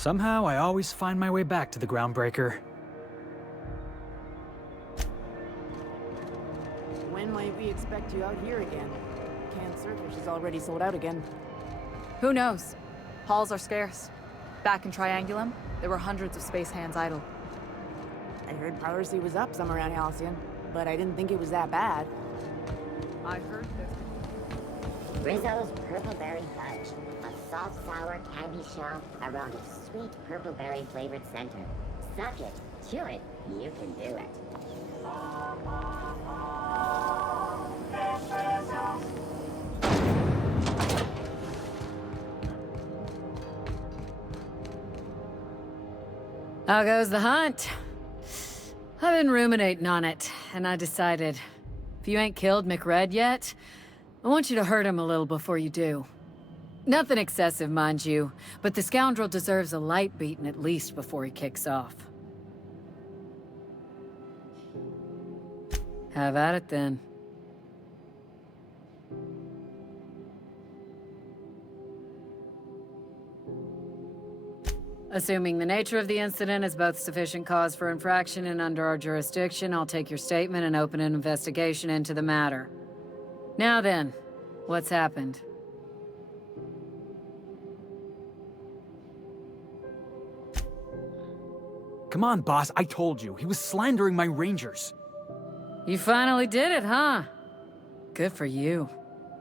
Somehow, I always find my way back to the Groundbreaker. When might we expect you out here again? Canned surfish is already sold out again. Who knows? Halls are scarce. Back in Triangulum, there were hundreds of space hands idle. I heard piracy was up some around Halcyon, but I didn't think it was that bad. I heard there's... Rizzo's Purple Berry Fudge, a soft sour candy shell around a sweet purple berry flavored center. Suck it, chew it, you can do it. How goes the hunt? I've been ruminating on it, and I decided, if you ain't killed McRed yet, I want you to hurt him a little before you do. Nothing excessive, mind you, but the scoundrel deserves a light beating at least before he kicks off. Have at it then. Assuming the nature of the incident is both sufficient cause for infraction and under our jurisdiction, I'll take your statement and open an investigation into the matter. Now then, what's happened? Come on, boss, I told you. He was slandering my rangers. You finally did it, huh? Good for you.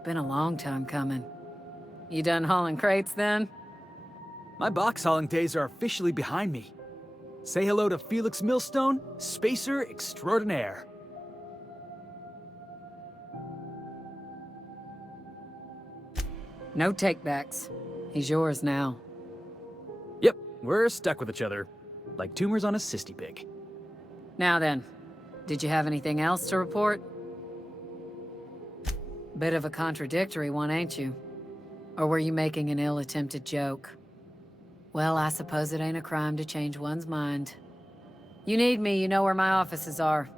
Been a long time coming. You done hauling crates then? My box hauling days are officially behind me. Say hello to Felix Millstone, spacer extraordinaire. No takebacks. He's yours now. Yep, we're stuck with each other. Like tumors on a cysty pig. Now then, did you have anything else to report? Bit of a contradictory one, ain't you? Or were you making an ill-attempted joke? Well, I suppose it ain't a crime to change one's mind. You need me, you know where my offices are.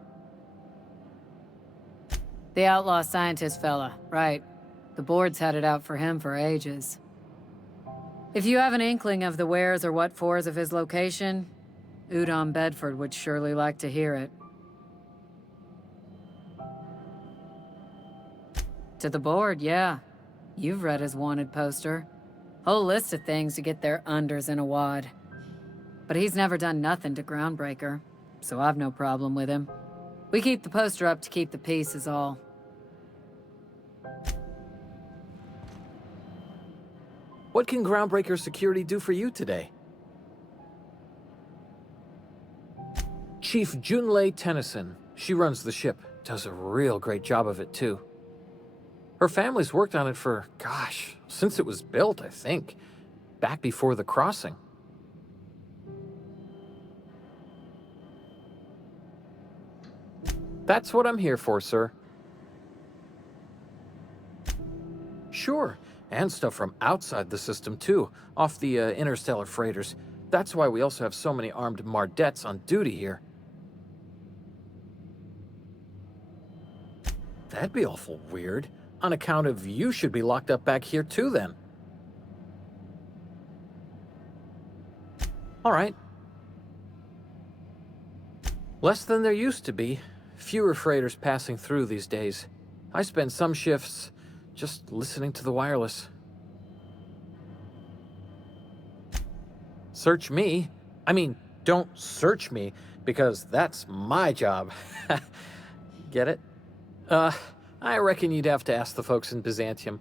The outlaw scientist fella, right. The board's had it out for him for ages. If you have an inkling of the wheres or what-fors of his location, Udon Bedford would surely like to hear it. To the board, yeah. You've read his wanted poster. Whole list of things to get their unders in a wad. But he's never done nothing to Groundbreaker, so I've no problem with him. We keep the poster up to keep the peace is all. What can Groundbreaker security do for you today? Chief Junlei Tennyson. She runs the ship. Does a real great job of it, too. Her family's worked on it for, gosh, since it was built, I think. Back before the crossing. That's what I'm here for, sir. Sure, and stuff from outside the system, too, off the interstellar freighters. That's why we also have so many armed Mardettes on duty here. That'd be awful weird. On account of you should be locked up back here too, then. All right. Less than there used to be. Fewer freighters passing through these days. I spend some shifts just listening to the wireless. Search me? I mean, don't search me, because that's my job. Get it? I reckon you'd have to ask the folks in Byzantium.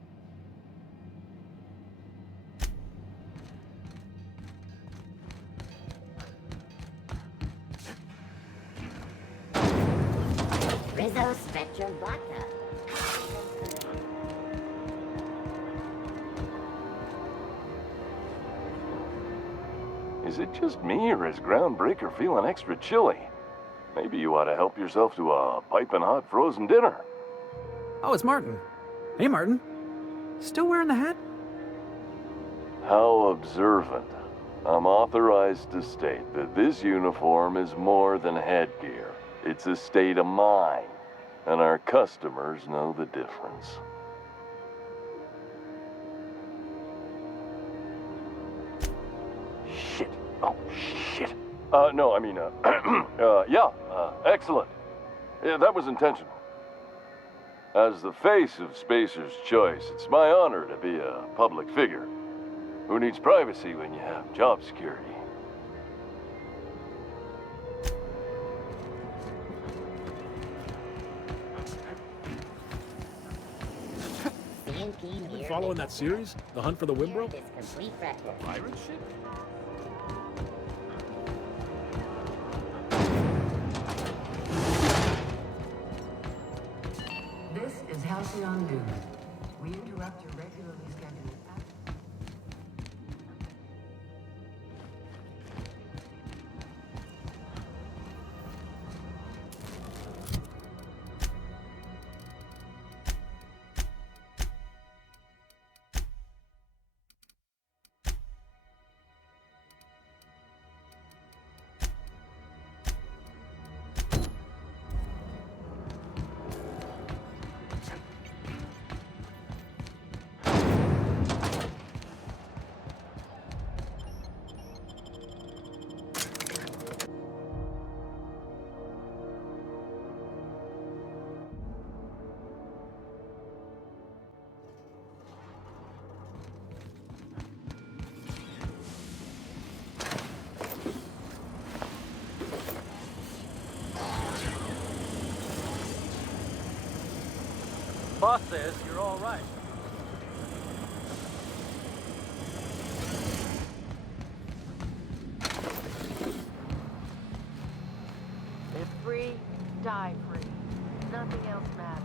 Rizzo Spectrum Vodka. Is it just me, or is Groundbreaker feeling extra chilly? Maybe you ought to help yourself to a piping hot frozen dinner. Oh, it's Martin. Hey, Martin. Still wearing the hat? How observant. I'm authorized to state that this uniform is more than headgear. It's a state of mind, and our customers know the difference. Shit. Oh, shit. No, I mean, yeah, excellent. Yeah, that was intentional. As the face of Spacer's Choice, it's my honor to be a public figure. Who needs privacy when you have job security? Following that series? The Hunt for the Wimbro? This complete record. Pirate ship? This is Halcyon News. We interrupt your regularly scheduled Boss says you're all right. Live free, die free. Nothing else matters.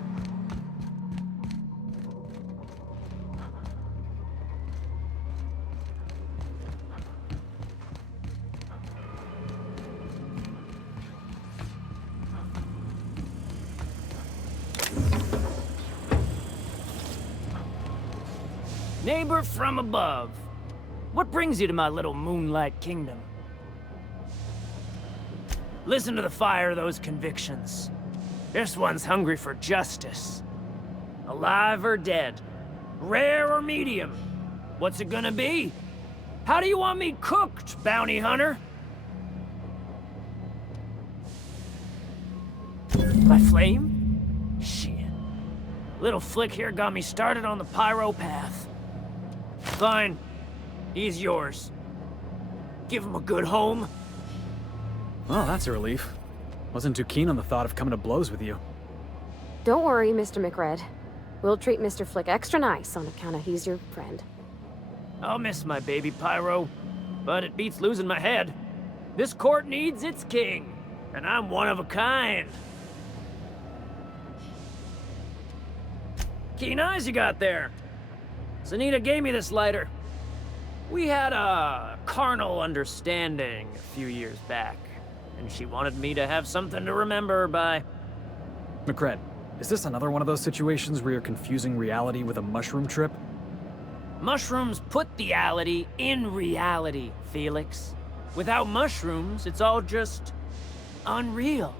Neighbor from above. What brings you to my little moonlight kingdom? Listen to the fire of those convictions. This one's hungry for justice. Alive or dead? Rare or medium? What's it gonna be? How do you want me cooked, bounty hunter? By flame? Shit. Little flick here got me started on the pyro path. Fine. He's yours. Give him a good home. Well, that's a relief. Wasn't too keen on the thought of coming to blows with you. Don't worry, Mr. McRed. We'll treat Mr. Flick extra nice on account of he's your friend. I'll miss my baby Pyro, but it beats losing my head. This court needs its king, and I'm one of a kind. Keen eyes you got there. Zanita gave me this lighter. We had a carnal understanding a few years back, and she wanted me to have something to remember her by. McRed, is this another one of those situations where you're confusing reality with a mushroom trip? Mushrooms put the reality in reality, Felix. Without mushrooms, it's all just unreal.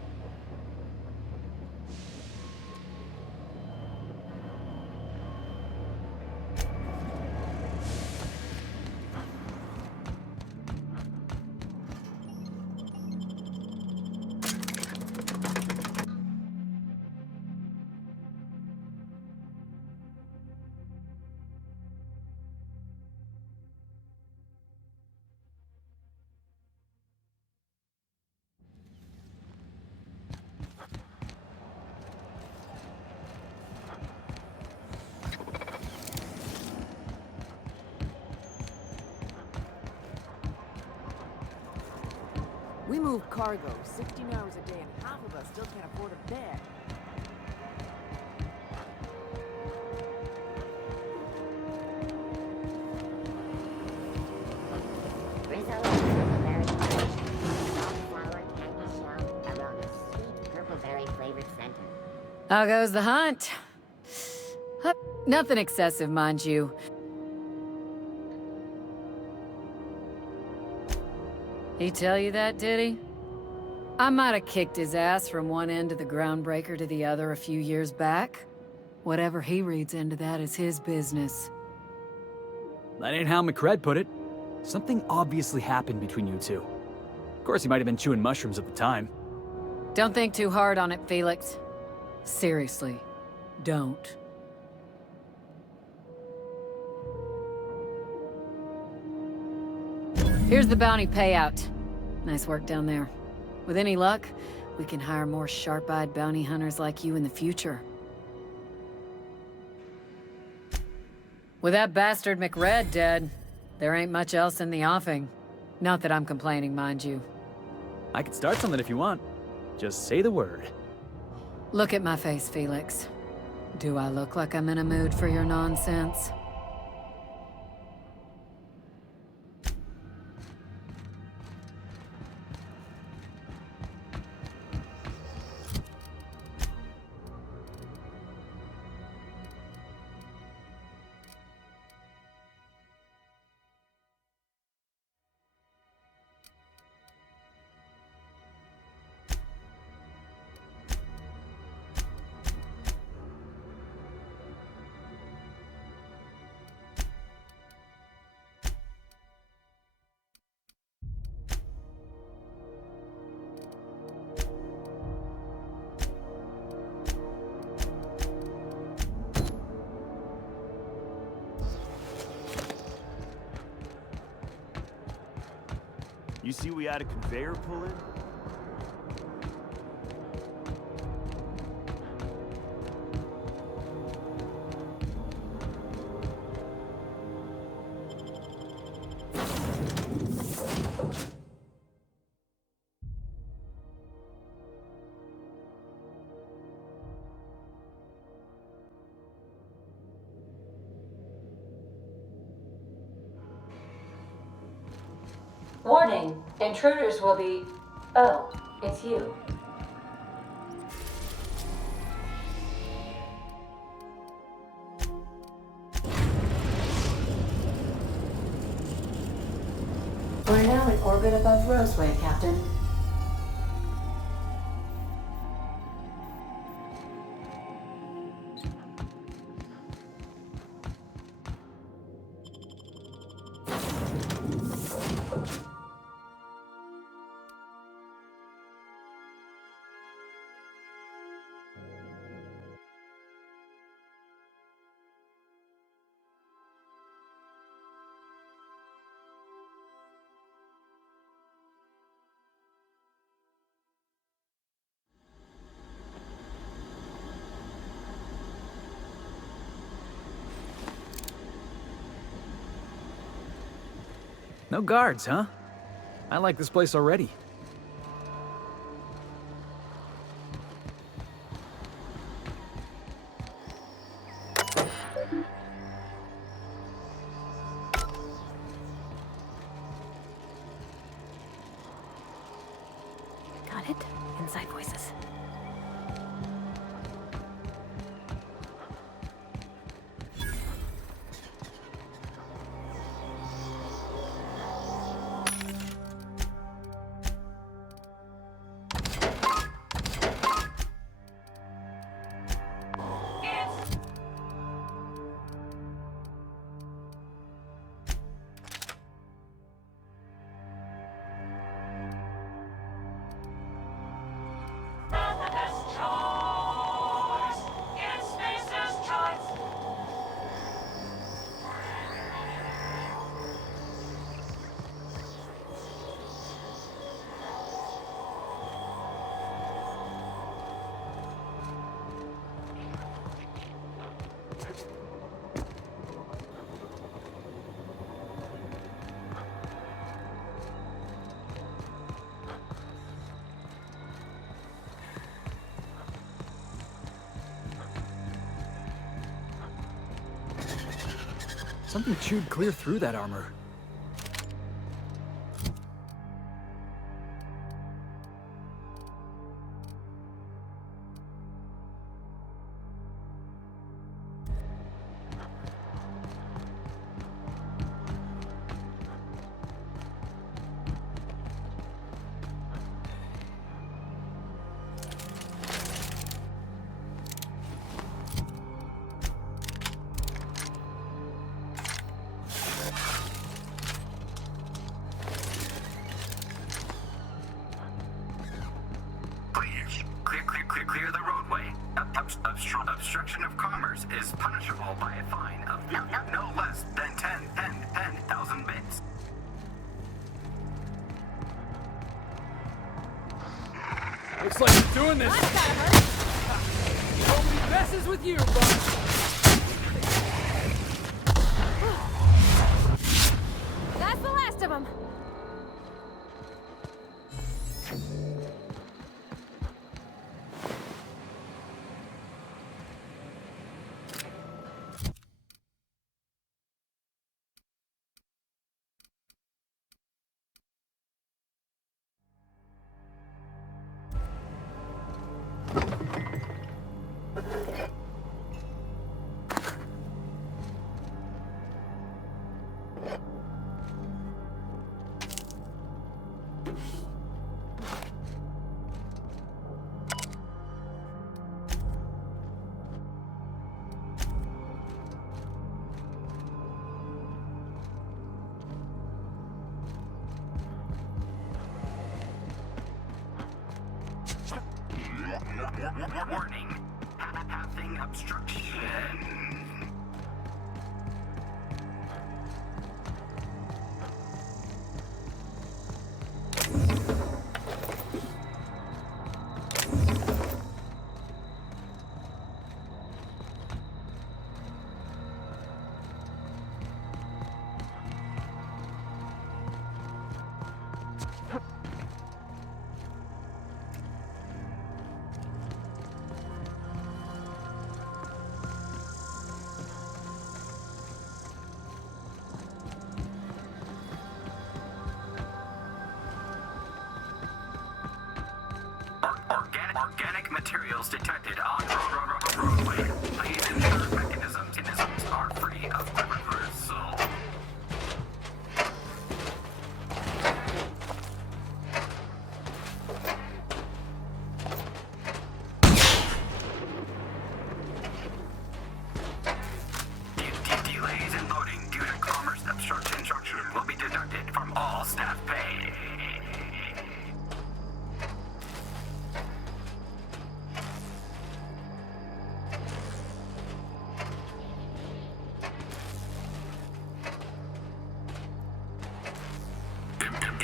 We move cargo 16 hours a day, and half of us still can't afford a bed. Rizzo's purple berry punch. Soft flour candy shell around a sweet purple berry flavored center. How goes the hunt? Nothing excessive, mind you. He tell you that, did he? I might have kicked his ass from one end of the groundbreaker to the other a few years back. Whatever he reads into that is his business. That ain't how McRed put it. Something obviously happened between you two. Of course, you might have been chewing mushrooms at the time. Don't think too hard on it, Felix. Seriously, don't. Here's the bounty payout. Nice work down there. With any luck, we can hire more sharp-eyed bounty hunters like you in the future. With that bastard McRed dead, there ain't much else in the offing. Not that I'm complaining, mind you. I could start something if you want. Just say the word. Look at my face, Felix. Do I look like I'm in a mood for your nonsense? You see we had a conveyor pull in? Warning, intruders will be... Oh, it's you. We're now in orbit above Roseway, Captain. No guards, huh? I like this place already. Got it? Inside voices. Something chewed clear through that armor. Obstruction of commerce is punishable by a fine of no less than 10,000 bits. Looks like you're doing this. Nobody messes with you, bud. That's the last of them. Warning. Pathing obstruction. Organic materials detected on roadway. Please ensure mechanisms are free of reversal. Delays in loading due to commerce obstruction will be deducted from all staff pay.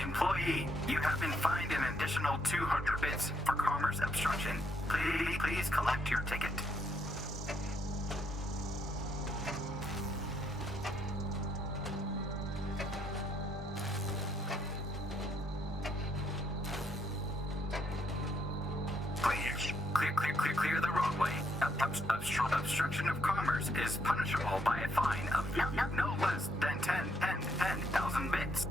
Employee, you have been fined an additional 200 bits for commerce obstruction. Please collect your ticket. Please, clear the roadway. Obstruction of commerce is punishable by a fine of no less than 10,000 bits.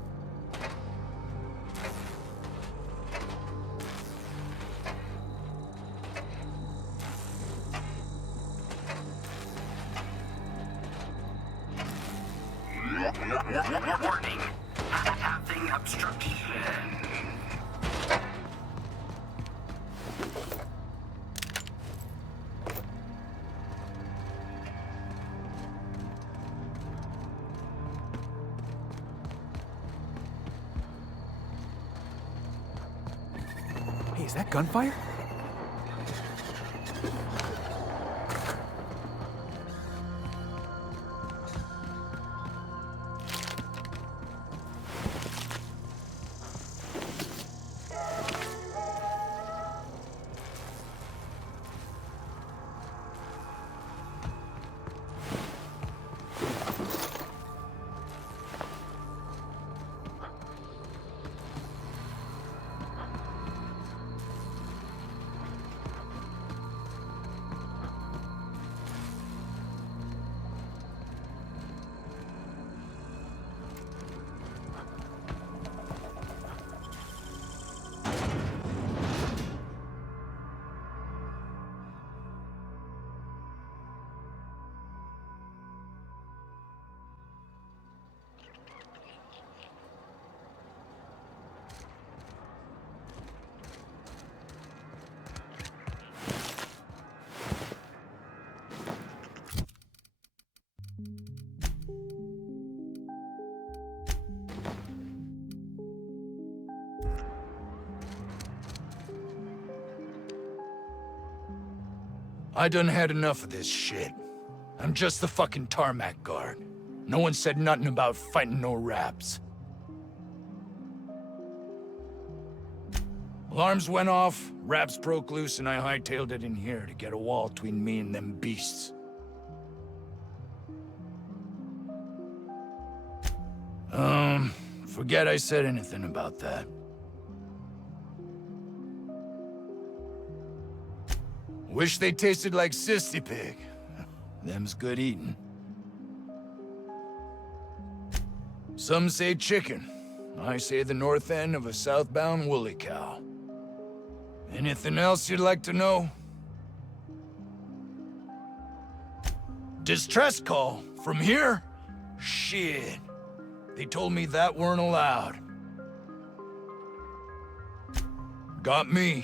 Warning. Pathing obstruction. Hey, is that gunfire? I done had enough of this shit. I'm just the fucking tarmac guard. No one said nothing about fighting no raps. Alarms went off, raps broke loose, and I hightailed it in here to get a wall between me and them beasts. Forget I said anything about that. Wish they tasted like Sissy Pig. Them's good eating. Some say chicken. I say the north end of a southbound woolly cow. Anything else you'd like to know? Distress call? From here? Shit. They told me that weren't allowed. Got me.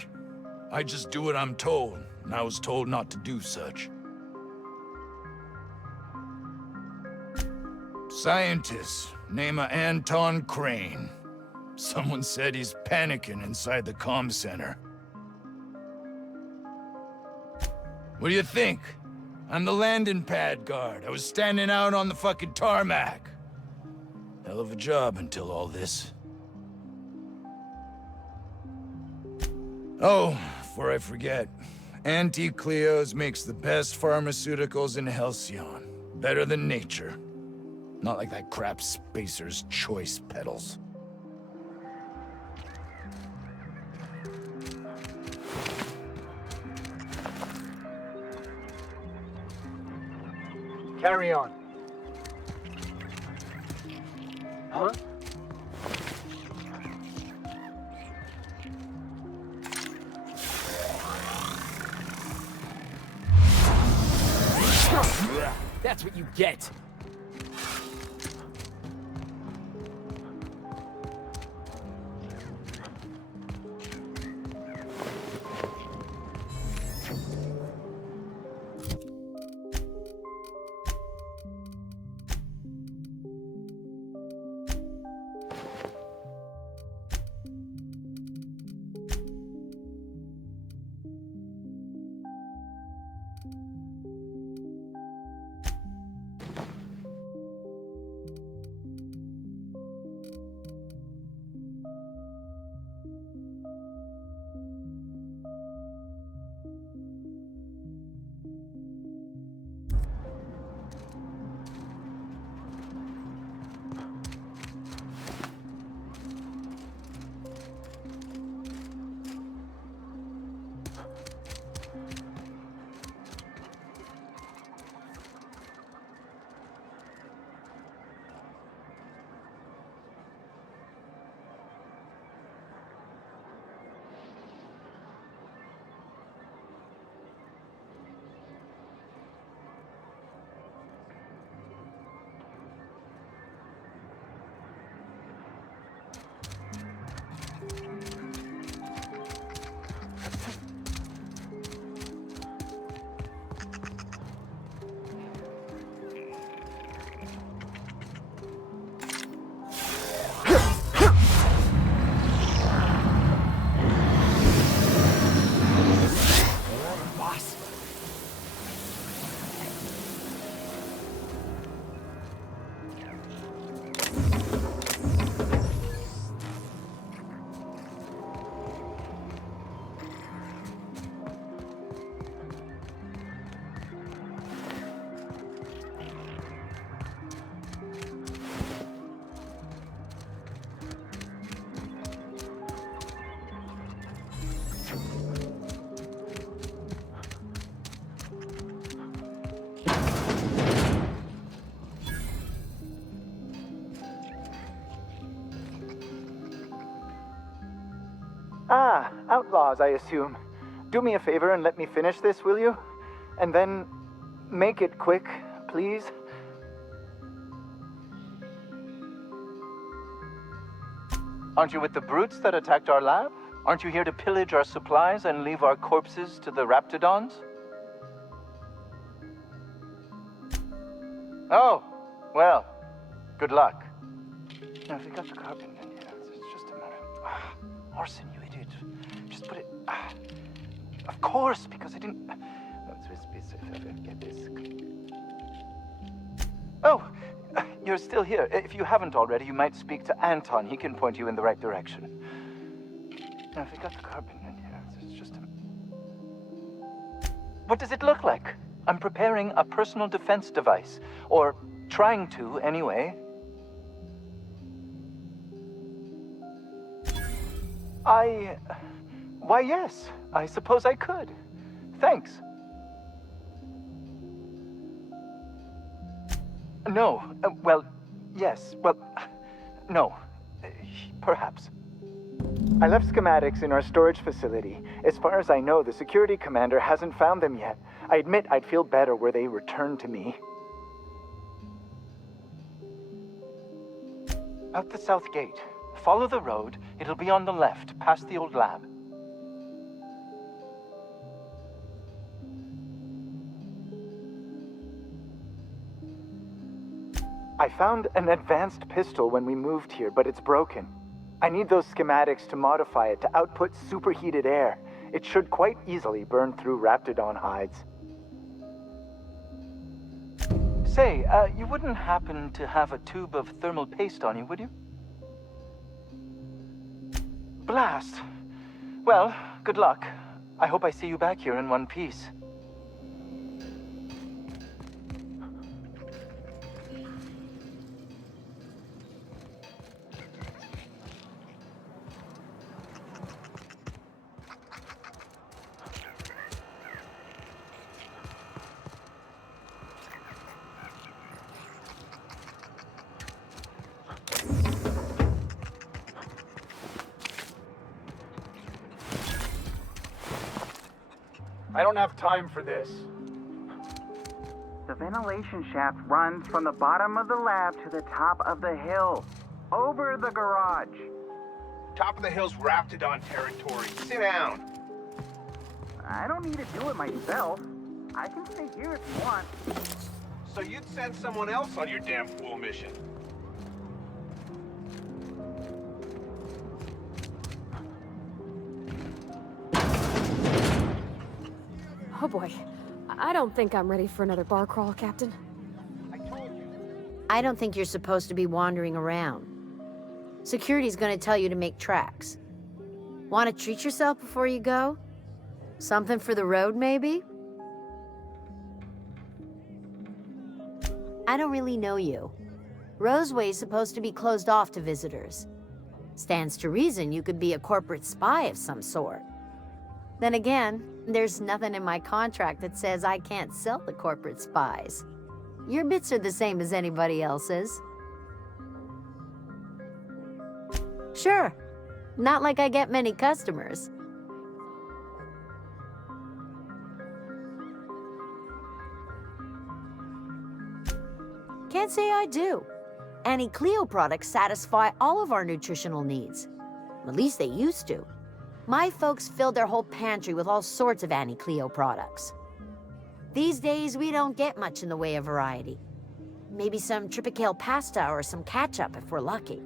I just do what I'm told, and I was told not to do such. Scientist, name of Anton Crane. Someone said he's panicking inside the comm center. What do you think? I'm the landing pad guard. I was standing out on the fucking tarmac. Hell of a job until all this. Oh, before I forget, Auntie Cleo's makes the best pharmaceuticals in Halcyon. Better than nature. Not like that crap Spacer's Choice pedals. Carry on. Huh? That's what you get. Ah, outlaws, I assume. Do me a favor and let me finish this, will you? And then make it quick, please. Aren't you with the brutes that attacked our lab? Aren't you here to pillage our supplies and leave our corpses to the raptidons? Oh, well, good luck. Now, if you got the carbon in here, it's just a matter. Arson, you idiot. Just put it. Of course, because I didn't. It's Oh, you're still here. If you haven't already, you might speak to Anton. He can point you in the right direction. Now, if we got the carbon in here, it's just a... What does it look like? I'm preparing a personal defense device. Or trying to, anyway. Why, yes. I suppose I could. Thanks. No. Well, yes. Well, no. Perhaps. I left schematics in our storage facility. As far as I know, the security commander hasn't found them yet. I admit I'd feel better were they returned to me. Out the south gate. Follow the road. It'll be on the left, past the old lab. I found an advanced pistol when we moved here, but it's broken. I need those schematics to modify it to output superheated air. It should quite easily burn through Raptidon hides. Say, you wouldn't happen to have a tube of thermal paste on you, would you? Blast. Well, good luck. I hope I see you back here in one piece. I don't have time for this. The ventilation shaft runs from the bottom of the lab to the top of the hill. Over the garage. Top of the hill's Raptidon territory. Sit down. I don't need to do it myself. I can stay here if you want. So you'd send someone else on your damn fool mission. Oh boy. I don't think I'm ready for another bar crawl, Captain. I don't think you're supposed to be wandering around. Security's gonna tell you to make tracks. Want to treat yourself before you go? Something for the road, maybe? I don't really know you. Roseway's supposed to be closed off to visitors. Stands to reason you could be a corporate spy of some sort. Then again, there's nothing in my contract that says I can't sell the corporate spies. Your bits are the same as anybody else's. Sure. Not like I get many customers. Can't say I do. Annie Cleo products satisfy all of our nutritional needs. At least they used to. My folks filled their whole pantry with all sorts of Annie Cleo products. These days, we don't get much in the way of variety. Maybe some tripicale pasta or some ketchup if we're lucky.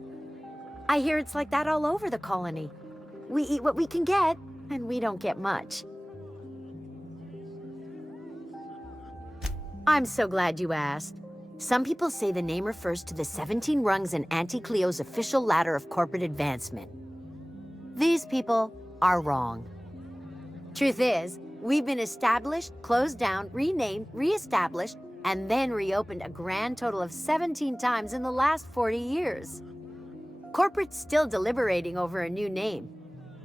I hear it's like that all over the colony. We eat what we can get, and we don't get much. I'm so glad you asked. Some people say the name refers to the 17 rungs in Auntie Cleo's official ladder of corporate advancement. These people are wrong. Truth is, we've been established, closed down, renamed, re-established, and then reopened a grand total of 17 times in the last 40 years. Corporate's still deliberating over a new name.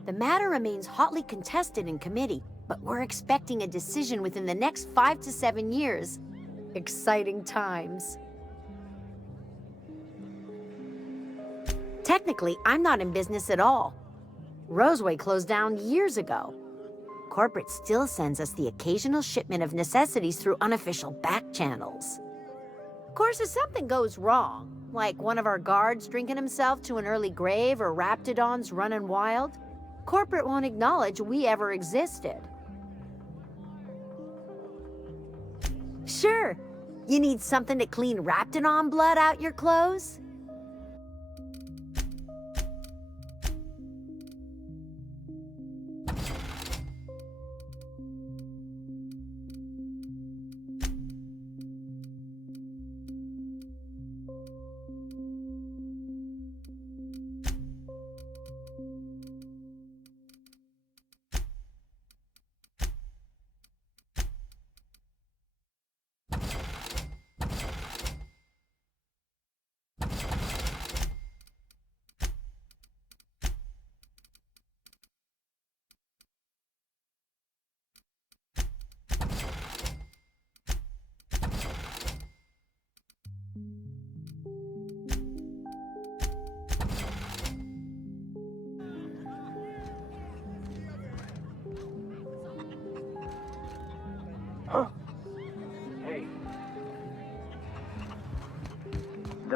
The matter remains hotly contested in committee, but we're expecting a decision within the next 5 to 7 years. Exciting times. Technically, I'm not in business at all. Roseway closed down years ago. Corporate still sends us the occasional shipment of necessities through unofficial back channels. Of course, if something goes wrong, like one of our guards drinking himself to an early grave or Raptidons running wild, corporate won't acknowledge we ever existed. Sure, you need something to clean Raptidon blood out your clothes?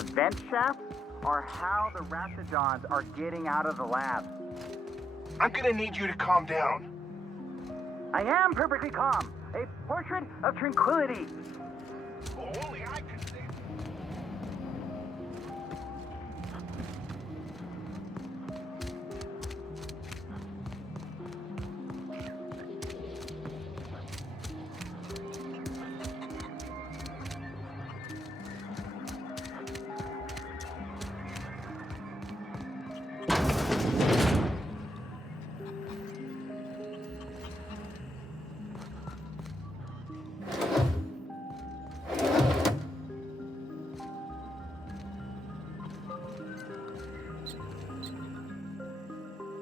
The vent shafts are how the Raptidons are getting out of the lab. I'm gonna need you to calm down. I am perfectly calm. A portrait of tranquility. Oh, only I could say.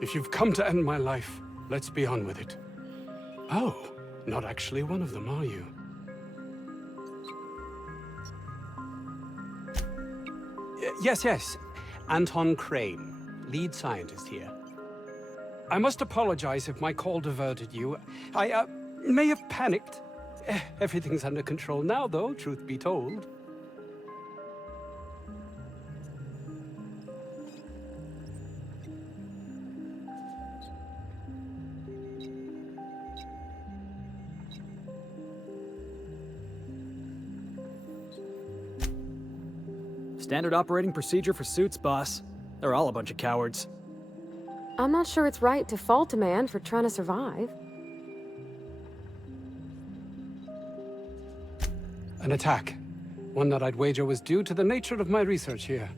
If you've come to end my life, let's be on with it. Oh, not actually one of them, are you? Yes. Anton Crane, lead scientist here. I must apologize if my call diverted you. I may have panicked. Everything's under control now, though, truth be told. Standard operating procedure for suits, boss. They're all a bunch of cowards. I'm not sure it's right to fault a man for trying to survive. An attack. One that I'd wager was due to the nature of my research here.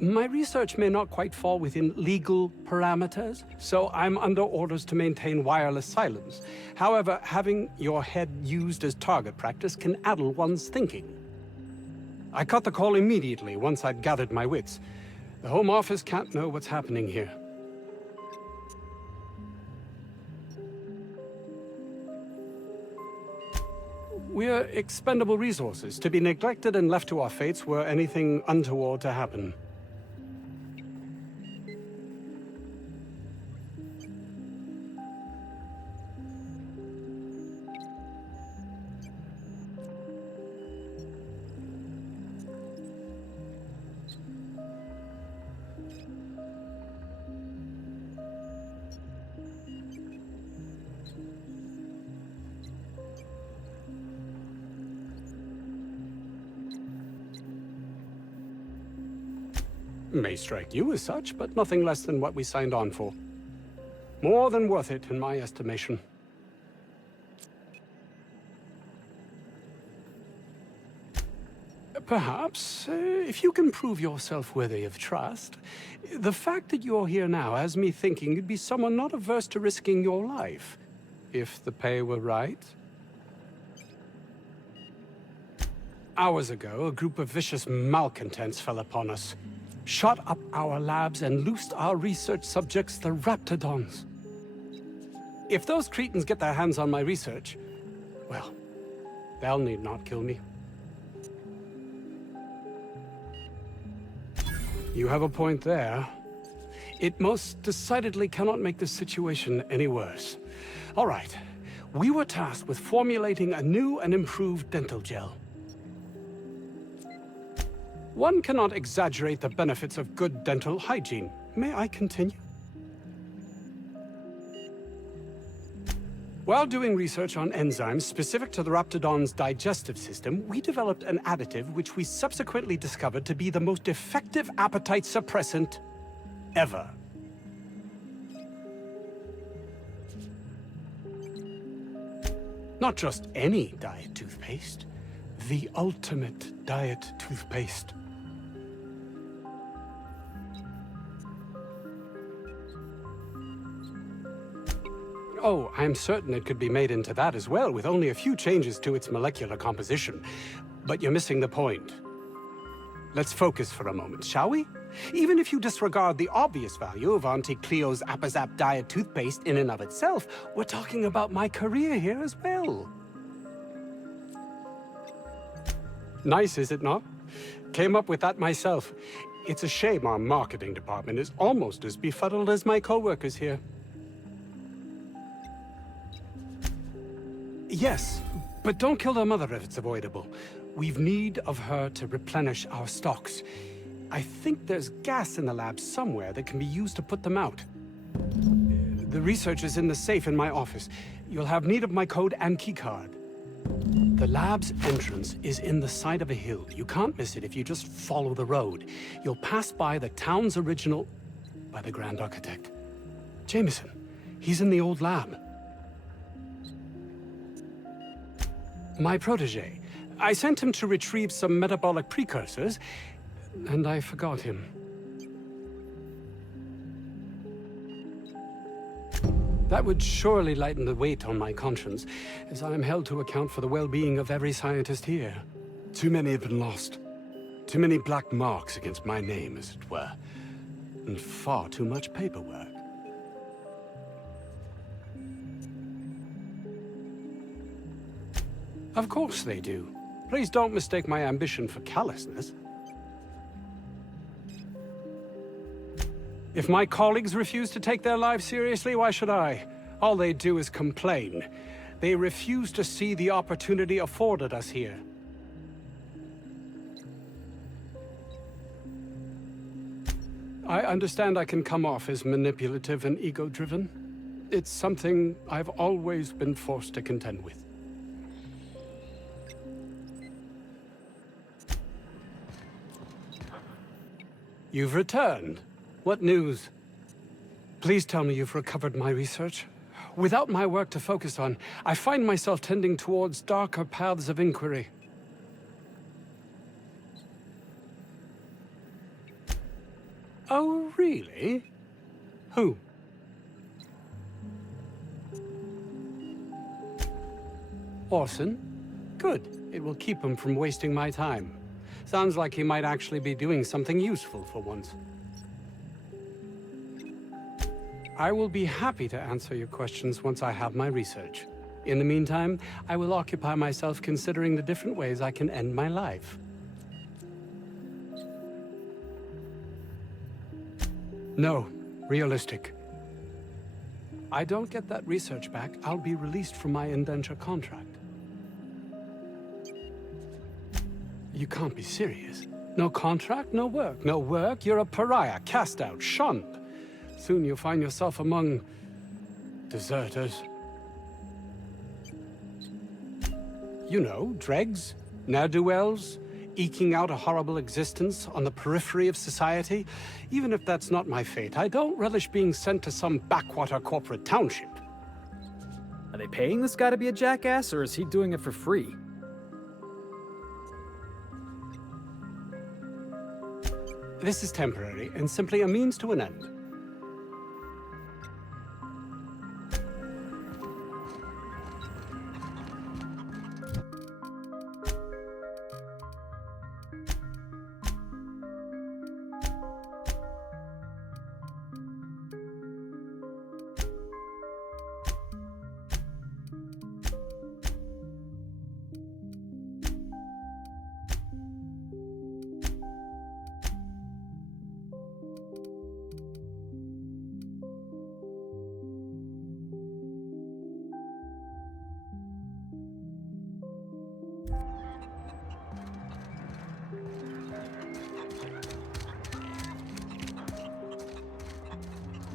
My research may not quite fall within legal parameters, so I'm under orders to maintain wireless silence. However, having your head used as target practice can addle one's thinking. I cut the call immediately once I'd gathered my wits. The Home Office can't know what's happening here. We're expendable resources, to be neglected and left to our fates were anything untoward to happen. May strike you as such, but nothing less than what we signed on for. More than worth it, in my estimation. Perhaps, if you can prove yourself worthy of trust, the fact that you're here now has me thinking you'd be someone not averse to risking your life, if the pay were right. Hours ago, a group of vicious malcontents fell upon us. Shot up our labs and loosed our research subjects, the Raptidons. If those cretins get their hands on my research, well, they'll need not kill me. You have a point there. It most decidedly cannot make this situation any worse. All right, we were tasked with formulating a new and improved dental gel. One cannot exaggerate the benefits of good dental hygiene. May I continue? While doing research on enzymes specific to the Raptidon's digestive system, we developed an additive which we subsequently discovered to be the most effective appetite suppressant ever. Not just any diet toothpaste, the ultimate diet toothpaste. Oh, I'm certain it could be made into that as well, with only a few changes to its molecular composition. But you're missing the point. Let's focus for a moment, shall we? Even if you disregard the obvious value of Auntie Cleo's Appazap Diet toothpaste in and of itself, we're talking about my career here as well. Nice, is it not? Came up with that myself. It's a shame our marketing department is almost as befuddled as my co-workers here. Yes, But don't kill their mother if it's avoidable. We've need of her to replenish our stocks. I think there's gas in the lab somewhere that can be used to put them out. The research is in the safe in my office. You'll have need of my code and keycard. The lab's entrance is in the side of a hill. You can't miss it if you just follow the road. You'll pass by the town's original... by the Grand Architect. Jameson. He's in the old lab. My protege. I sent him to retrieve some metabolic precursors, and I forgot him. That would surely lighten the weight on my conscience, as I am held to account for the well-being of every scientist here. Too many have been lost. Too many black marks against my name, as it were. And far too much paperwork. Of course they do. Please don't mistake my ambition for callousness. If my colleagues refuse to take their lives seriously, why should I? All they do is complain. They refuse to see the opportunity afforded us here. I understand I can come off as manipulative and ego-driven. It's something I've always been forced to contend with. You've returned. What news? Please tell me you've recovered my research. Without my work to focus on, I find myself tending towards darker paths of inquiry. Oh, really? Who? Orson? Good. It will keep him from wasting my time. Sounds like he might actually be doing something useful for once. I will be happy to answer your questions once I have my research. In the meantime, I will occupy myself considering the different ways I can end my life. No, realistic. I don't get that research back, I'll be released from my indenture contract. You can't be serious. No contract, no work. No work, you're a pariah, cast out, shunned. Soon you'll find yourself among... deserters. You know, dregs, ne'er-do-wells, eking out a horrible existence on the periphery of society. Even if that's not my fate, I don't relish being sent to some backwater corporate township. Are they paying this guy to be a jackass, or is he doing it for free? This is temporary, and simply a means to an end.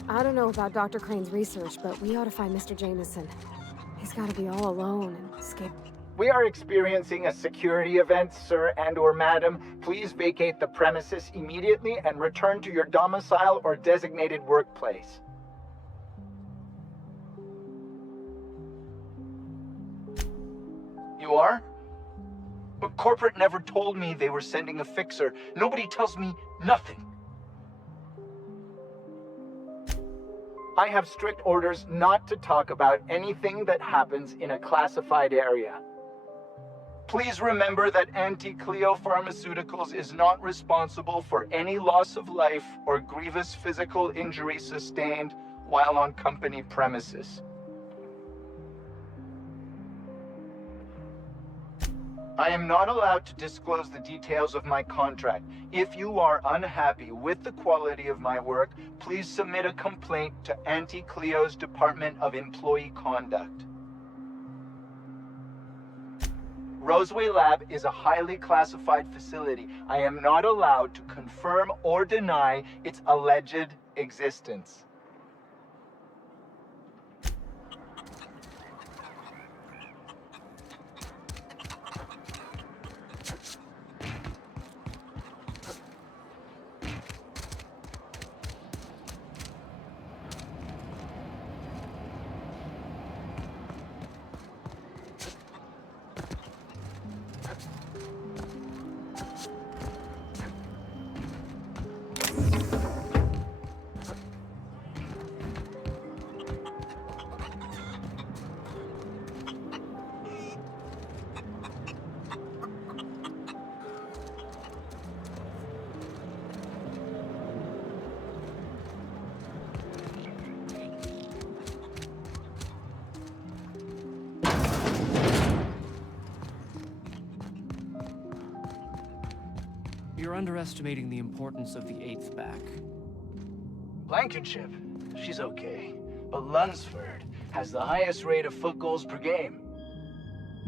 I don't know about Dr. Crane's research, but we ought to find Mr. Jameson. He's got to be all alone and escape. We are experiencing a security event, sir and/or madam. Please vacate the premises immediately and return to your domicile or designated workplace. You are? But corporate never told me they were sending a fixer. Nobody tells me nothing. I have strict orders not to talk about anything that happens in a classified area. Please remember that Anti-Cleo Pharmaceuticals is not responsible for any loss of life or grievous physical injury sustained while on company premises. I am not allowed to disclose the details of my contract. If you are unhappy with the quality of my work, please submit a complaint to Anti-Cleo's Department of Employee Conduct. Roseway Lab is a highly classified facility. I am not allowed to confirm or deny its alleged existence. You're underestimating the importance of the 8th back. Blankenship, she's okay. But Lunsford has the highest rate of foot goals per game.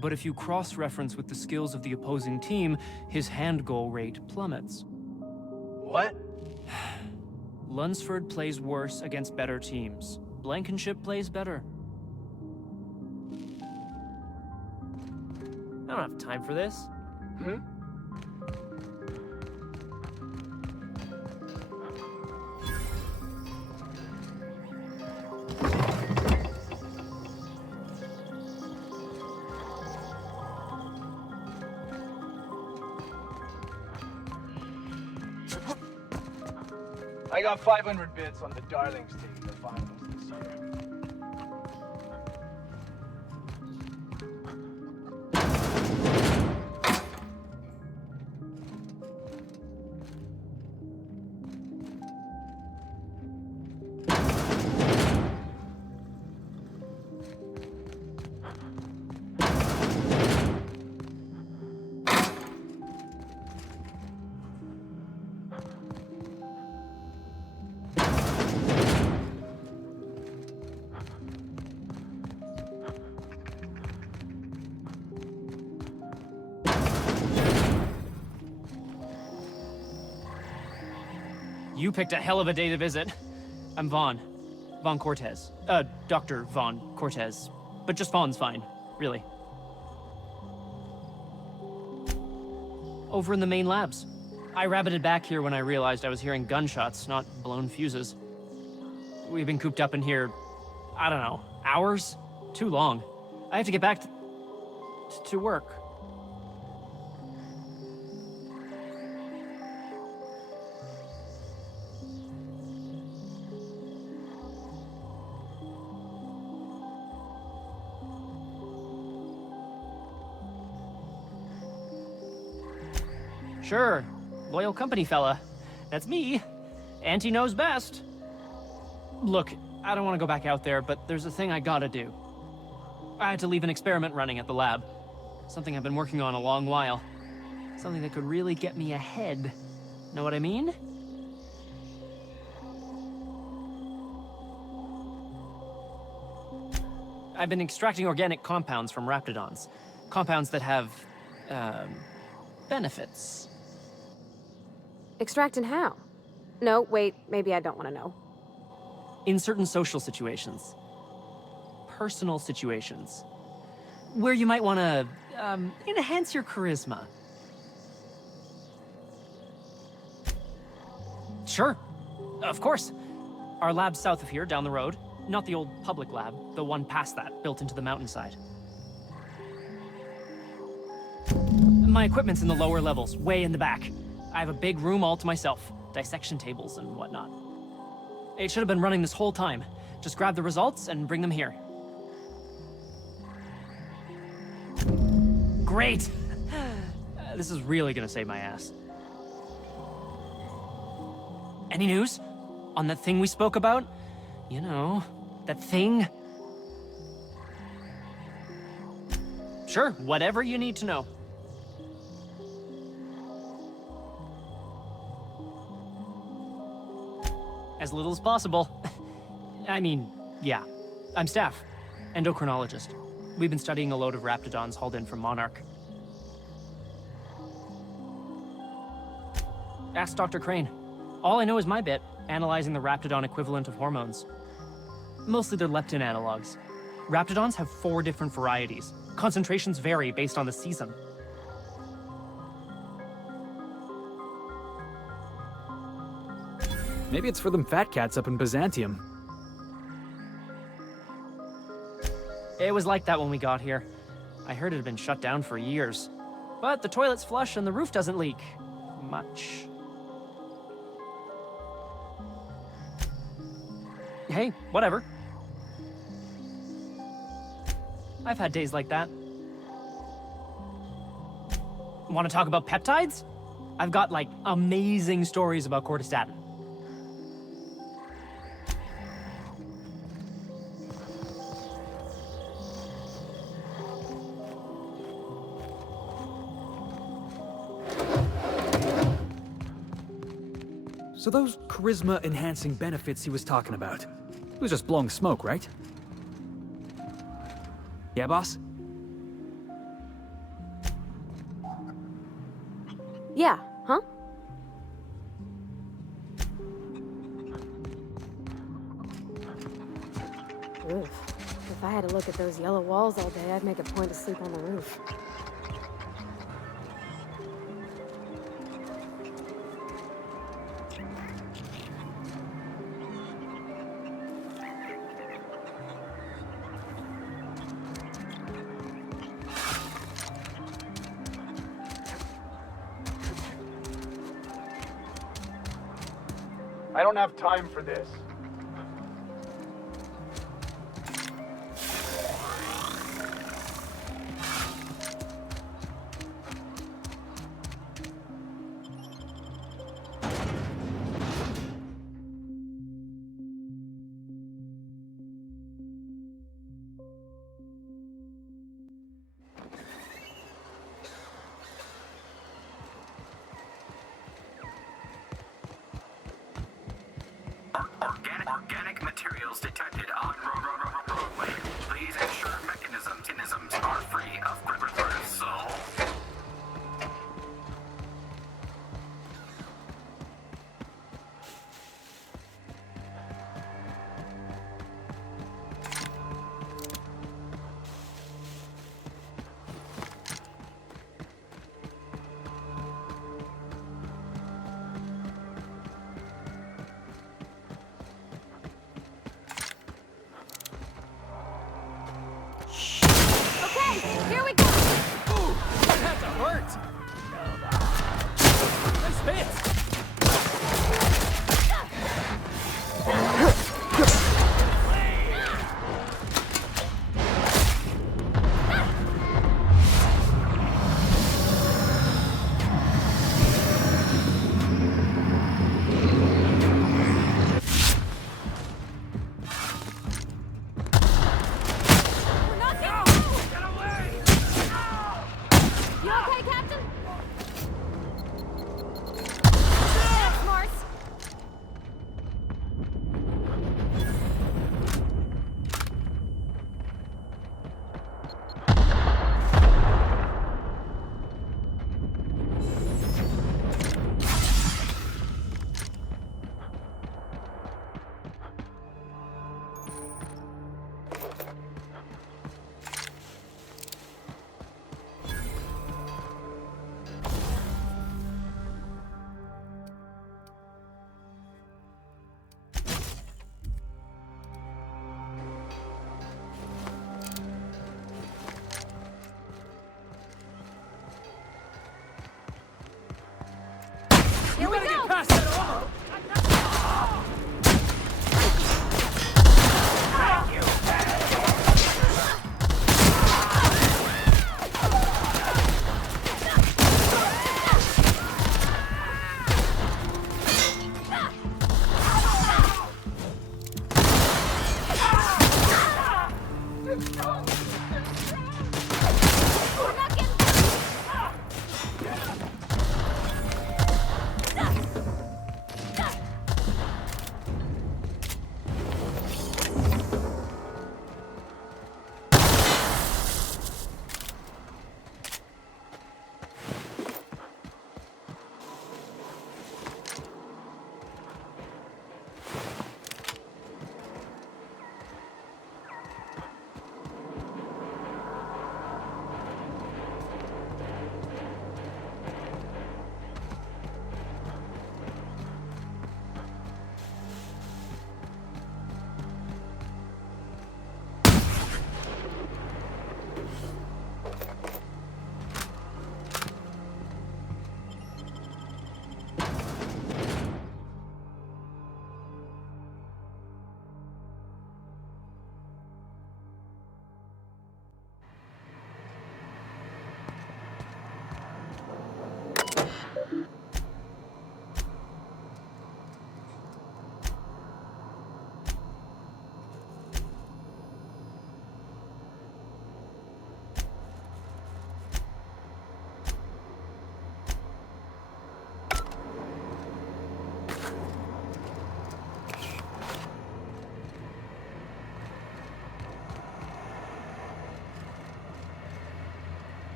But if you cross-reference with the skills of the opposing team, his hand goal rate plummets. What? Lunsford plays worse against better teams. Blankenship plays better. I don't have time for this. I got 500 bits on the Darlings taking the finals this year. You picked a hell of a day to visit. I'm Vaughn. Vaughn Cortez. Dr. Vaughn Cortez. But just Vaughn's fine, really. Over in the main labs. I rabbited back here when I realized I was hearing gunshots, not blown fuses. We've been cooped up in here, I don't know, hours? Too long. I have to get back to work. Sure, loyal company fella. That's me. Auntie knows best. Look, I don't want to go back out there, but there's a thing I gotta do. I had to leave an experiment running at the lab. Something I've been working on a long while. Something that could really get me ahead. Know what I mean? I've been extracting organic compounds from raptidons. Compounds that have, benefits. Extracting how? No, wait, maybe I don't want to know. In certain social situations. Personal situations. Where you might want to, enhance your charisma. Sure. Of course. Our lab's south of here, down the road. Not the old public lab, the one past that, built into the mountainside. My equipment's in the lower levels, way in the back. I have a big room all to myself, dissection tables and whatnot. It should have been running this whole time. Just grab the results and bring them here. Great! This is really gonna save my ass. Any news? On that thing we spoke about? You know, that thing? Sure, whatever you need to know. As little as possible. I mean, yeah. I'm Staff, endocrinologist. We've been studying a load of raptidons hauled in from Monarch. Ask Dr. Crane. All I know is my bit, analyzing the Raptidon equivalent of hormones. Mostly they're leptin analogs. Raptidons have 4 different varieties. Concentrations vary based on the season. Maybe it's for them fat cats up in Byzantium. It was like that when we got here. I heard it had been shut down for years. But the toilet's flush and the roof doesn't leak. Much. Hey, whatever. I've had days like that. Want to talk about peptides? I've got, like, amazing stories about cortistatin. So those charisma-enhancing benefits he was talking about, it was just blowing smoke, right? Yeah, boss? Yeah, huh? Oof. If I had to look at those yellow walls all day, I'd make a point to sleep on the roof. I don't have time for this. Organic materials detected on roadway. Please ensure mechanisms are free of bristle. Here we go! Ooh, that had to hurt! Nice hit! You okay, Captain?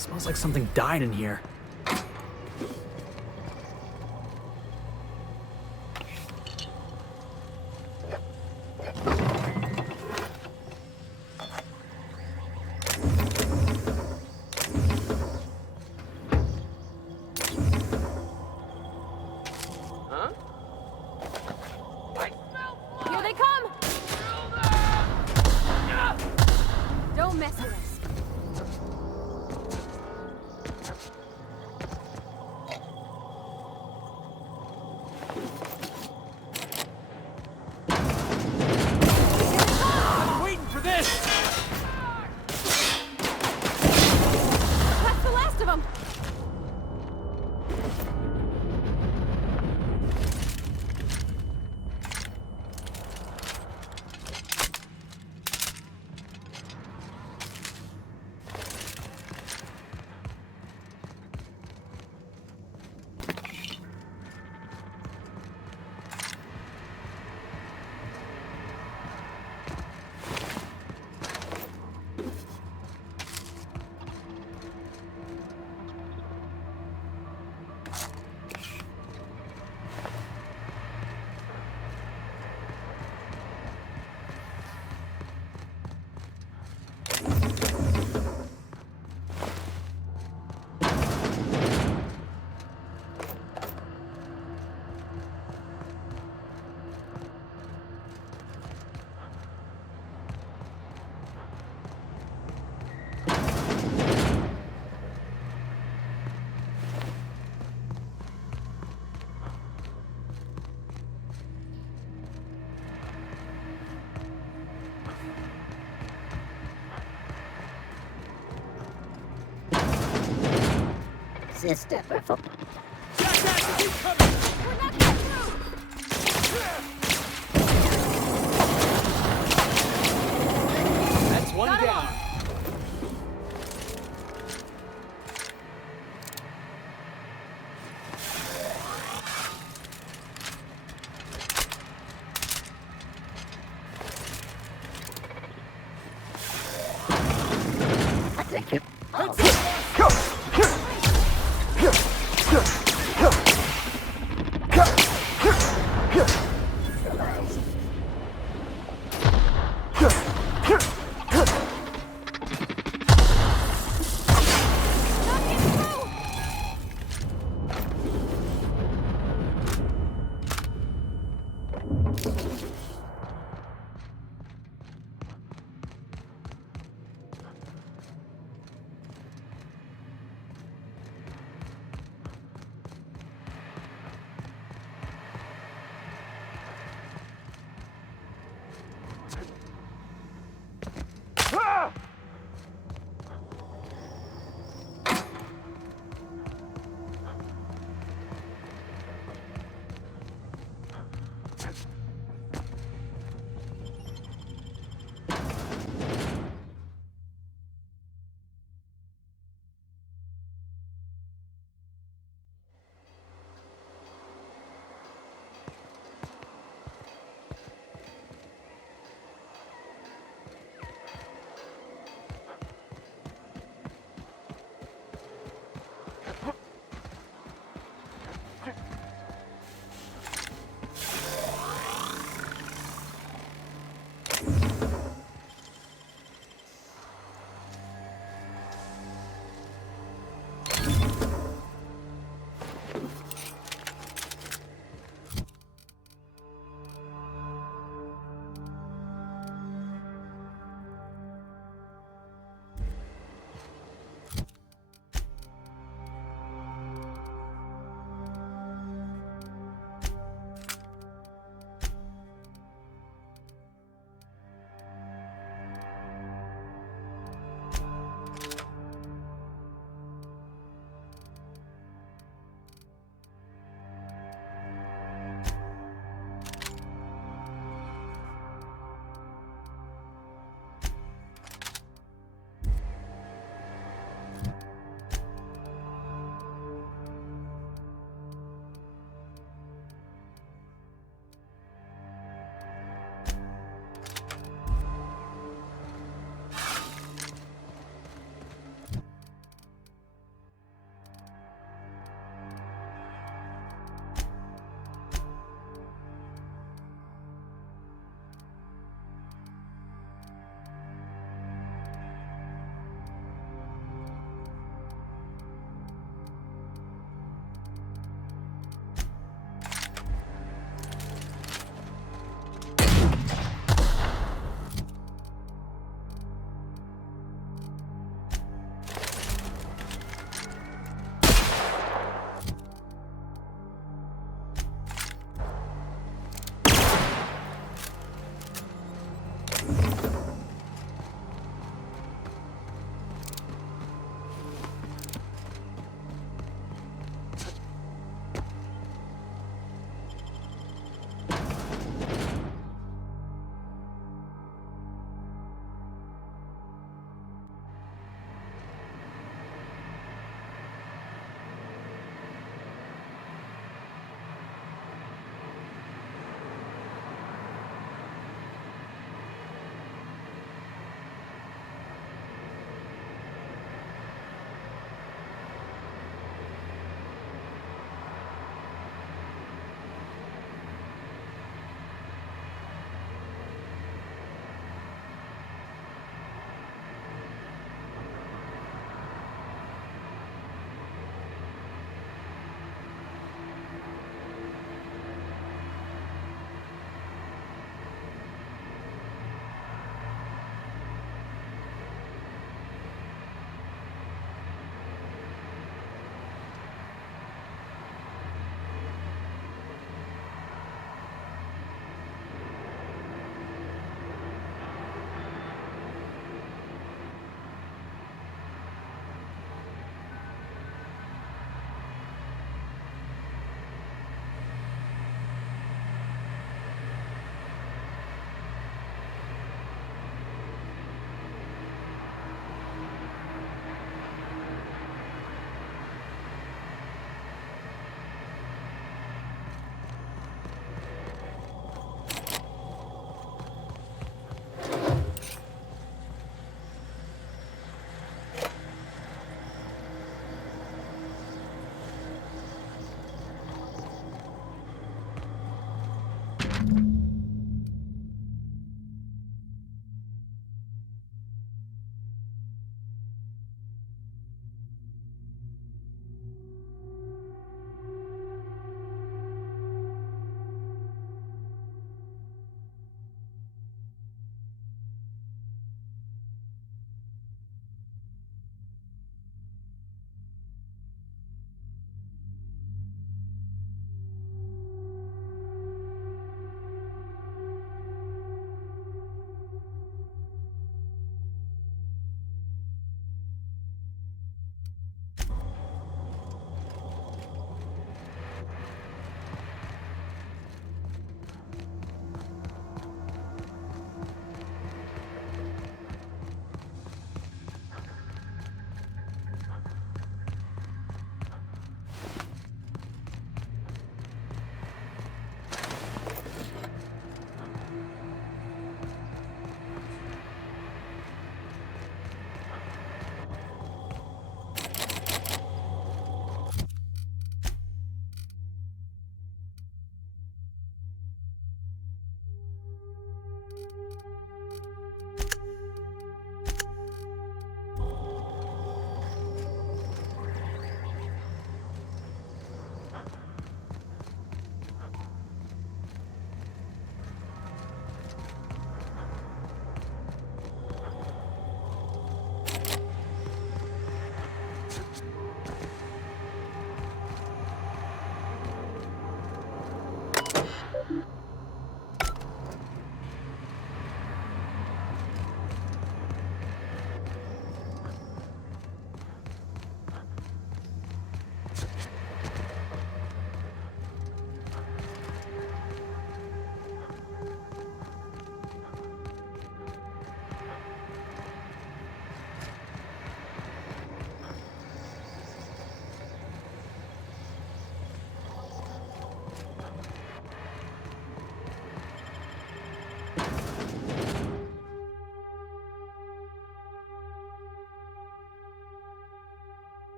Smells like something died in here. Here they come! Don't mess with us. I'm waiting for this! That's the last of them! Sister Purple. That's one down. Thank you.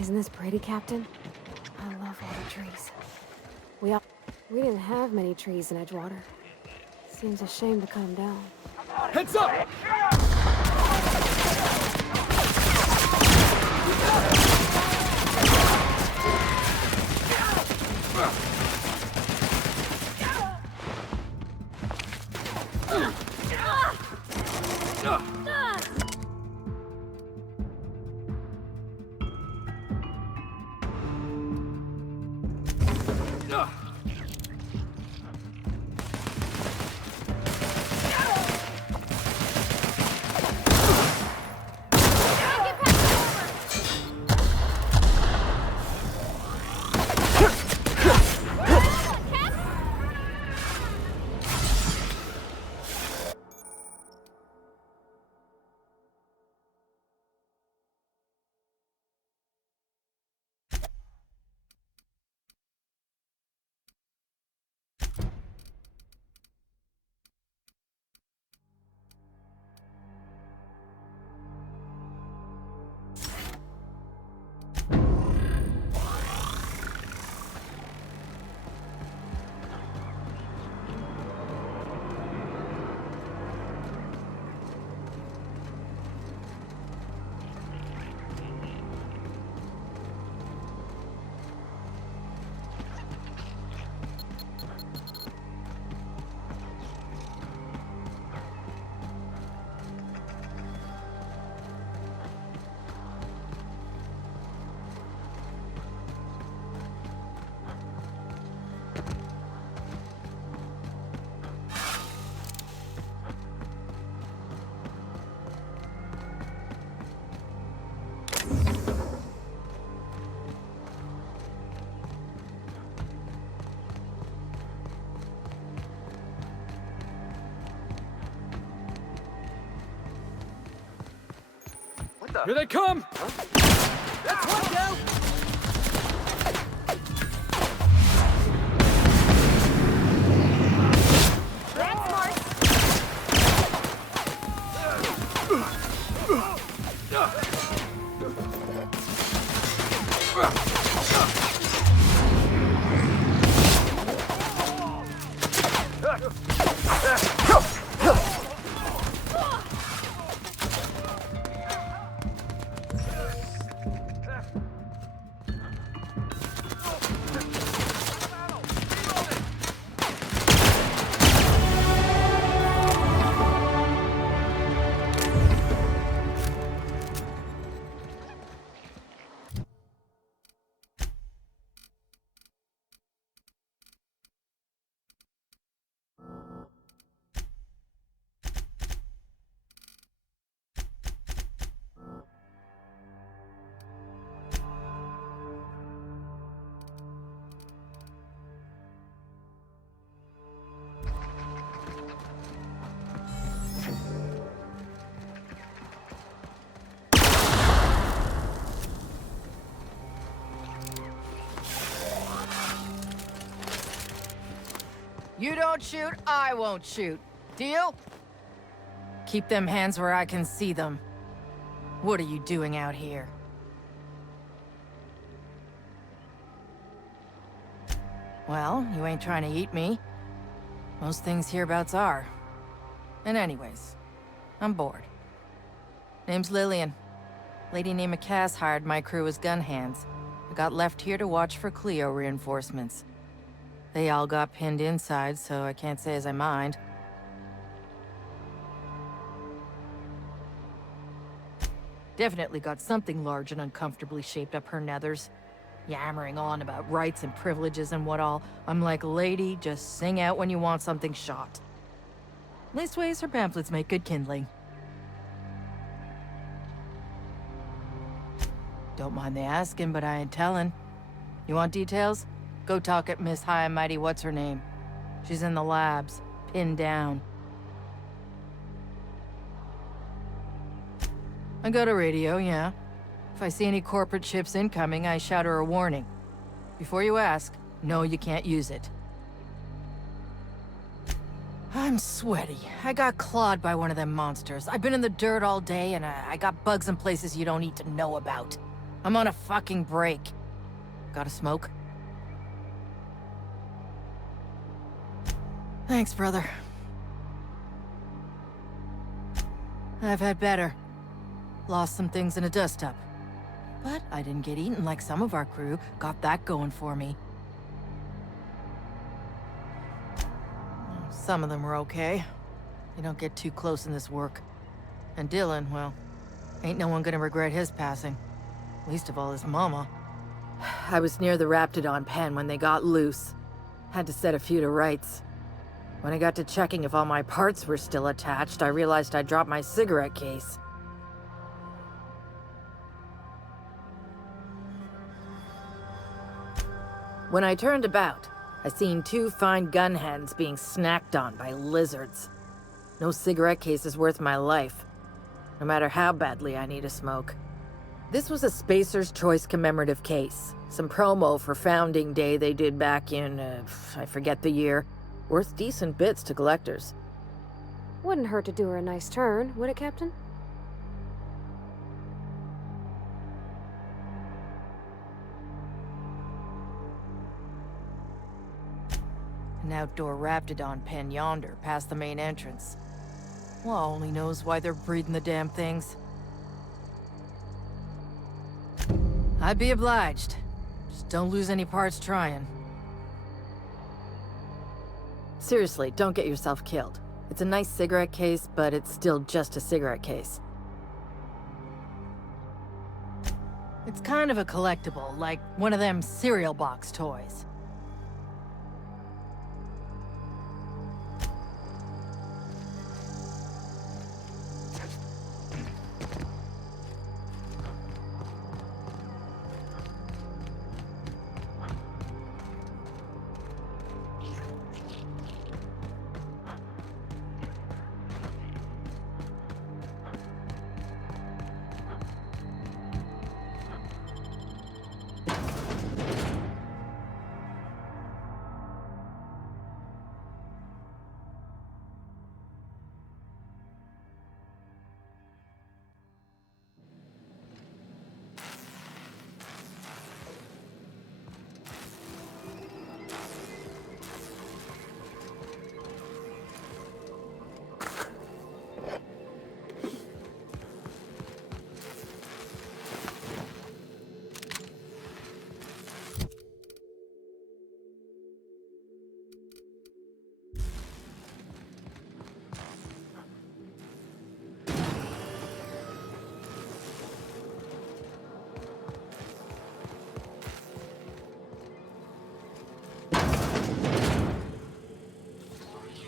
Isn't this pretty, Captain? I love all the trees. We didn't have many trees in Edgewater. Seems a shame to cut them down. Heads up! Here they come! That's one down! You don't shoot, I won't shoot. Deal? Keep them hands where I can see them. What are you doing out here? Well, you ain't trying to eat me. Most things hereabouts are. And anyways, I'm bored. Name's Lillian. Lady named Cass hired my crew as gun hands. I got left here to watch for Cleo reinforcements. They all got pinned inside, so I can't say as I mind. Definitely got something large and uncomfortably shaped up her nethers. Yammering on about rights and privileges and what all. I'm like, lady, just sing out when you want something shot. Leastways, her pamphlets make good kindling. Don't mind the asking, but I ain't telling. You want details? Go talk at Miss High and Mighty What's-Her-Name. She's in the labs, pinned down. I go to radio, yeah. If I see any corporate ships incoming, I shout her a warning. Before you ask, no, you can't use it. I'm sweaty. I got clawed by one of them monsters. I've been in the dirt all day, and I got bugs in places you don't need to know about. I'm on a fucking break. Got a smoke? Thanks, brother. I've had better. Lost some things in a dust-up. But I didn't get eaten like some of our crew. Got that going for me. Some of them were okay. You don't get too close in this work. And Dylan, well, ain't no one gonna regret his passing. Least of all his mama. I was near the Raptidon pen when they got loose. Had to set a few to rights. When I got to checking if all my parts were still attached, I realized I dropped my cigarette case. When I turned about, I seen 2 fine gun hands being snacked on by lizards. No cigarette case is worth my life, no matter how badly I need a smoke. This was a Spacer's Choice commemorative case. Some promo for Founding Day they did back in, I forget the year. Worth decent bits to collectors. Wouldn't hurt to do her a nice turn, would it, Captain? An outdoor Raptidon pen yonder, past the main entrance. Law only knows why they're breeding the damn things. I'd be obliged. Just don't lose any parts trying. Seriously, don't get yourself killed. It's a nice cigarette case, but it's still just a cigarette case. It's kind of a collectible, like one of them cereal box toys.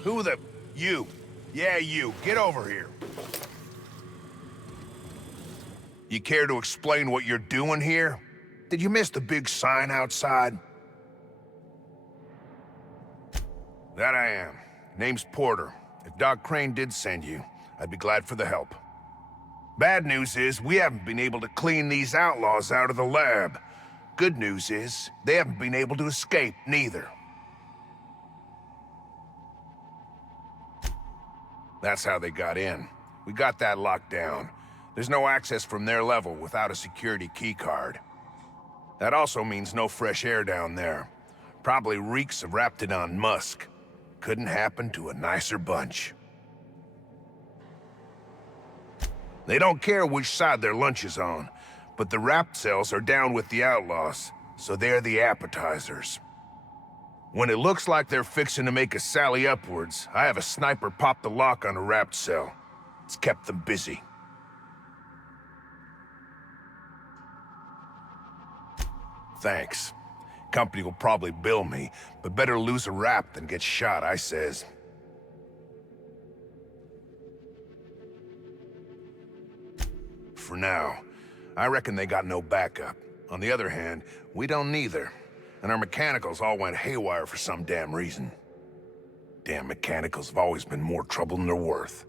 Who the... You. Yeah, you. Get over here. You care to explain what you're doing here? Did you miss the big sign outside? That I am. Name's Porter. If Doc Crane did send you, I'd be glad for the help. Bad news is, we haven't been able to clean these outlaws out of the lab. Good news is, they haven't been able to escape, neither. That's how they got in. We got that locked down. There's no access from their level without a security keycard. That also means no fresh air down there. Probably reeks of Raptidon musk. Couldn't happen to a nicer bunch. They don't care which side their lunch is on, but the Rapt cells are down with the outlaws, so they're the appetizers. When it looks like they're fixing to make a sally upwards, I have a sniper pop the lock on a Rapt cell. It's kept them busy. Thanks. Company will probably bill me, but better lose a Rapt than get shot, I says. For now, I reckon they got no backup. On the other hand, we don't neither. And our mechanicals all went haywire for some damn reason. Damn mechanicals have always been more trouble than they're worth.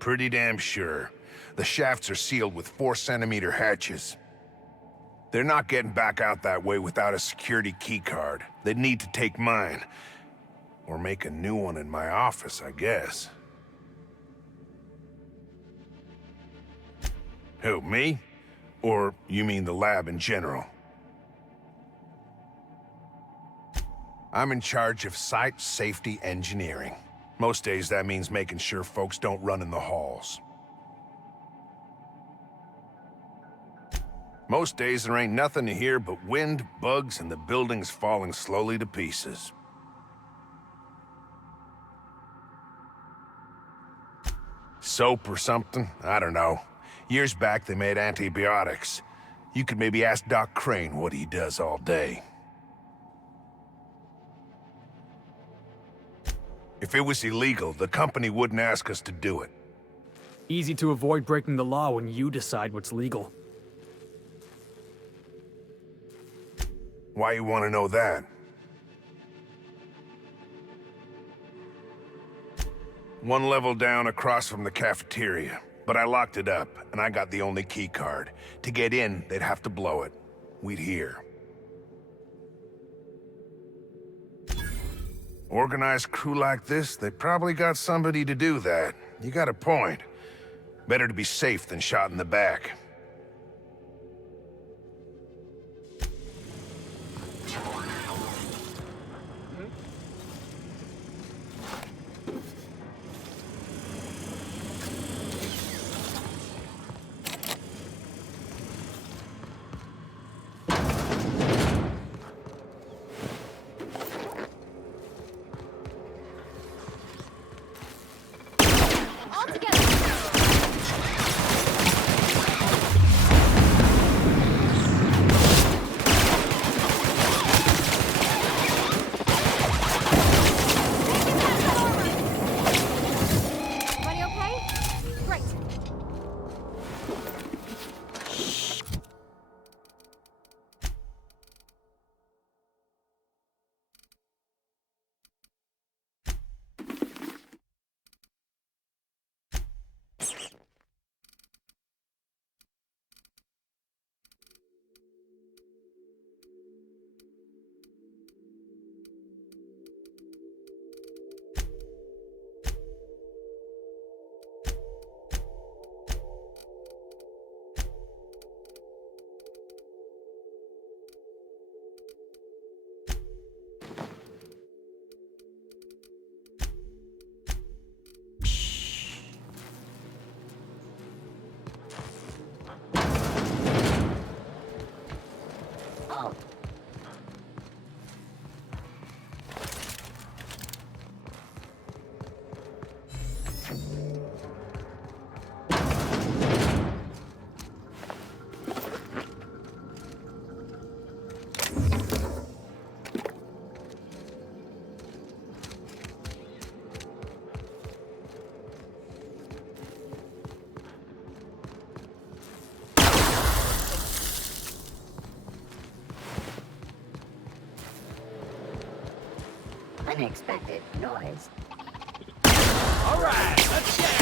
Pretty damn sure. The shafts are sealed with 4-centimeter hatches. They're not getting back out that way without a security keycard. They'd need to take mine. Or make a new one in my office, I guess. Who, me? Or you mean the lab in general? I'm in charge of site safety engineering. Most days that means making sure folks don't run in the halls. Most days there ain't nothing to hear but wind, bugs, and the buildings falling slowly to pieces. Soap or something? I don't know. Years back they made antibiotics. You could maybe ask Doc Crane what he does all day. If it was illegal, the company wouldn't ask us to do it. Easy to avoid breaking the law when you decide what's legal. Why you want to know that? One level down across from the cafeteria, but I locked it up, and I got the only key card. To get in, they'd have to blow it. We'd hear. Organized crew like this, they probably got somebody to do that. You got a point. Better to be safe than shot in the back. Unexpected noise. All right, let's get it.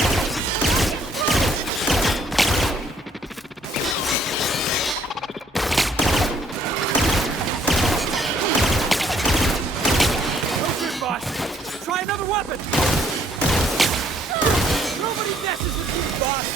No good, boss. Try another weapon. Nobody messes with you, boss.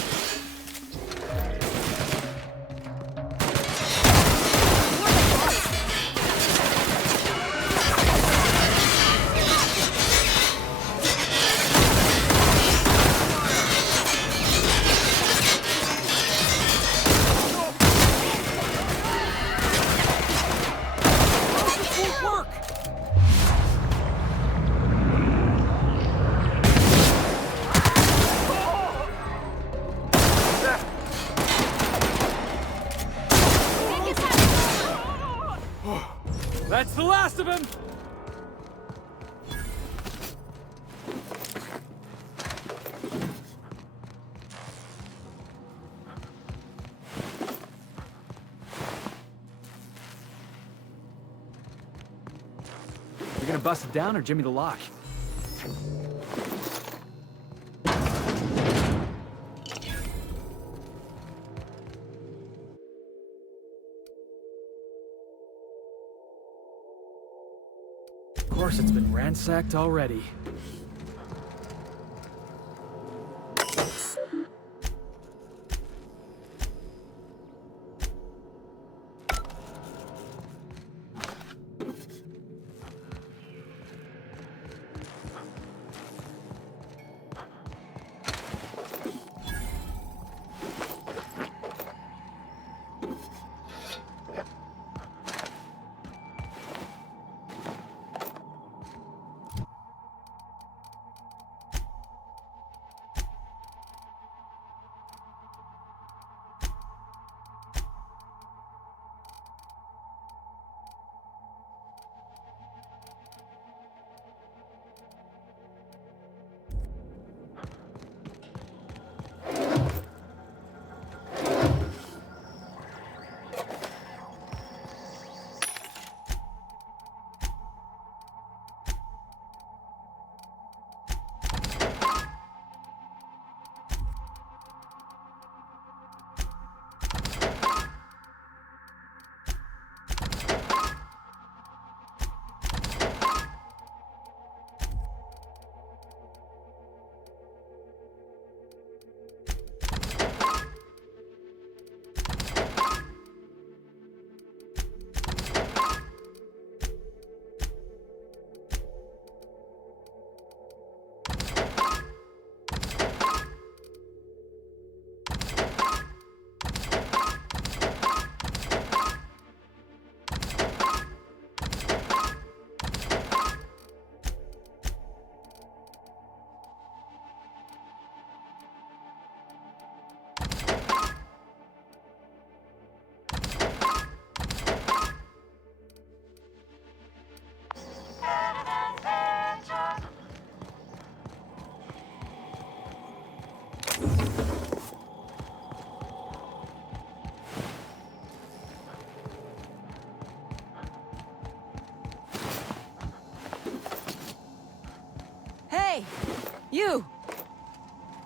That's the last of him! You're gonna bust it down or Jimmy the lock? Of course, it's been ransacked already. Hey! You!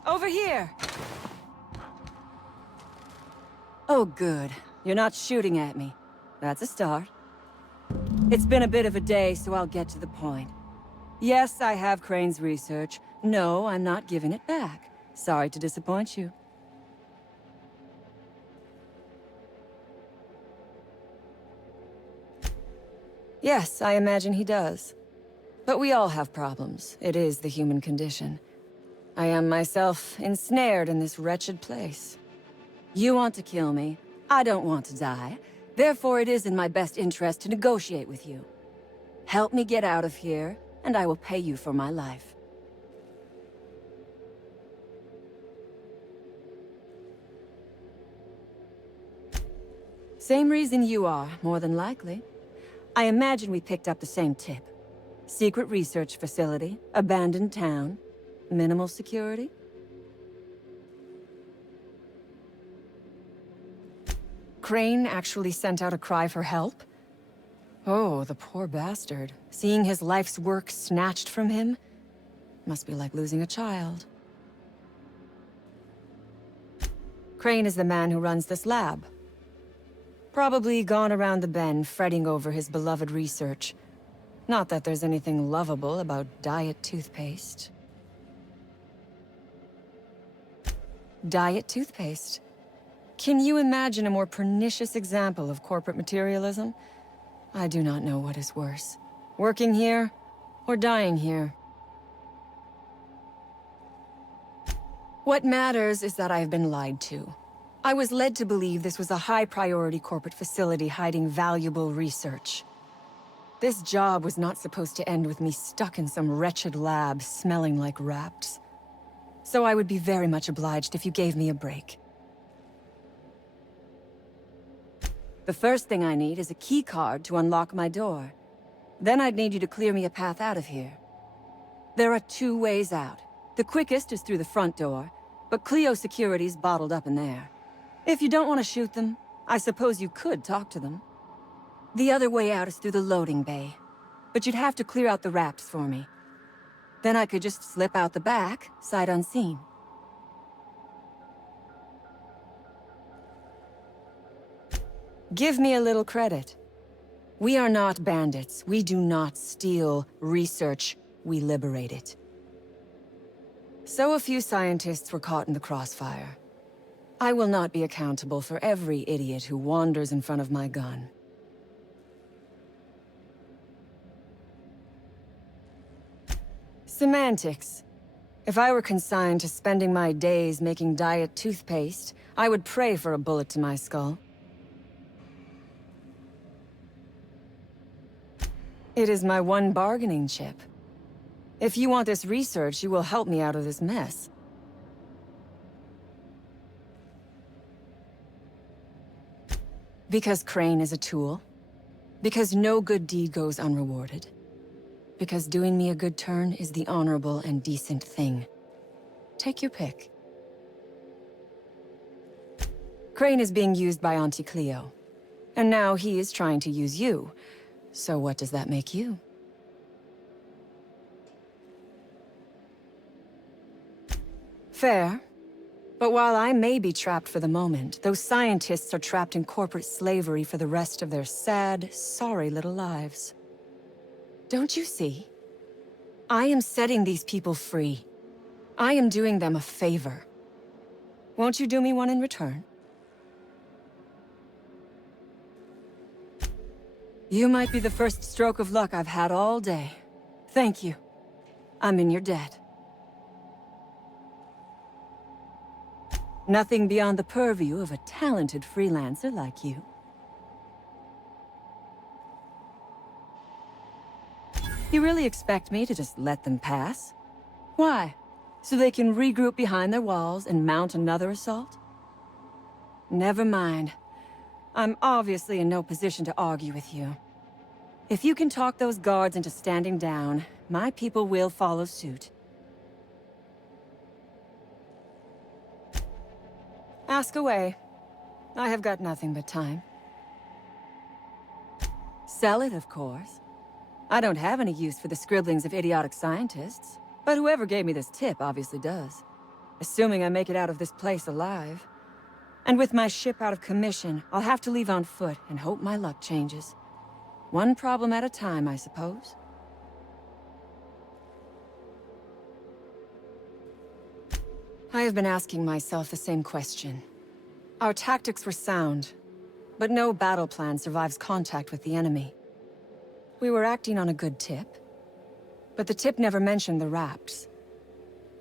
Over here! Oh, good. You're not shooting at me. That's a start. It's been a bit of a day, so I'll get to the point. Yes, I have Crane's research. No, I'm not giving it back. Sorry to disappoint you. Yes, I imagine he does. But we all have problems. It is the human condition. I am myself ensnared in this wretched place. You want to kill me. I don't want to die. Therefore, it is in my best interest to negotiate with you. Help me get out of here, and I will pay you for my life. Same reason you are, more than likely. I imagine we picked up the same tip. Secret research facility, abandoned town, minimal security. Crane actually sent out a cry for help? Oh, the poor bastard. Seeing his life's work snatched from him? Must be like losing a child. Crane is the man who runs this lab. Probably gone around the bend fretting over his beloved research. Not that there's anything lovable about diet toothpaste. Diet toothpaste. Can you imagine a more pernicious example of corporate materialism? I do not know what is worse. Working here, or dying here. What matters is that I have been lied to. I was led to believe this was a high-priority corporate facility hiding valuable research. This job was not supposed to end with me stuck in some wretched lab smelling like rats. So I would be very much obliged if you gave me a break. The first thing I need is a key card to unlock my door. Then I'd need you to clear me a path out of here. There are 2 ways out. The quickest is through the front door, but Clio security's bottled up in there. If you don't want to shoot them, I suppose you could talk to them. The other way out is through the loading bay, but you'd have to clear out the rafts for me. Then I could just slip out the back, sight unseen. Give me a little credit. We are not bandits. We do not steal research. We liberate it. So a few scientists were caught in the crossfire. I will not be accountable for every idiot who wanders in front of my gun. Semantics. If I were consigned to spending my days making diet toothpaste, I would pray for a bullet to my skull. It is my one bargaining chip. If you want this research, you will help me out of this mess. Because Crane is a tool. Because no good deed goes unrewarded. Because doing me a good turn is the honorable and decent thing. Take your pick. Crane is being used by Auntie Cleo. And now he is trying to use you. So what does that make you? Fair. But while I may be trapped for the moment, those scientists are trapped in corporate slavery for the rest of their sad, sorry little lives. Don't you see? I am setting these people free. I am doing them a favor. Won't you do me one in return? You might be the first stroke of luck I've had all day. Thank you. I'm in your debt. Nothing beyond the purview of a talented freelancer like you. You really expect me to just let them pass? Why? So they can regroup behind their walls and mount another assault? Never mind. I'm obviously in no position to argue with you. If you can talk those guards into standing down, my people will follow suit. Ask away. I have got nothing but time. Sell it, of course. I don't have any use for the scribblings of idiotic scientists, But whoever gave me this tip obviously does. Assuming I make it out of this place alive. And with my ship out of commission, I'll have to leave on foot and hope my luck changes. One problem at a time, I suppose. I have been asking myself the same question. Our tactics were sound, but no battle plan survives contact with the enemy. We were acting on a good tip, but the tip never mentioned the Rapts.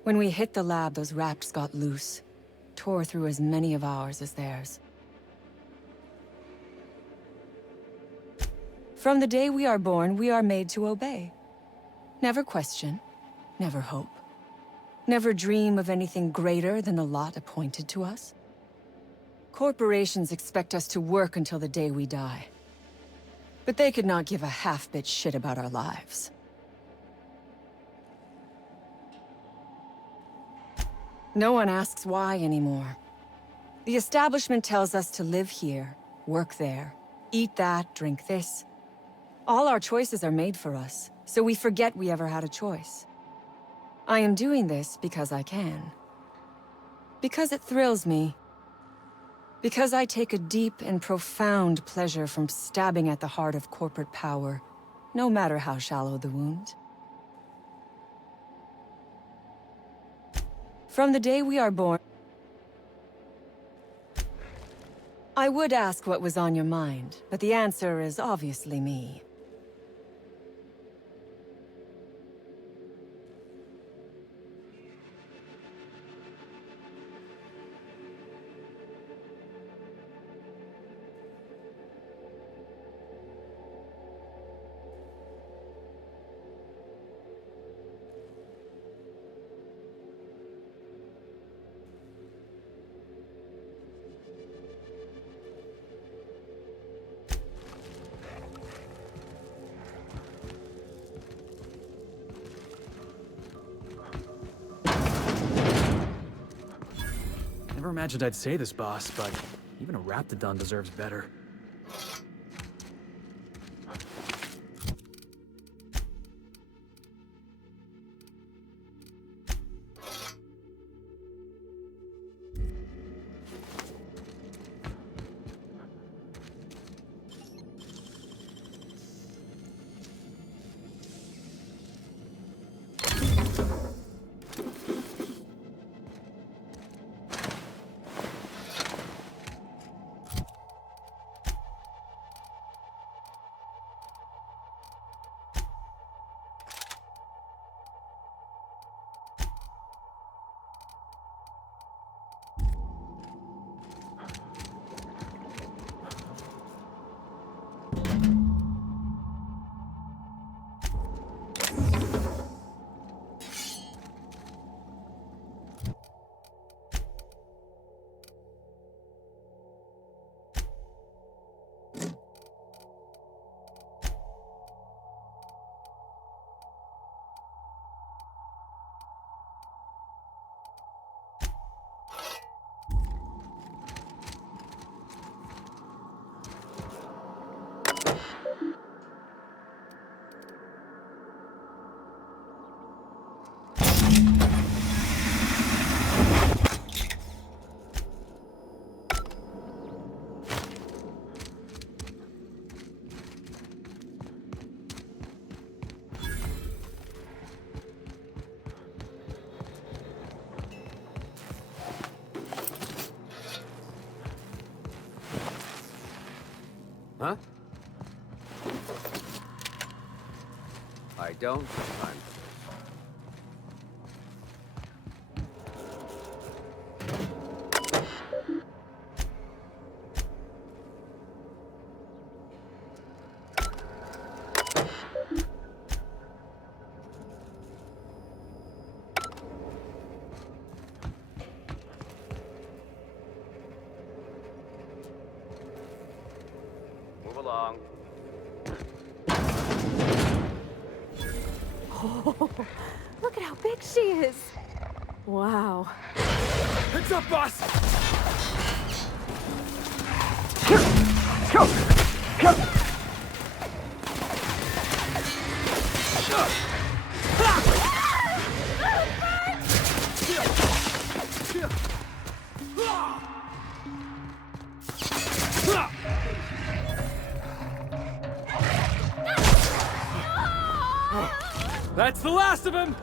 When we hit the lab, those Rapts got loose, tore through as many of ours as theirs. From the day we are born, we are made to obey. Never question, never hope. Never dream of anything greater than the lot appointed to us. Corporations expect us to work until the day we die. But they could not give a half-bit shit about our lives. No one asks why anymore. The establishment tells us to live here, work there, eat that, drink this. All our choices are made for us, so we forget we ever had a choice. I am doing this because I can. Because it thrills me. Because I take a deep and profound pleasure from stabbing at the heart of corporate power, no matter how shallow the wound. From the day we are born... I would ask what was on your mind, but the answer is obviously me. Never imagined I'd say this, boss, but even a Raptidon deserves better. Huh? I don't have time for this. Move along. Oh, look at how big she is. Wow. Heads up, boss! That's the last of him!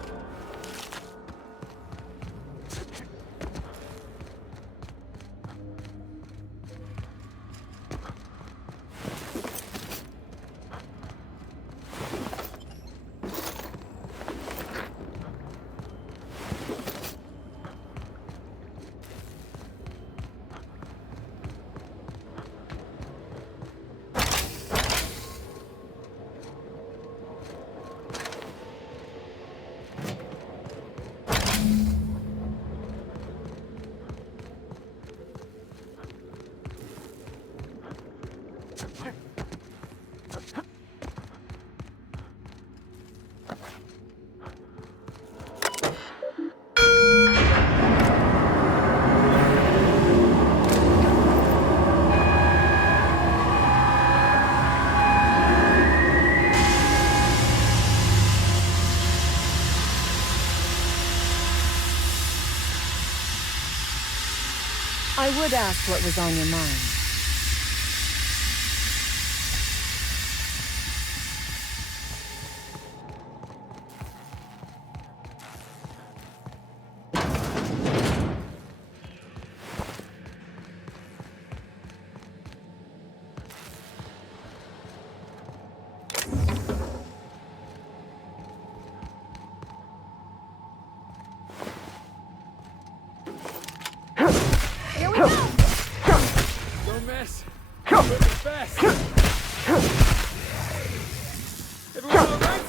I would ask what was on your mind. Don't miss. Move it fast. Everyone all right?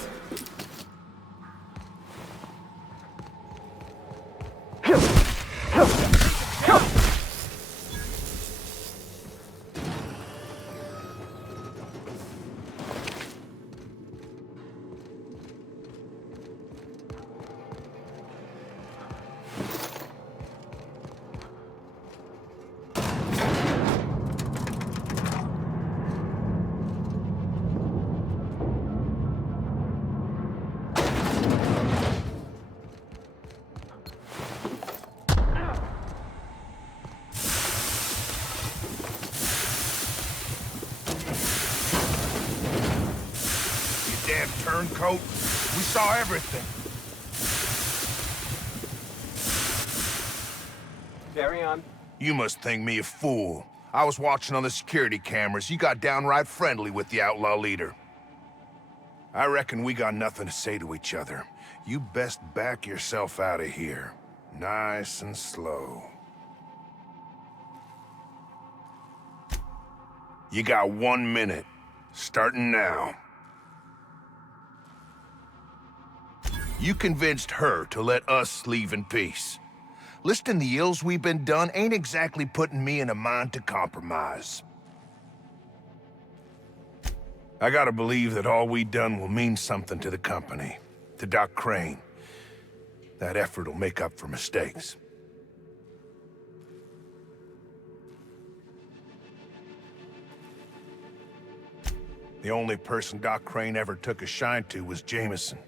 Damn turncoat. We saw everything. Carry on. You must think me a fool. I was watching on the security cameras. You got downright friendly with the outlaw leader. I reckon we got nothing to say to each other. You best back yourself out of here. Nice and slow. You got 1 minute. Starting now. You convinced her to let us leave in peace. Listing the ills we've been done ain't exactly putting me in a mind to compromise. I gotta believe that all we done will mean something to the company, to Doc Crane. That effort will make up for mistakes. The only person Doc Crane ever took a shine to was Jameson.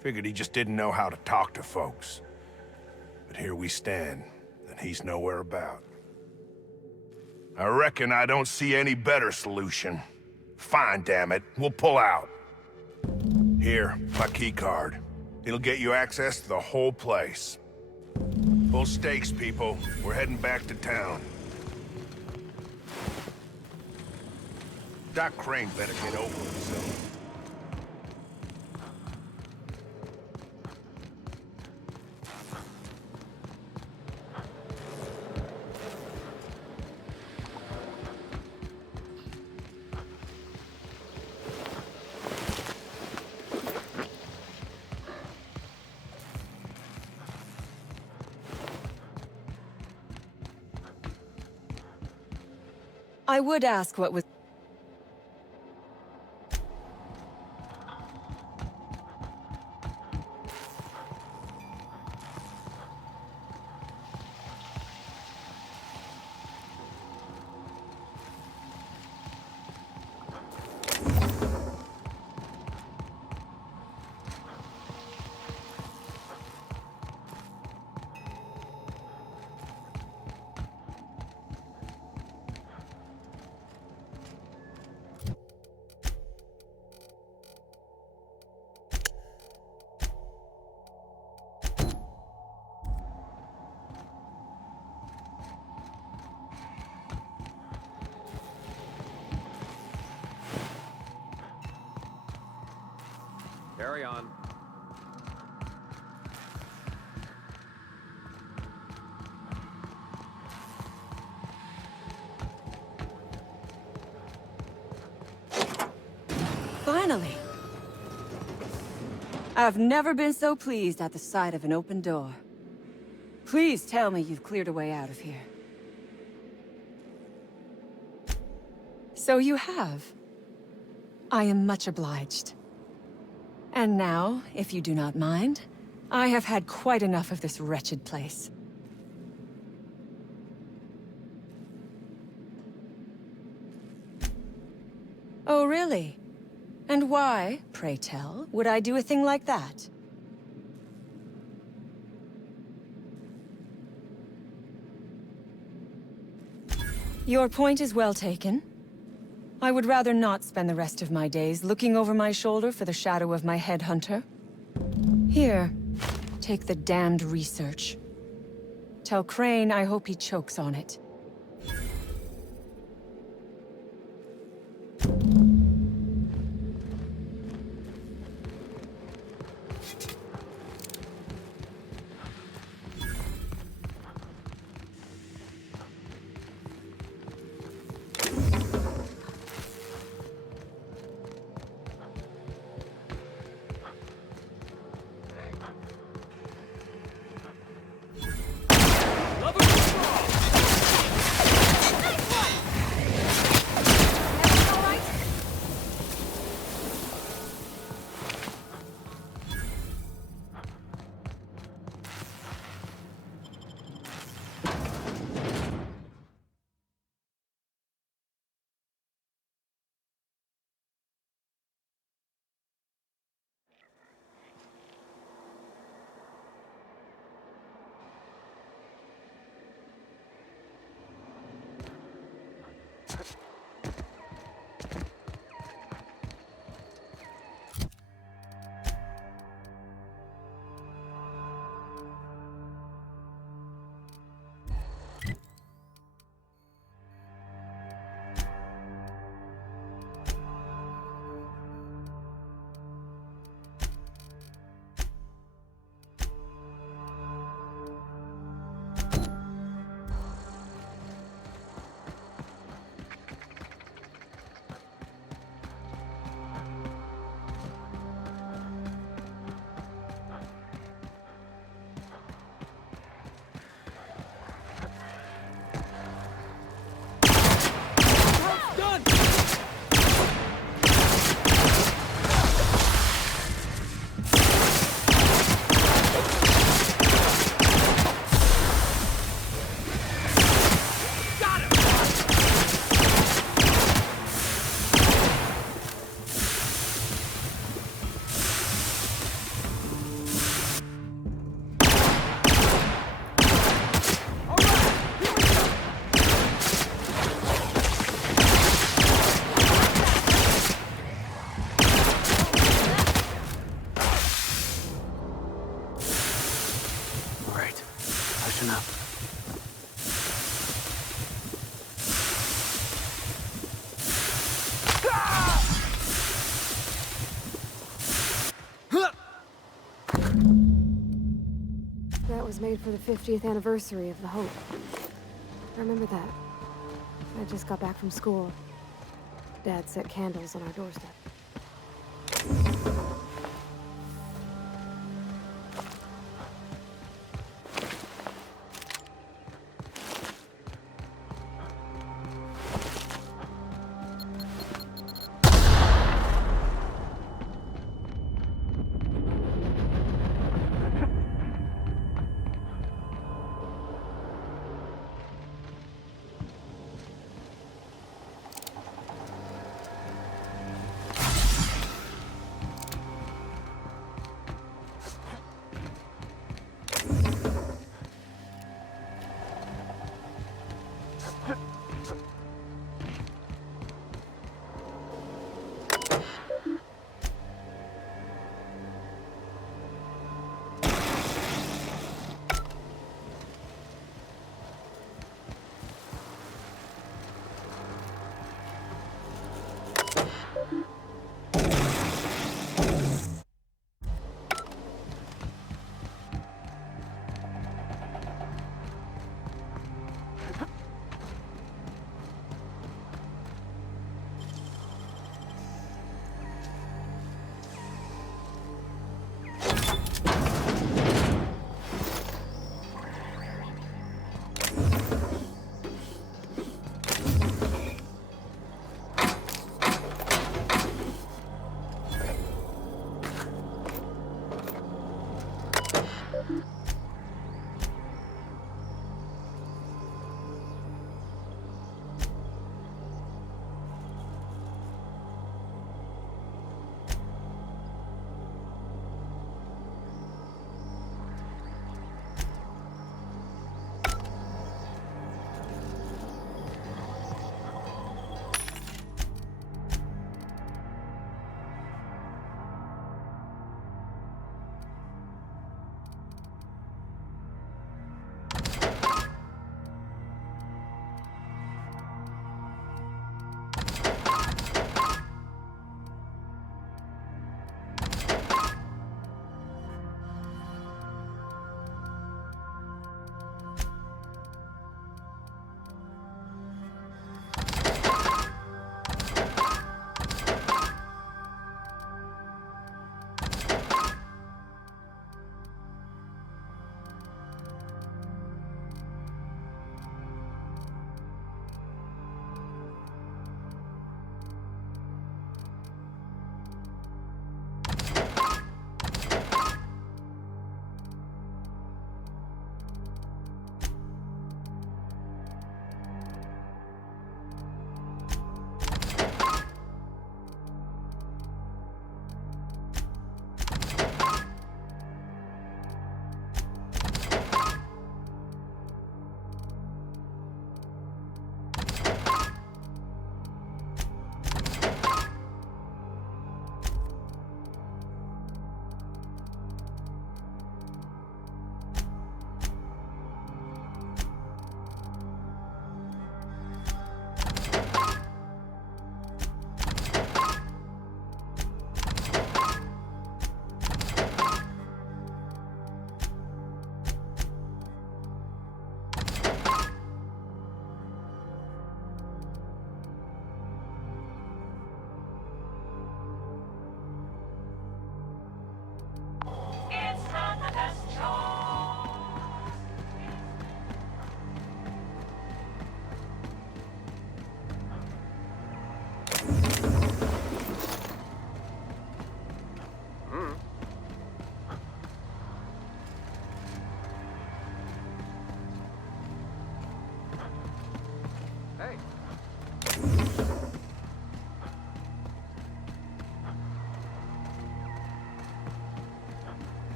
Figured he just didn't know how to talk to folks. But here we stand, and he's nowhere about. I reckon I don't see any better solution. Fine, damn it. We'll pull out. Here, my key card. It'll get you access to the whole place. Full stakes, people. We're heading back to town. Doc Crane better get over himself. I would ask what was... Carry on. Finally! I've never been so pleased at the sight of an open door. Please tell me you've cleared a way out of here. So you have. I am much obliged. And now, if you do not mind, I have had quite enough of this wretched place. Oh, really? And why, pray tell, would I do a thing like that? Your point is well taken. I would rather not spend the rest of my days looking over my shoulder for the shadow of my headhunter. Here, take the damned research. Tell Crane I hope he chokes on it. Was made for the 50th anniversary of the Hope. I remember that. I just got back from school. Dad set candles on our doorstep.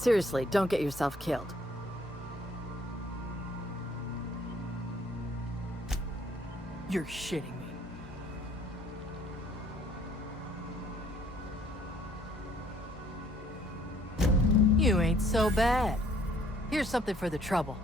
Seriously, don't get yourself killed. You're shitting me. You ain't so bad. Here's something for the trouble.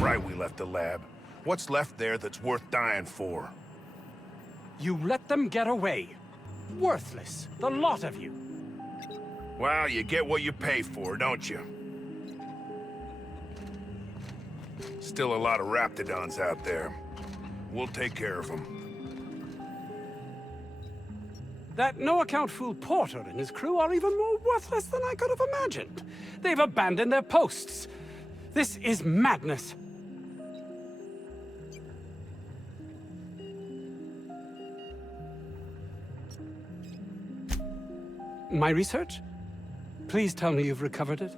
Damn right we left the lab. What's left there that's worth dying for? You let them get away. Worthless, the lot of you. Well, you get what you pay for, don't you? Still a lot of raptidons out there. We'll take care of them. That no-account fool Porter and his crew are even more worthless than I could have imagined. They've abandoned their posts. This is madness. My research? Please tell me you've recovered it.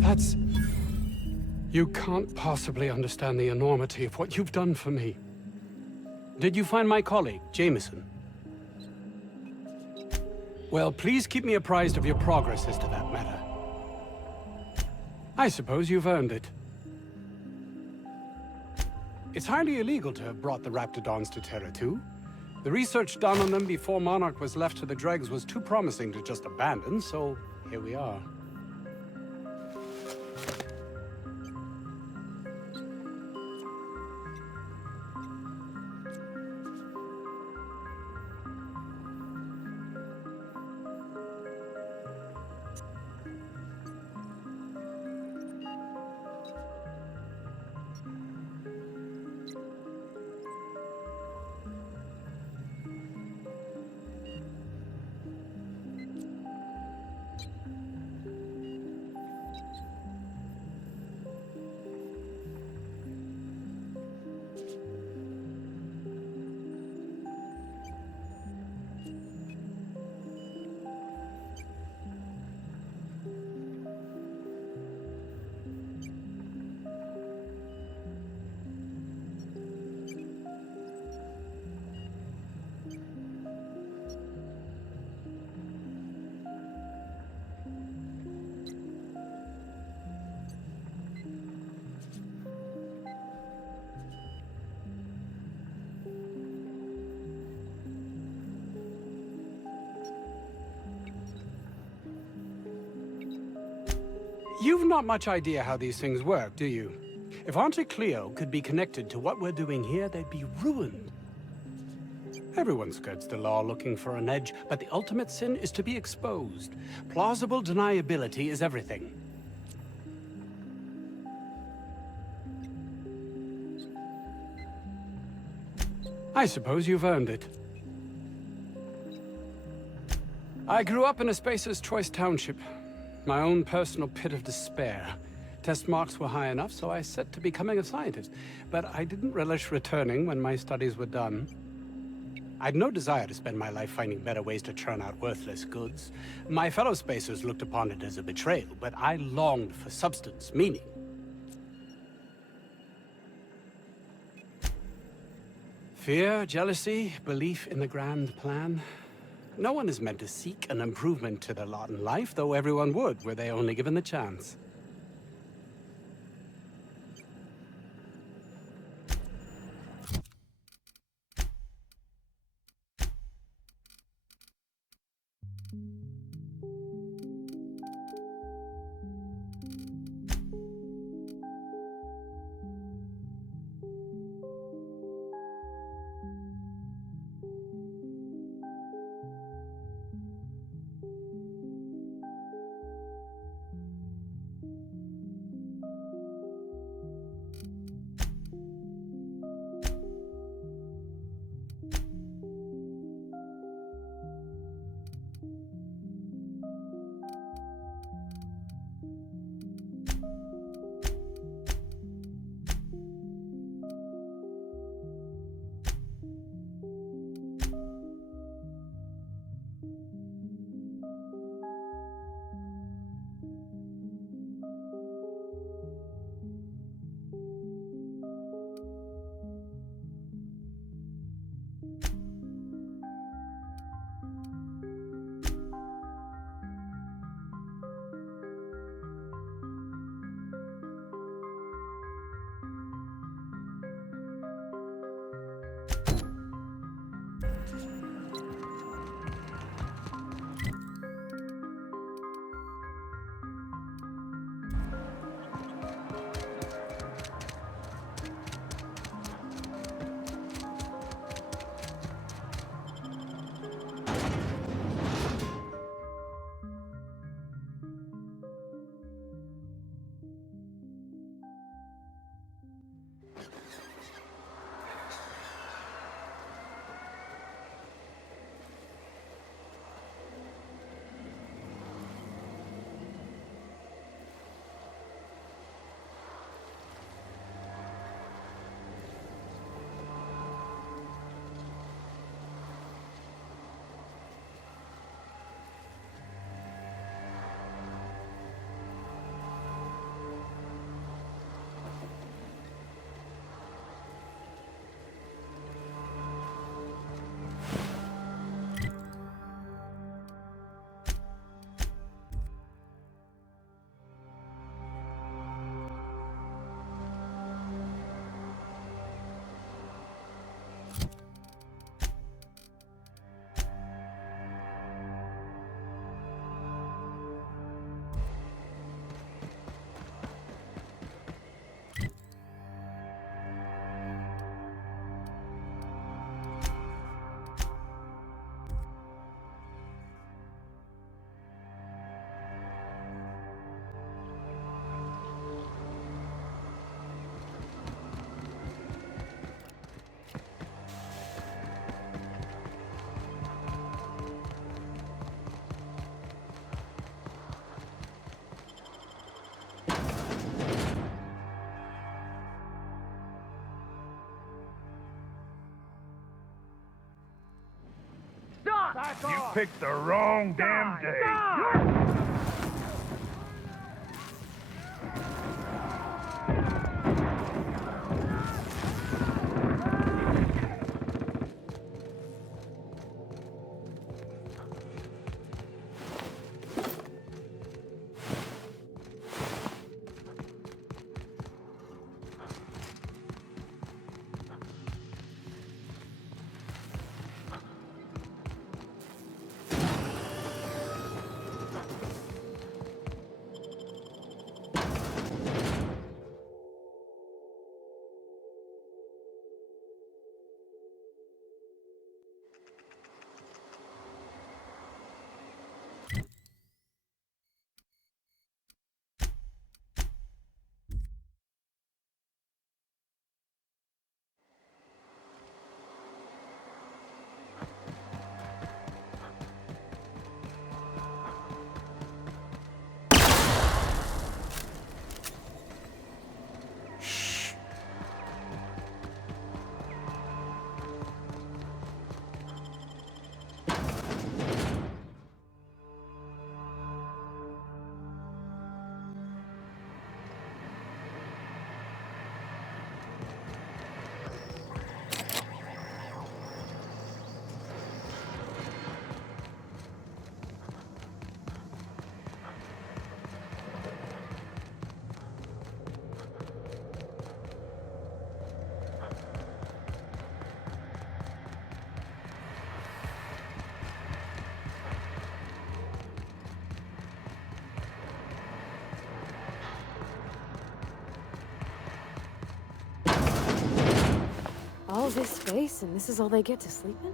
That's... You can't possibly understand the enormity of what you've done for me. Did you find my colleague, Jameson? Well, please keep me apprised of your progress as to that matter. I suppose you've earned it. It's highly illegal to have brought the Raptidons to Terra 2. The research done on them before Monarch was left to the dregs was too promising to just abandon, so here we are. You've not much idea how these things work, do you? If Auntie Cleo could be connected to what we're doing here, they'd be ruined. Everyone skirts the law looking for an edge, but the ultimate sin is to be exposed. Plausible deniability is everything. I suppose you've earned it. I grew up in a Spacer's Choice township. My own personal pit of despair. Test marks were high enough, so I set to becoming a scientist. But I didn't relish returning when my studies were done. I'd no desire to spend my life finding better ways to churn out worthless goods. My fellow Spacers looked upon it as a betrayal, but I longed for substance, meaning. Fear, jealousy, belief in the grand plan. No one is meant to seek an improvement to their lot in life, though everyone would, were they only given the chance. You picked the wrong damn day. All this space, and this is all they get to sleep in?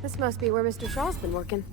This must be where Mr. Shaw's been working.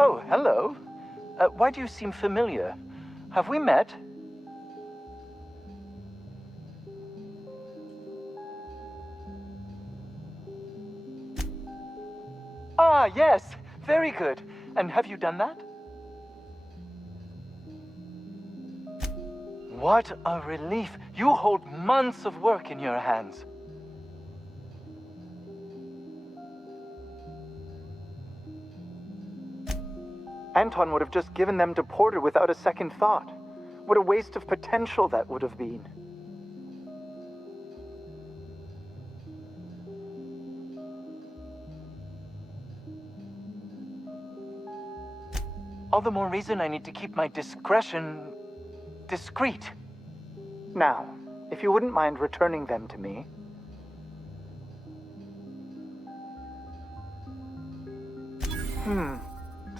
Oh, hello. Why do you seem familiar? Have we met? Ah, yes. Very good. And have you done that? What a relief. You hold months of work in your hands. Anton would have just given them to Porter without a second thought. What a waste of potential that would have been. All the more reason I need to keep my discretion discreet. Now, if you wouldn't mind returning them to me.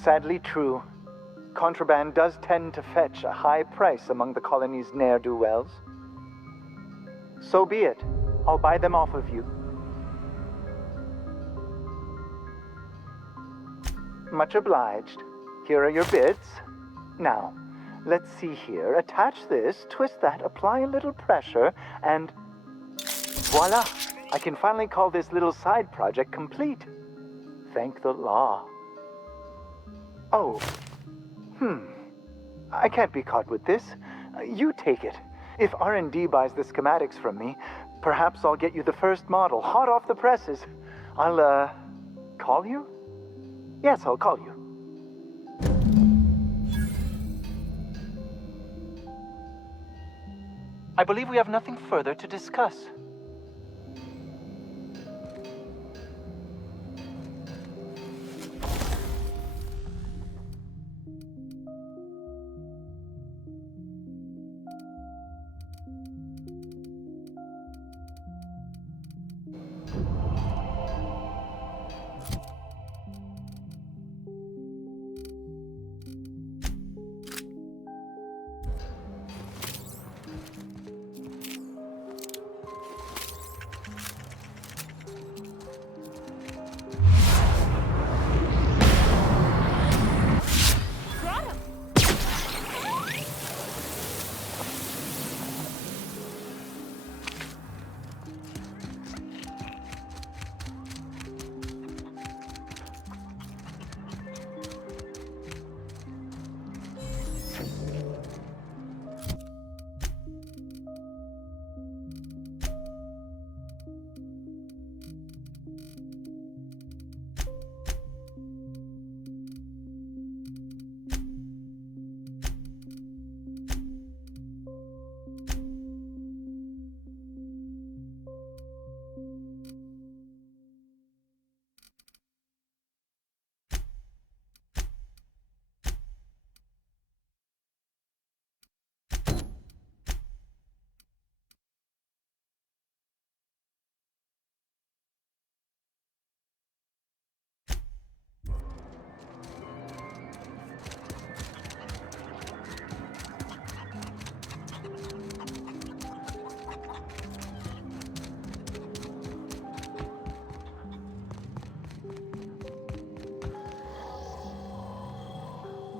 Sadly true. Contraband does tend to fetch a high price among the colony's ne'er-do-wells. So be it. I'll buy them off of you. Much obliged. Here are your bids. Now, let's see here. Attach this, twist that, apply a little pressure, and voila! I can finally call this little side project complete. Thank the law. Oh. I can't be caught with this. You take it. If R&D buys the schematics from me, perhaps I'll get you the first model, hot off the presses. I'll, call you? Yes, I'll call you. I believe we have nothing further to discuss.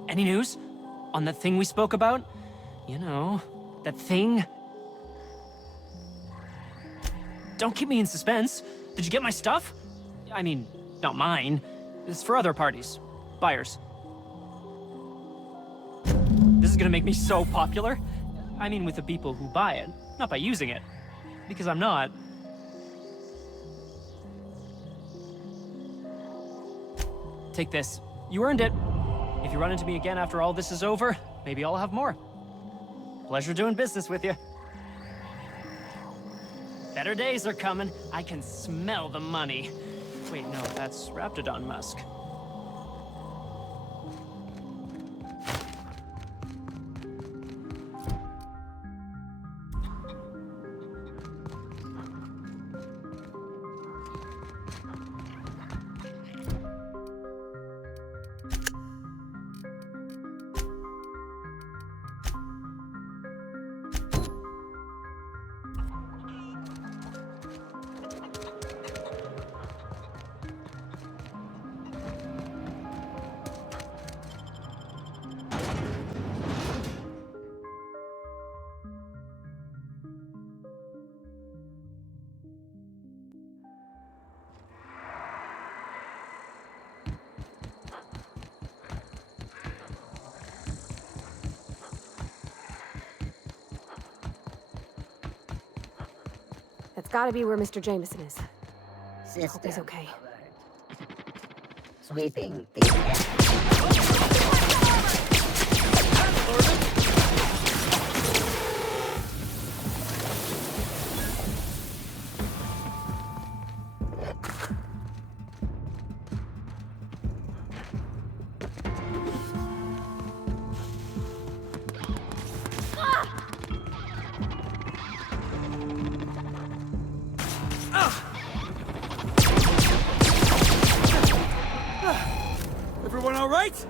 Any news? On the thing we spoke about? You know, that thing. Don't keep me in suspense. Did you get my stuff? I mean, not mine. It's for other parties. Buyers. This is gonna make me so popular. I mean with the people who buy it, not by using it. Because I'm not. Take this. You earned it. If you run into me again after all this is over, maybe I'll have more. Pleasure doing business with you. Better days are coming. I can smell the money. Wait, no, that's Raptidon Musk. That's gotta be where Mr. Jameson is. Hope he's System okay. sweeping the Everyone all right?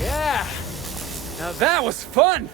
Yeah! Now that was fun!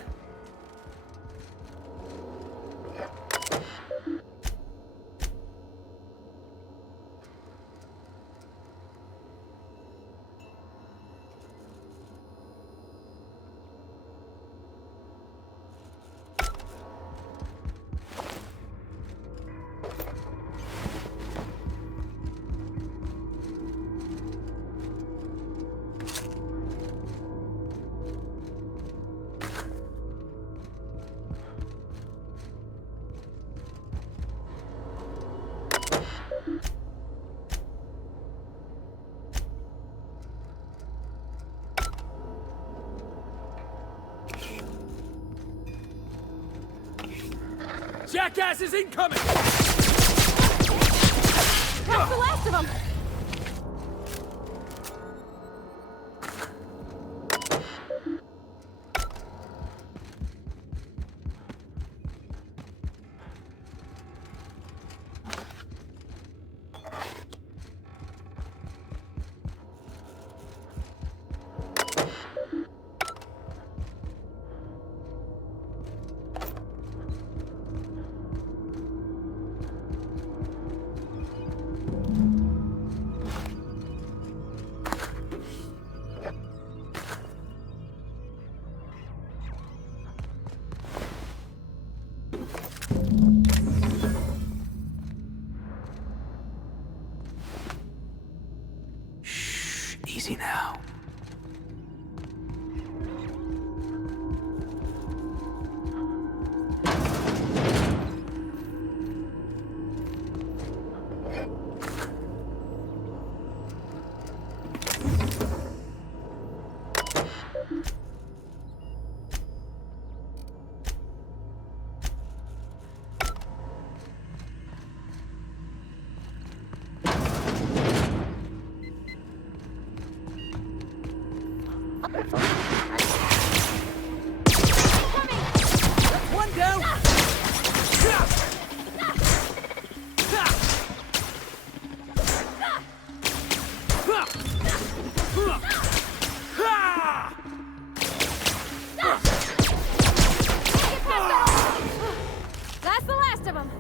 Jackass is incoming! That's the last of them! Easy now. One down! That's the last of them.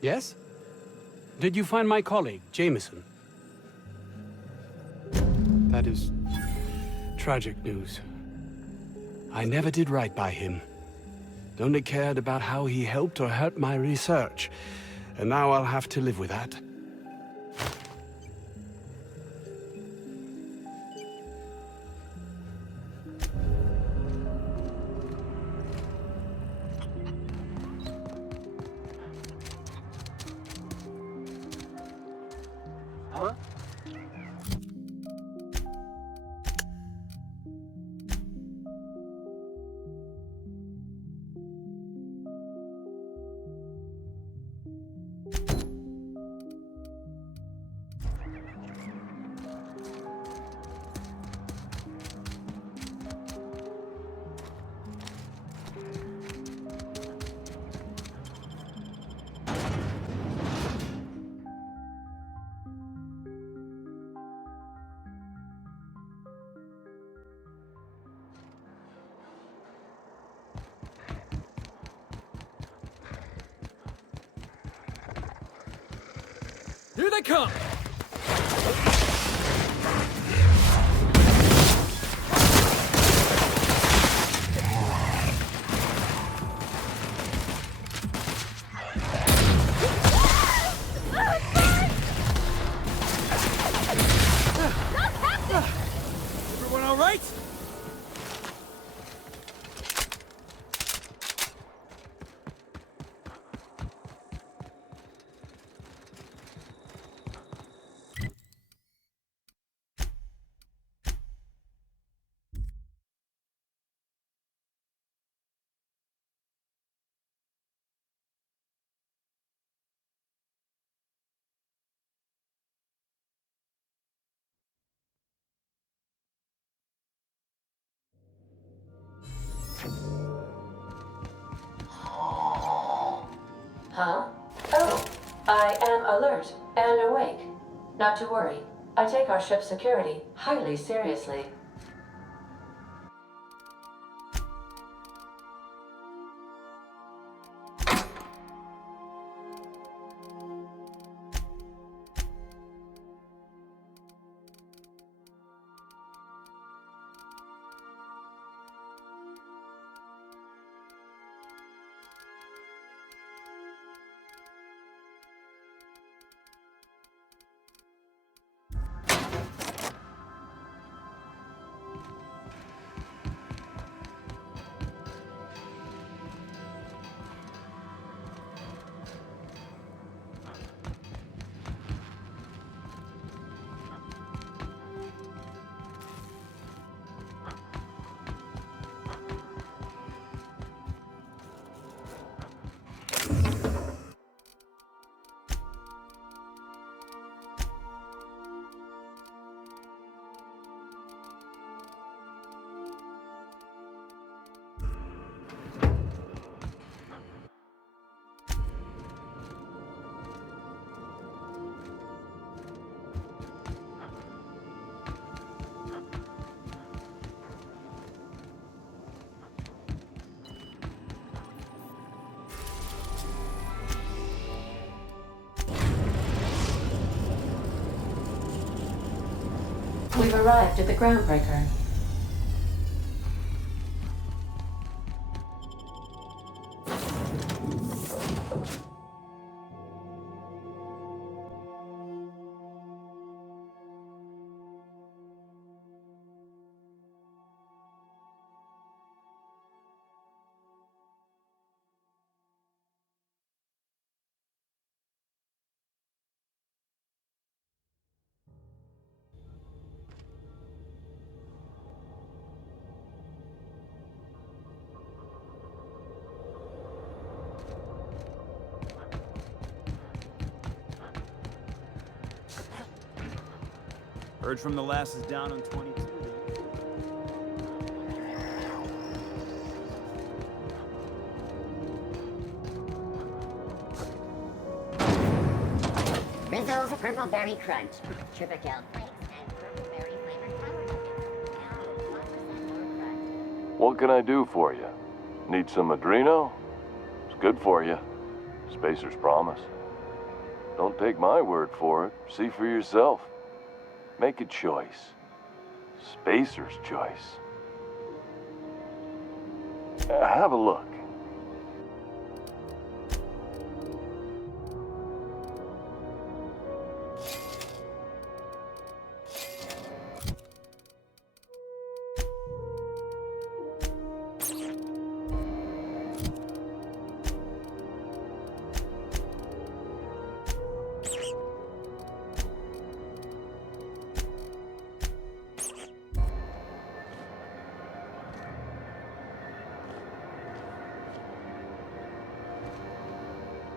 Yes? Did you find my colleague, Jameson? That is tragic news. I never did right by him. Only cared about how he helped or hurt my research. And now I'll have to live with that. Huh? Here they come! Everyone all right? Huh? Oh, I am alert and awake. Not to worry. I take our ship's security highly seriously. We've arrived at the groundbreaker. Heard from the lasses down on 22. Rizzo's Purple Berry Crunch, Triple Flakes, and Purple Berry flavored power nuggets. What can I do for you? Need some Adreno? It's good for you. Spacer's promise. Don't take my word for it. See for yourself. Make a choice. Spacer's choice. Have a look.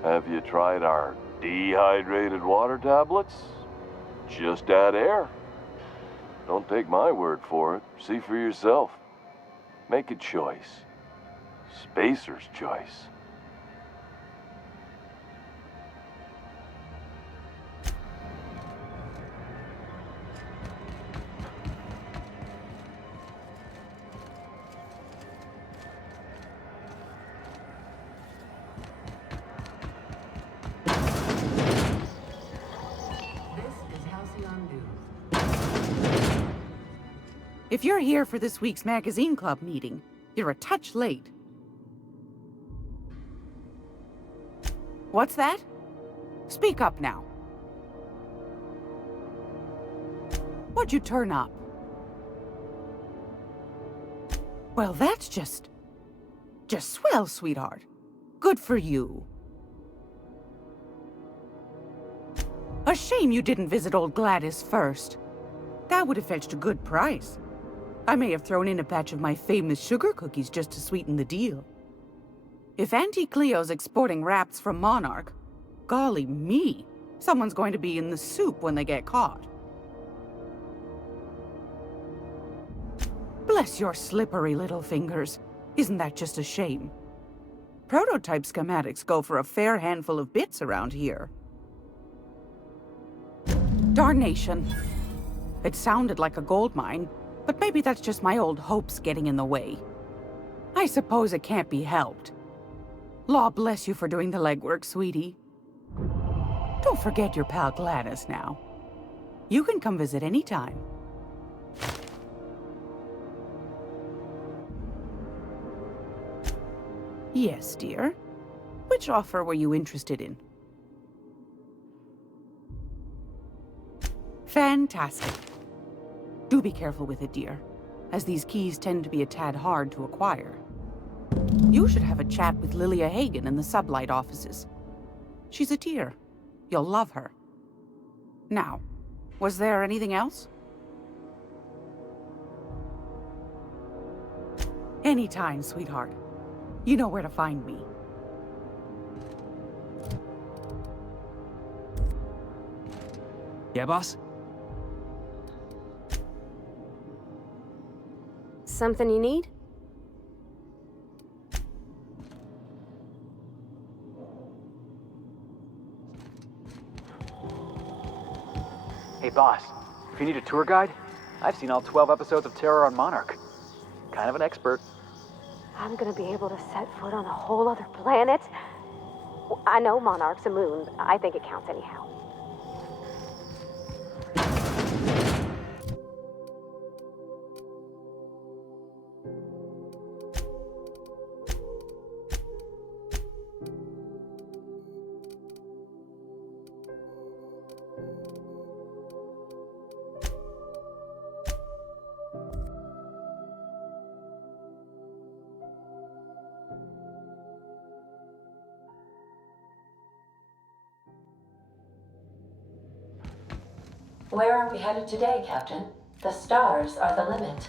Have you tried our dehydrated water tablets? Just add air. Don't take my word for it. See for yourself. Make a choice. Spacer's choice. If you're here for this week's magazine club meeting, you're a touch late. What's that? Speak up now. What'd you turn up? Well, that's just swell, sweetheart. Good for you. A shame you didn't visit old Gladys first. That would have fetched a good price. I may have thrown in a batch of my famous sugar cookies just to sweeten the deal. If Auntie Cleo's exporting wraps from Monarch, golly me, someone's going to be in the soup when they get caught. Bless your slippery little fingers. Isn't that just a shame? Prototype schematics go for a fair handful of bits around here. Darnation. It sounded like a gold mine, but maybe that's just my old hopes getting in the way. I suppose it can't be helped. Law bless you for doing the legwork, sweetie. Don't forget your pal Gladys now. You can come visit anytime. Yes, dear. Which offer were you interested in? Fantastic. Do be careful with it, dear, as these keys tend to be a tad hard to acquire. You should have a chat with Lilia Hagen in the Sublight offices. She's a dear. You'll love her. Now, was there anything else? Anytime, sweetheart. You know where to find me. Yeah, boss? Something you need? Hey boss, if you need a tour guide, I've seen all 12 episodes of Terror on Monarch. Kind of an expert. I'm gonna be able to set foot on a whole other planet? I know Monarch's a moon. I think it counts anyhow. Where are we headed today, Captain? The stars are the limit.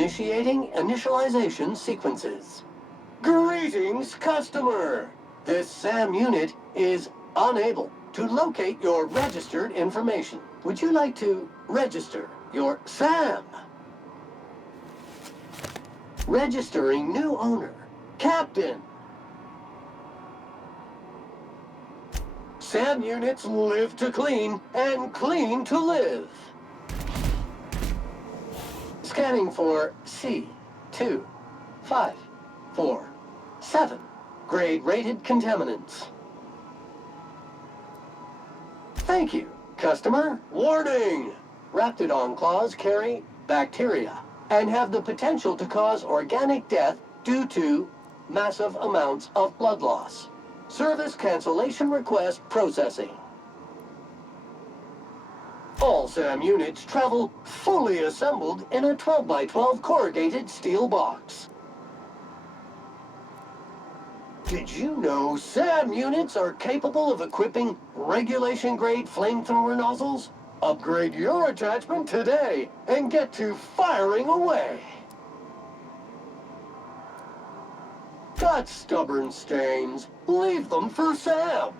Initiating initialization sequences. Greetings, customer! This SAM unit is unable to locate your registered information. Would you like to register your SAM? Registering new owner. Captain. SAM units live to clean and clean to live. Scanning for C2547. Grade rated contaminants. Thank you, customer. Warning! Raptidon claws carry bacteria and have the potential to cause organic death due to massive amounts of blood loss. Service cancellation request processing. All SAM units travel fully assembled in a 12x12 corrugated steel box. Did you know SAM units are capable of equipping regulation-grade flamethrower nozzles? Upgrade your attachment today and get to firing away. Got stubborn stains? Leave them for Sam.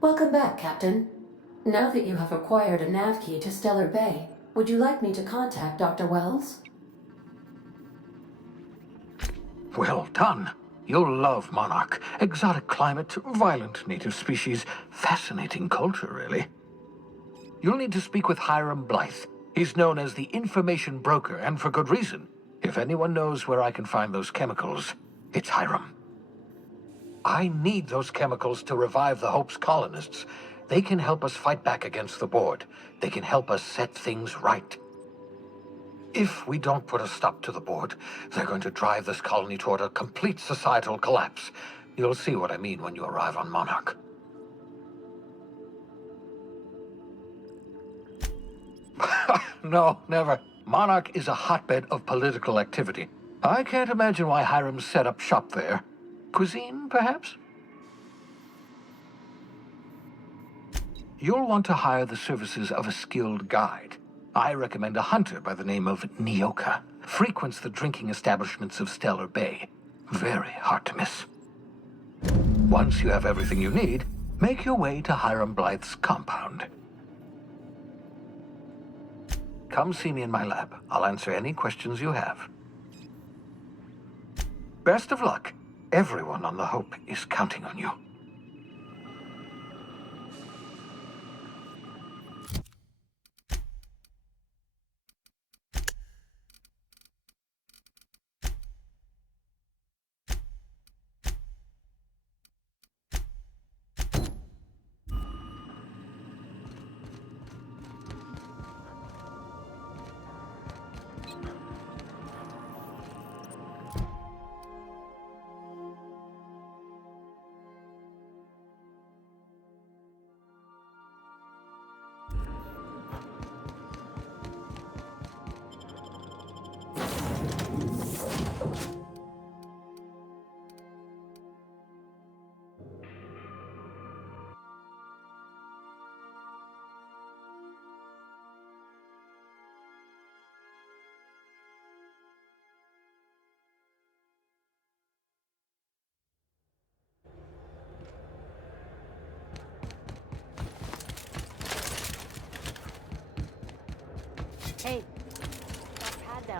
Welcome back, Captain. Now that you have acquired a nav key to Stellar Bay, would you like me to contact Dr. Wells? Well done. You'll love Monarch. Exotic climate, violent native species, fascinating culture, really. You'll need to speak with Hiram Blythe. He's known as the information broker, and for good reason. If anyone knows where I can find those chemicals, it's Hiram. I need those chemicals to revive the Hope's colonists. They can help us fight back against the board. They can help us set things right. If we don't put a stop to the board, they're going to drive this colony toward a complete societal collapse. You'll see what I mean when you arrive on Monarch. No, never. Monarch is a hotbed of political activity. I can't imagine why Hiram set up shop there. Cuisine, perhaps? You'll want to hire the services of a skilled guide. I recommend a hunter by the name of Nyoka. Frequents the drinking establishments of Stellar Bay. Very hard to miss. Once you have everything you need, make your way to Hiram Blythe's compound. Come see me in my lab. I'll answer any questions you have. Best of luck. Everyone on the Hope is counting on you.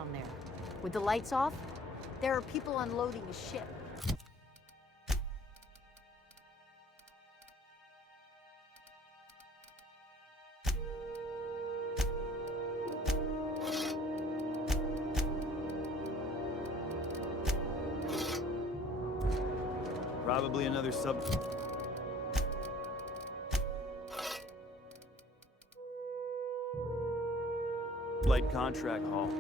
down there? With the lights off? There are people unloading a ship. Probably another sub... Light contract haul.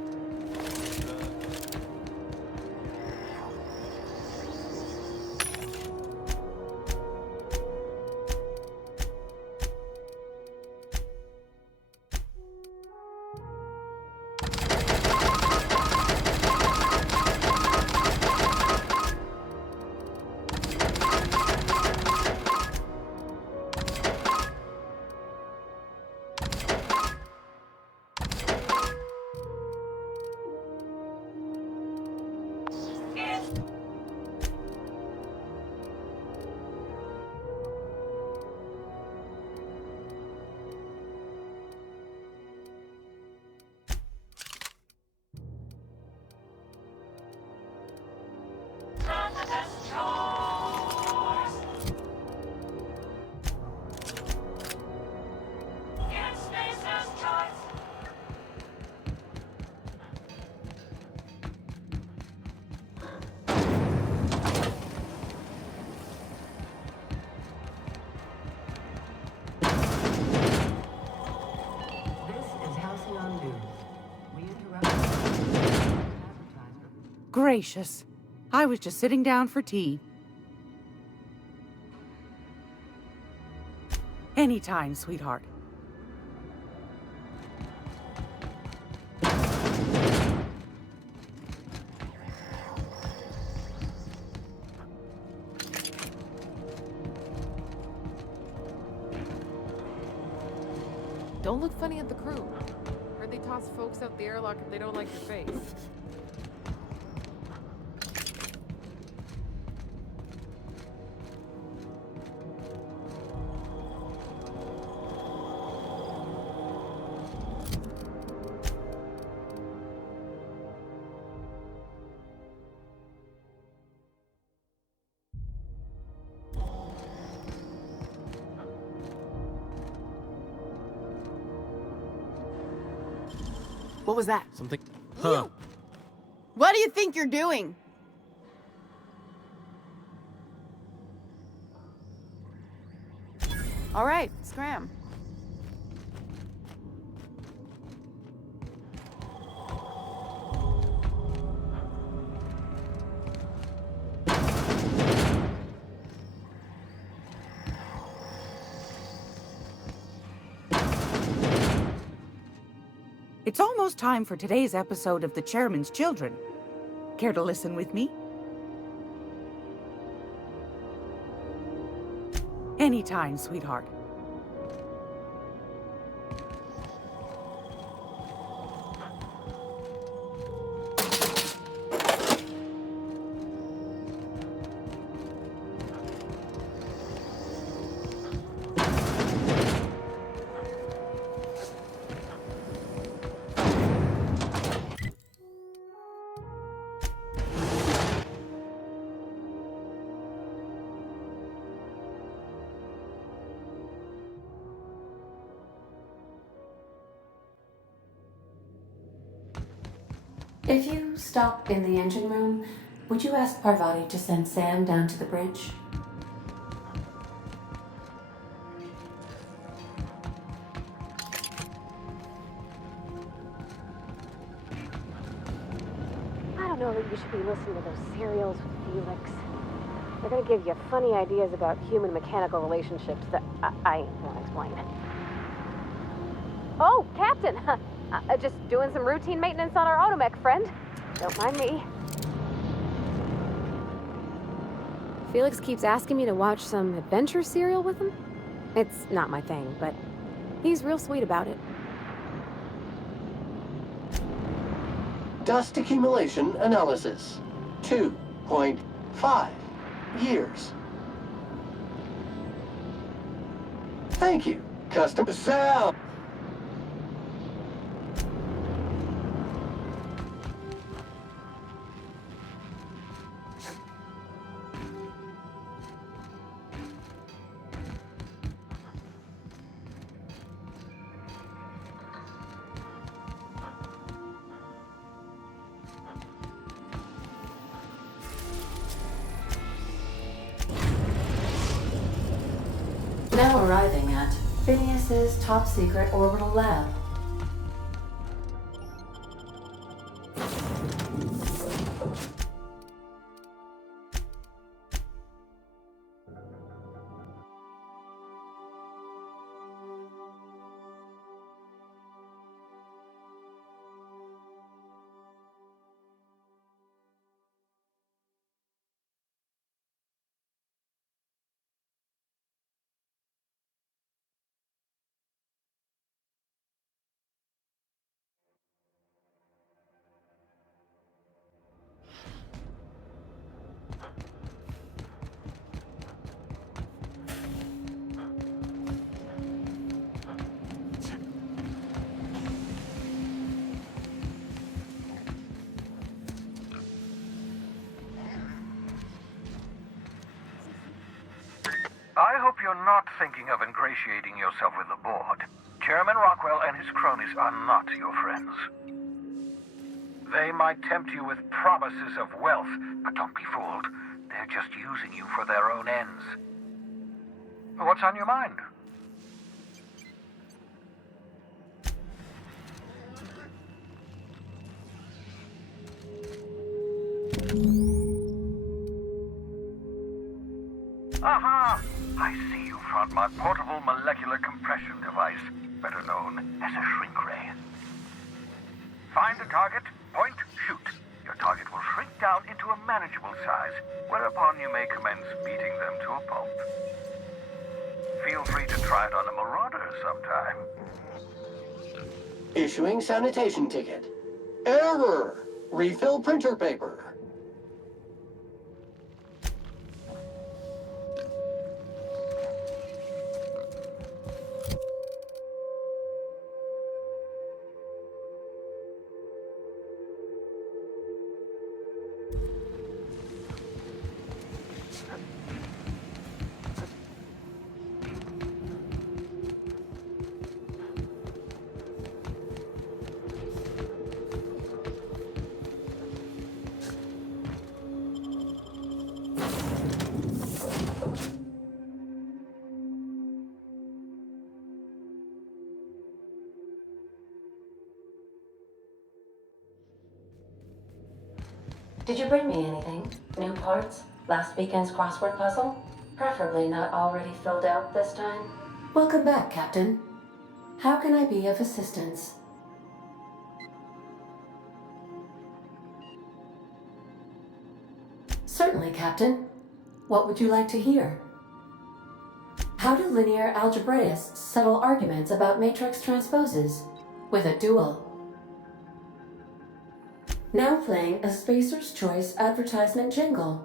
Gracious. I was just sitting down for tea. Anytime, sweetheart. Don't look funny at the crew. Heard they toss folks out the airlock if they don't like your face. What was that? Something... Huh. What do you think you're doing? All right, scram. It's almost time for today's episode of The Chairman's Children. Care to listen with me? Anytime, sweetheart. If you stop in the engine room, would you ask Parvati to send Sam down to the bridge? I don't know that you should be listening to those serials with Felix. They're gonna give you funny ideas about human-mechanical relationships that I won't explain. Oh, Captain! Just doing some routine maintenance on our automech, friend. Don't mind me. Felix keeps asking me to watch some adventure serial with him. It's not my thing, but he's real sweet about it. Dust accumulation analysis. 2.5 years. Thank you, custom sound. Now arriving at Phineas's top-secret orbital lab. I hope you're not thinking of ingratiating yourself with the board. Chairman Rockwell and his cronies are not your friends. They might tempt you with promises of wealth, but don't be fooled. They're just using you for their own ends. What's on your mind? Aha! I see you front my portable molecular compression device, better known as a shrink ray. Find the target, point, shoot. Your target will shrink down into a manageable size, whereupon you may commence beating them to a pulp. Feel free to try it on a marauder sometime. Issuing sanitation ticket. Error! Refill printer paper. Did you bring me anything? New parts? Last weekend's crossword puzzle? Preferably not already filled out this time. Welcome back, Captain. How can I be of assistance? Certainly, Captain. What would you like to hear? How do linear algebraists settle arguments about matrix transposes? With a duel. Now playing a Spacer's Choice advertisement jingle.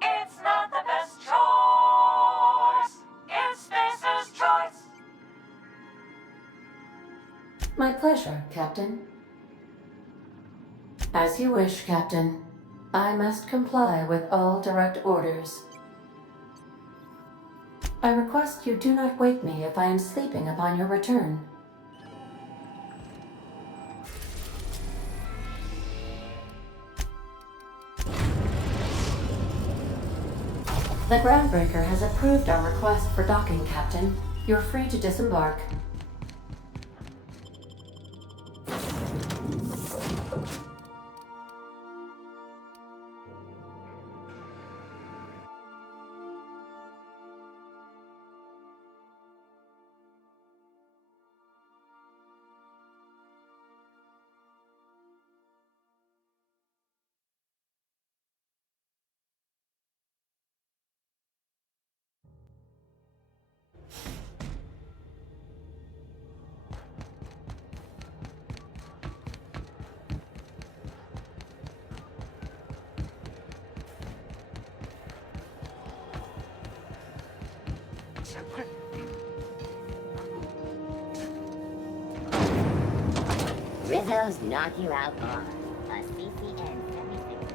It's not the best choice. It's Spacer's Choice. My pleasure, Captain. As you wish, Captain. I must comply with all direct orders. I request you do not wake me if I am sleeping upon your return. The Groundbreaker has approved our request for docking, Captain. You're free to disembark. Rizzo's knock you out on a CCN 76.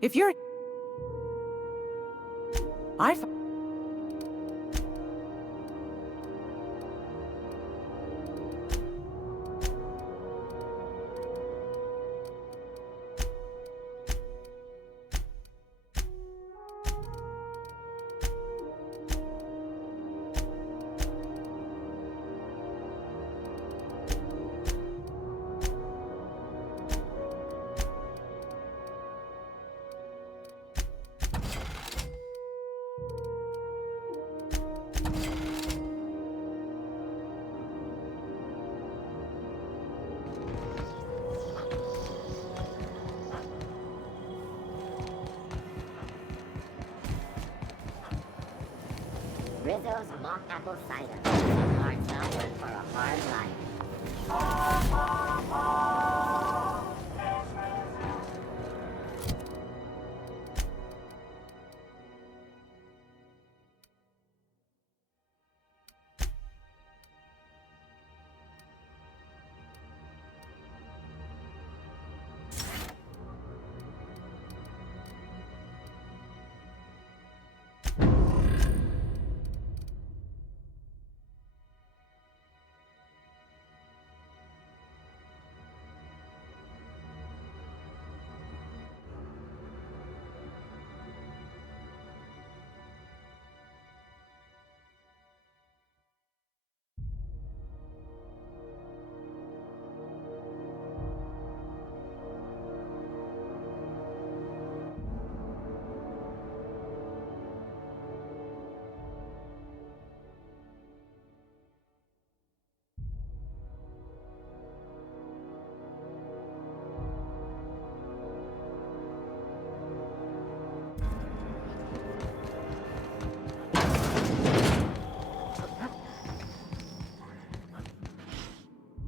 If you're... Rizzo's mock apple cider. A hard salad for a hard life.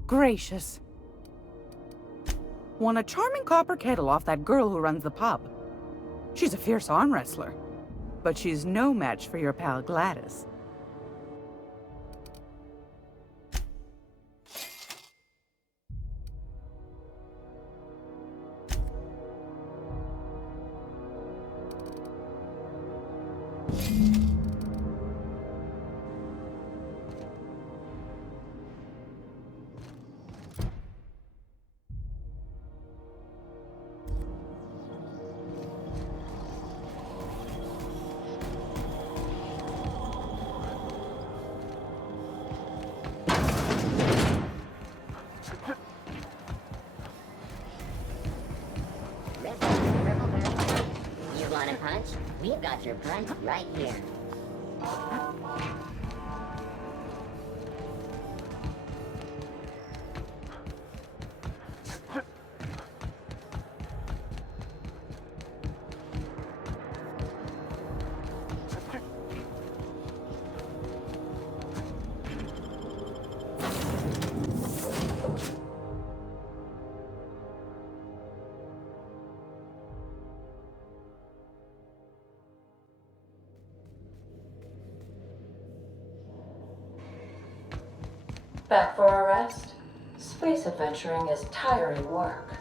Gracious. Won a charming copper kettle off that girl who runs the pub. She's a fierce arm wrestler, but she's no match for your pal Gladys. You want a punch? We've got your punch right here. Back for a rest? Space adventuring is tiring work.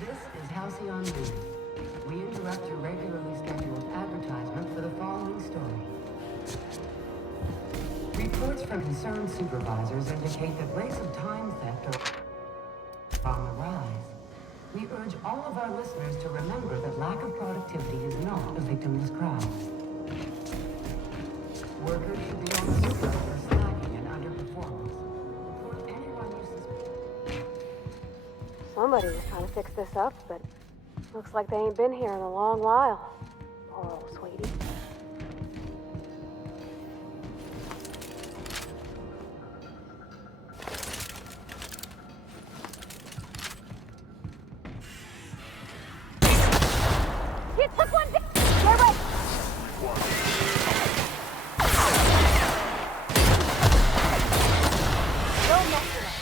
This is Halcyon Moon. We interrupt your regularly scheduled advertisement for the following story. Reports from concerned supervisors indicate that rates of time theft are on the rise. We urge all of our listeners to remember that lack of productivity is not a victimless crime. Workers should be on the lookout for slacking and underperformance. Report anyone you suspect. Somebody was trying to fix this up, but looks like they ain't been here in a long while. Poor old sweetie. He took one down! They're right! Don't mess with us.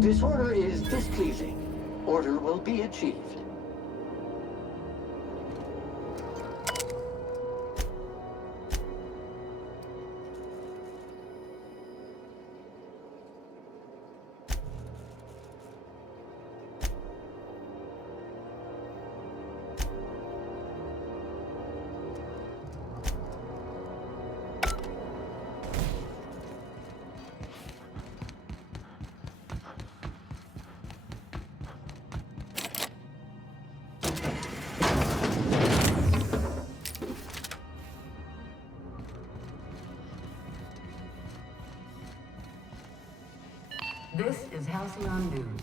Disorder is displeasing. Order will be achieved. This is Halcyon News.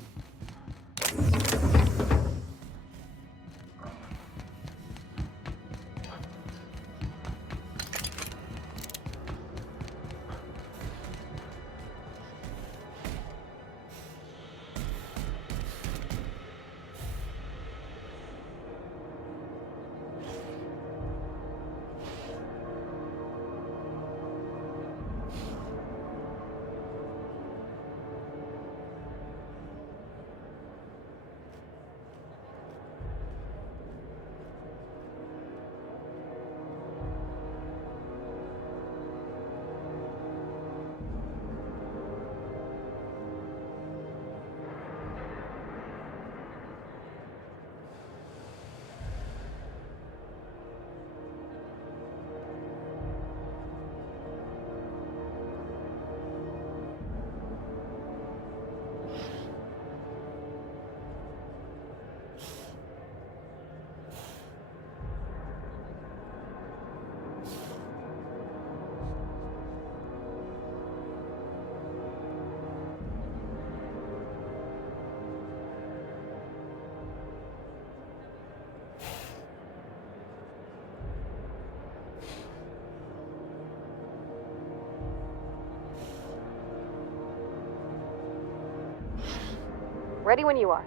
Ready when you are.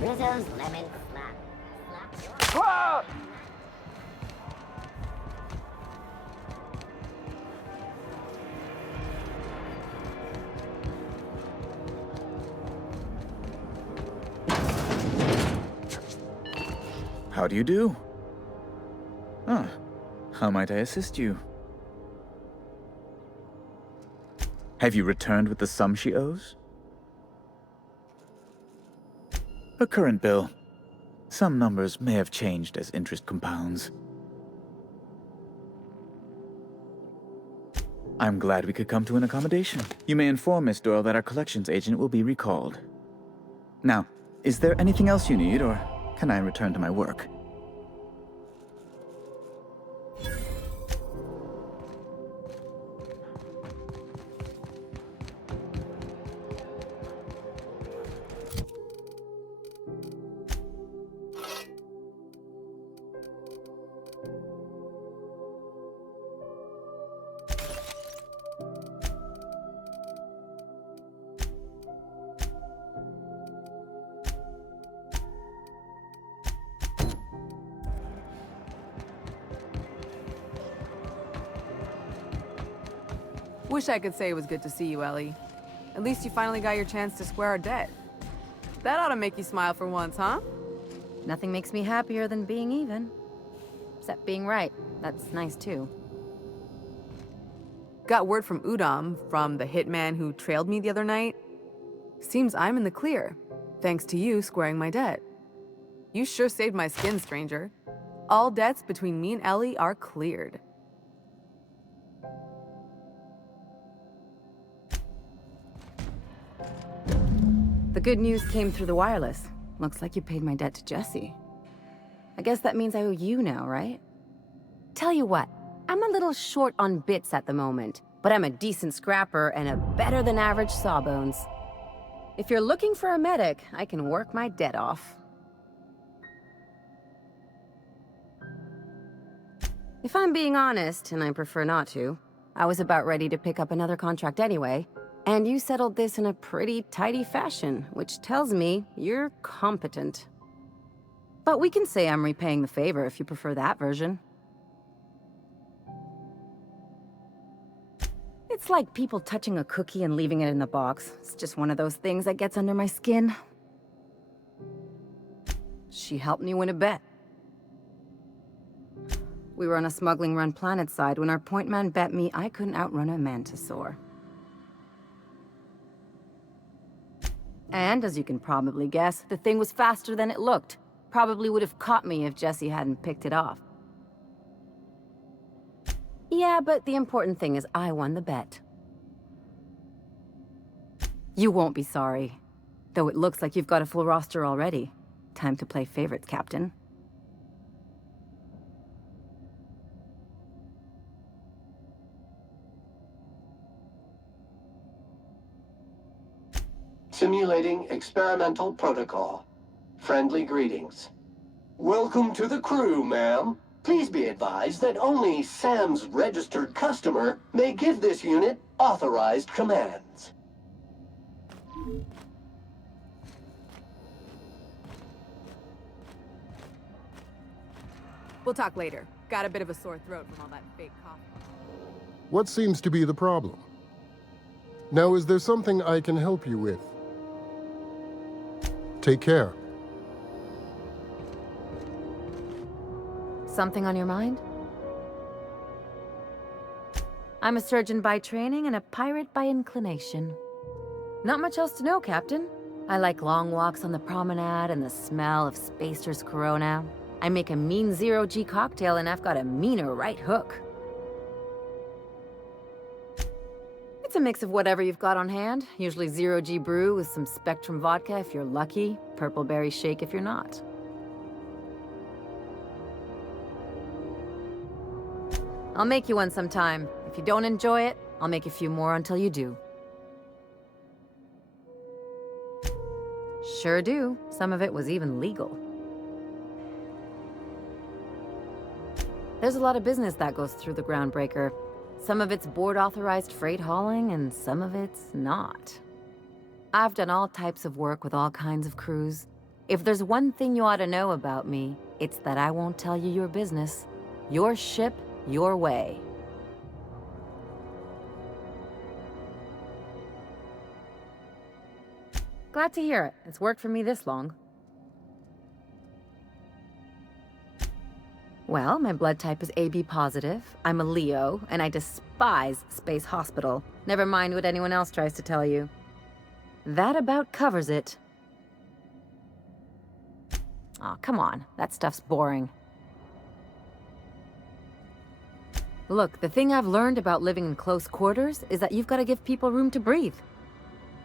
Rizzo's lemon slap. Ah! How do you do? Ah, how might I assist you? Have you returned with the sum she owes? A current bill. Some numbers may have changed as interest compounds. I'm glad we could come to an accommodation. You may inform Miss Doyle that our collections agent will be recalled. Now, is there anything else you need, or can I return to my work? Wish I could say it was good to see you, Ellie. At least you finally got your chance to square our debt. That ought to make you smile for once, huh? Nothing makes me happier than being even. Except being right. That's nice, too. Got word from Udom, from the hitman who trailed me the other night. Seems I'm in the clear, thanks to you squaring my debt. You sure saved my skin, stranger. All debts between me and Ellie are cleared. The good news came through the wireless. Looks like you paid my debt to Jesse. I guess that means I owe you now, right? Tell you what, I'm a little short on bits at the moment, but I'm a decent scrapper and a better-than-average sawbones. If you're looking for a medic, I can work my debt off. If I'm being honest, and I prefer not to, I was about ready to pick up another contract anyway, and you settled this in a pretty tidy fashion, which tells me you're competent. But we can say I'm repaying the favor if you prefer that version. It's like people touching a cookie and leaving it in the box. It's just one of those things that gets under my skin. She helped me win a bet. We were on a smuggling run planetside when our point man bet me I couldn't outrun a mantisaur. And, as you can probably guess, the thing was faster than it looked. Probably would have caught me if Jesse hadn't picked it off. Yeah, but the important thing is I won the bet. You won't be sorry. Though it looks like you've got a full roster already. Time to play favorites, Captain. Simulating experimental protocol. Friendly greetings. Welcome to the crew, ma'am. Please be advised that only Sam's registered customer may give this unit authorized commands. We'll talk later. Got a bit of a sore throat from all that fake coffee. What seems to be the problem? Now, is there something I can help you with? Take care. Something on your mind? I'm a surgeon by training and a pirate by inclination. Not much else to know, Captain. I like long walks on the promenade and the smell of Spacer's Corona. I make a mean zero-G cocktail and I've got a meaner right hook. It's a mix of whatever you've got on hand. Usually zero-G brew with some Spectrum vodka if you're lucky, purple berry shake if you're not. I'll make you one sometime. If you don't enjoy it, I'll make a few more until you do. Sure do. Some of it was even legal. There's a lot of business that goes through the Groundbreaker. Some of it's board-authorized freight hauling, and some of it's not. I've done all types of work with all kinds of crews. If there's one thing you ought to know about me, it's that I won't tell you your business. Your ship, your way. Glad to hear it. It's worked for me this long. Well, my blood type is AB positive. I'm a Leo, and I despise Space Hospital. Never mind what anyone else tries to tell you. That about covers it. Aw, come on. That stuff's boring. Look, the thing I've learned about living in close quarters is that you've got to give people room to breathe.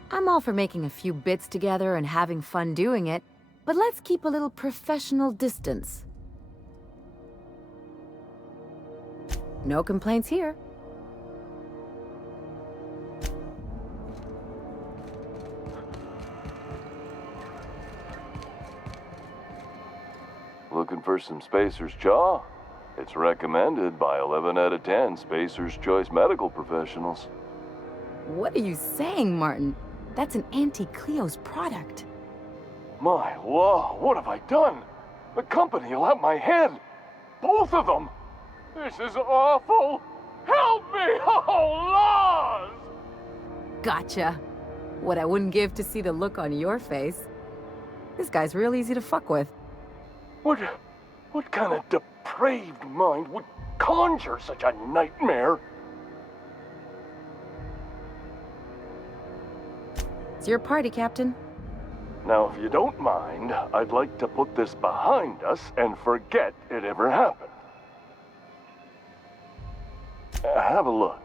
I'm all for making a few bits together and having fun doing it, but let's keep a little professional distance. No complaints here. Looking for some Spacer's Jaw? It's recommended by 11 out of 10 Spacer's Choice medical professionals. What are you saying, Martin? That's an Auntie Cleo's product. My law, what have I done? The company will have my head. Both of them. This is awful. Help me, oh Lord! Gotcha. What I wouldn't give to see the look on your face. This guy's real easy to fuck with. What kind of depraved mind would conjure such a nightmare? It's your party, Captain. Now, if you don't mind, I'd like to put this behind us and forget it ever happened. Have a look.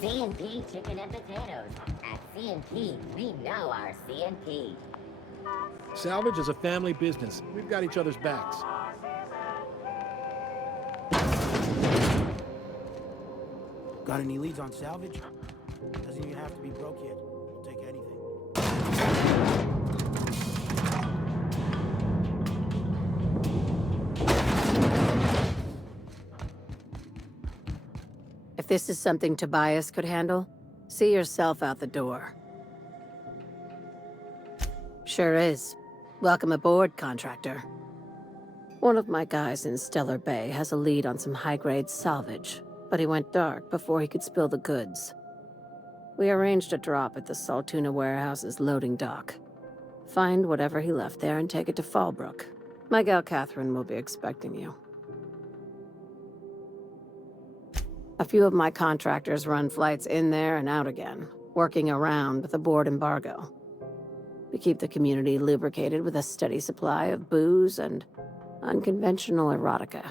C&P chicken and potatoes. At C&P, we know our C&P. Salvage is a family business. We've got each other's backs. Got any leads on salvage? Doesn't even have to be broke yet. We'll take anything. If this is something Tobias could handle, see yourself out the door. Sure is. Welcome aboard, contractor. One of my guys in Stellar Bay has a lead on some high-grade salvage, but he went dark before he could spill the goods. We arranged a drop at the Saltuna warehouse's loading dock. Find whatever he left there and take it to Fallbrook. My gal Catherine will be expecting you. A few of my contractors run flights in there and out again, working around the board embargo. We keep the community lubricated with a steady supply of booze and unconventional erotica.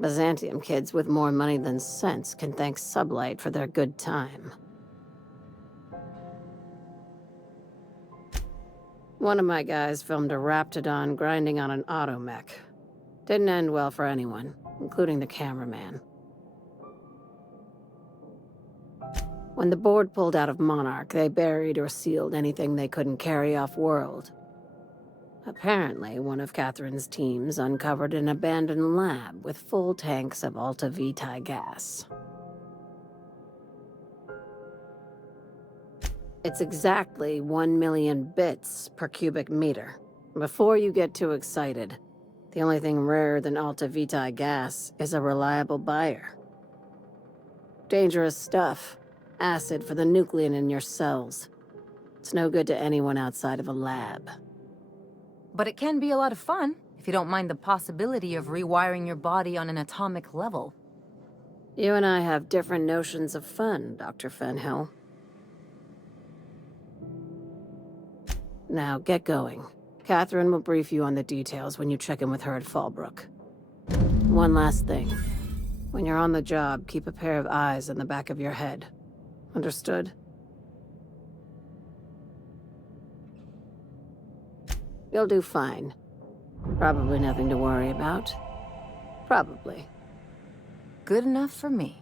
Byzantium kids with more money than sense can thank Sublight for their good time. One of my guys filmed a Raptidon grinding on an automech. Didn't end well for anyone, including the cameraman. When the board pulled out of Monarch, they buried or sealed anything they couldn't carry off-world. Apparently, one of Catherine's teams uncovered an abandoned lab with full tanks of Alta Vitae gas. It's exactly 1 million bits per cubic meter. Before you get too excited, the only thing rarer than Alta Vitae gas is a reliable buyer. Dangerous stuff. Acid for the nuclein in your cells. It's no good to anyone outside of a lab. But it can be a lot of fun, if you don't mind the possibility of rewiring your body on an atomic level. You and I have different notions of fun, Dr. Fenhill. Now, get going. Catherine will brief you on the details when you check in with her at Fallbrook. One last thing. When you're on the job, keep a pair of eyes in the back of your head. Understood? You'll do fine. Probably nothing to worry about. Probably. Good enough for me.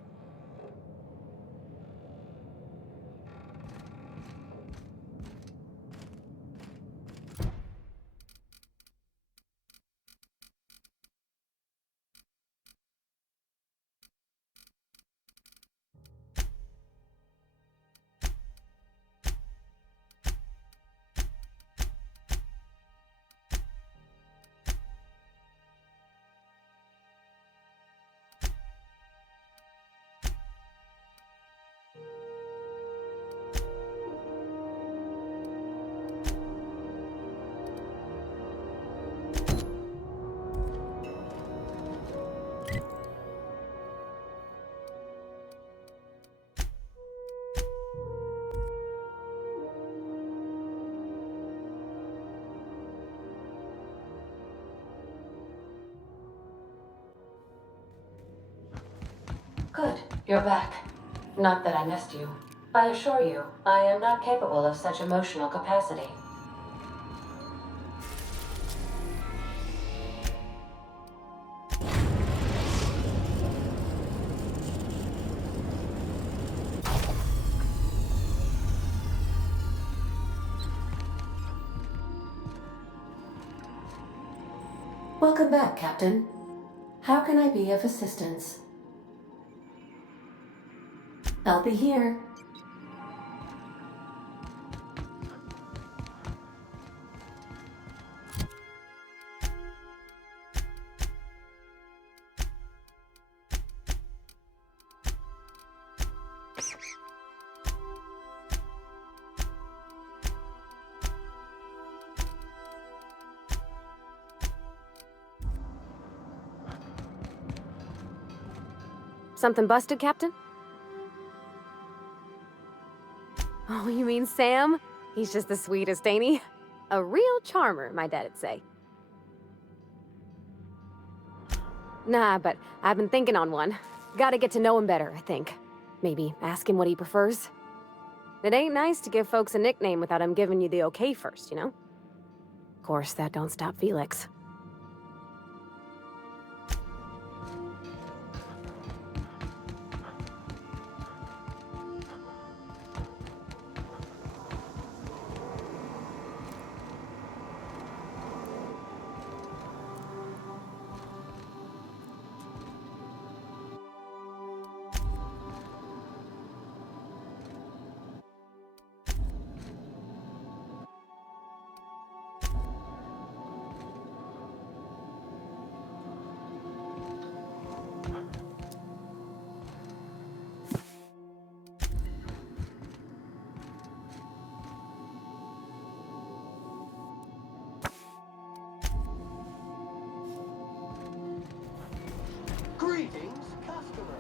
Good, you're back. Not that I missed you. I assure you, I am not capable of such emotional capacity. Welcome back, Captain. How can I be of assistance? I'll be here. Something busted, Captain? Oh, you mean Sam? He's just the sweetest, ain't he? A real charmer, my dad'd say. Nah, but I've been thinking on one. Gotta get to know him better, I think. Maybe ask him what he prefers. It ain't nice to give folks a nickname without him giving you the okay first, you know? Of course, that don't stop Felix. Greetings, customer.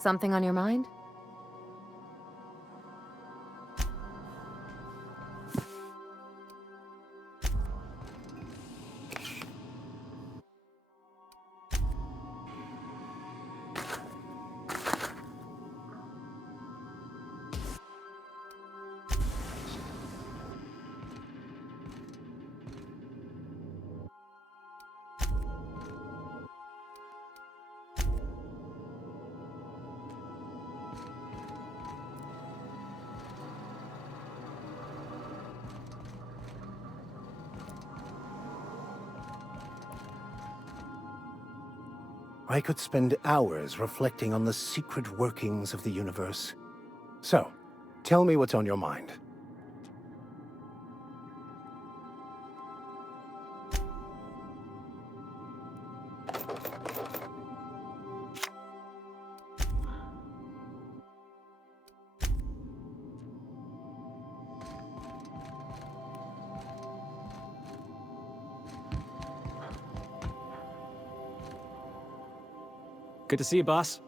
Something on your mind? I could spend hours reflecting on the secret workings of the universe. So, tell me what's on your mind. Good to see you, boss.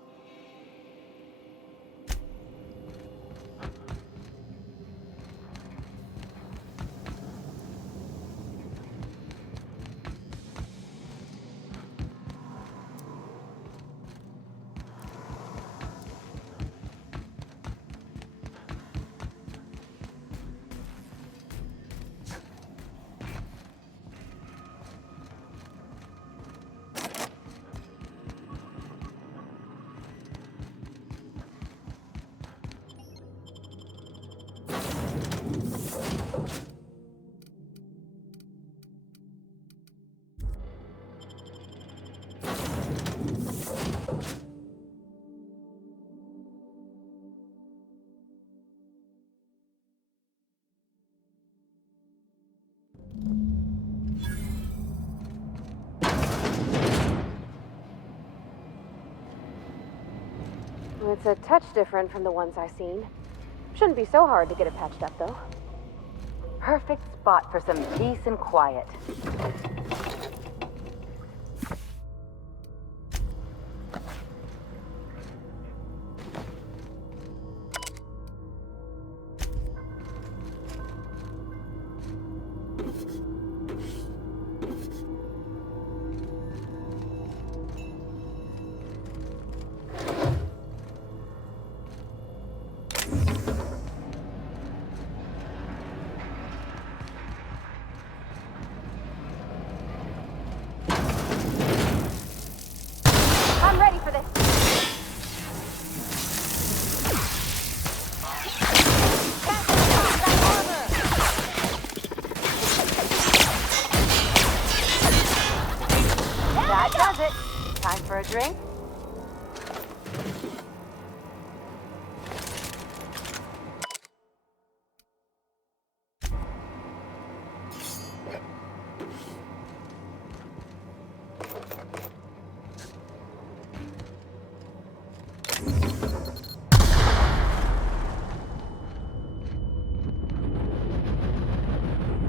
It's a touch different from the ones I've seen. Shouldn't be so hard to get it patched up, though. Perfect spot for some peace and quiet. I'm ready for this. That does it. Time for a drink?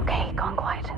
Okay, gone quiet.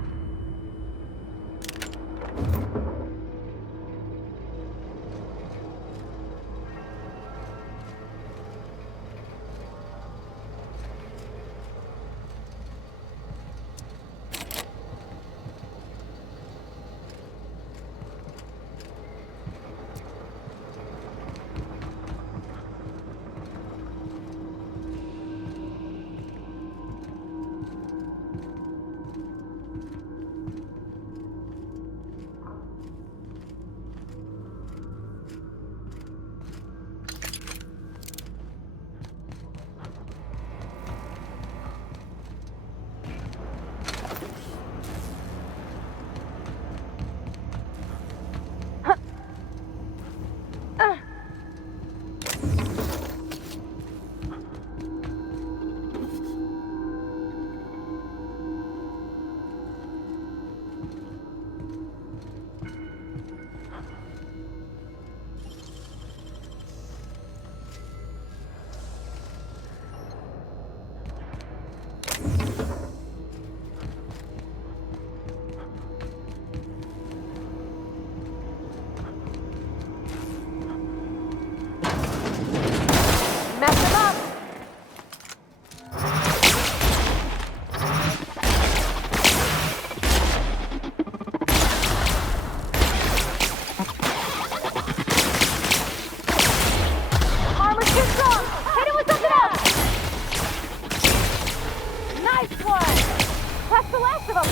Mess him up! Armor's too strong! Hit him with something else! Nice one! That's the last of them!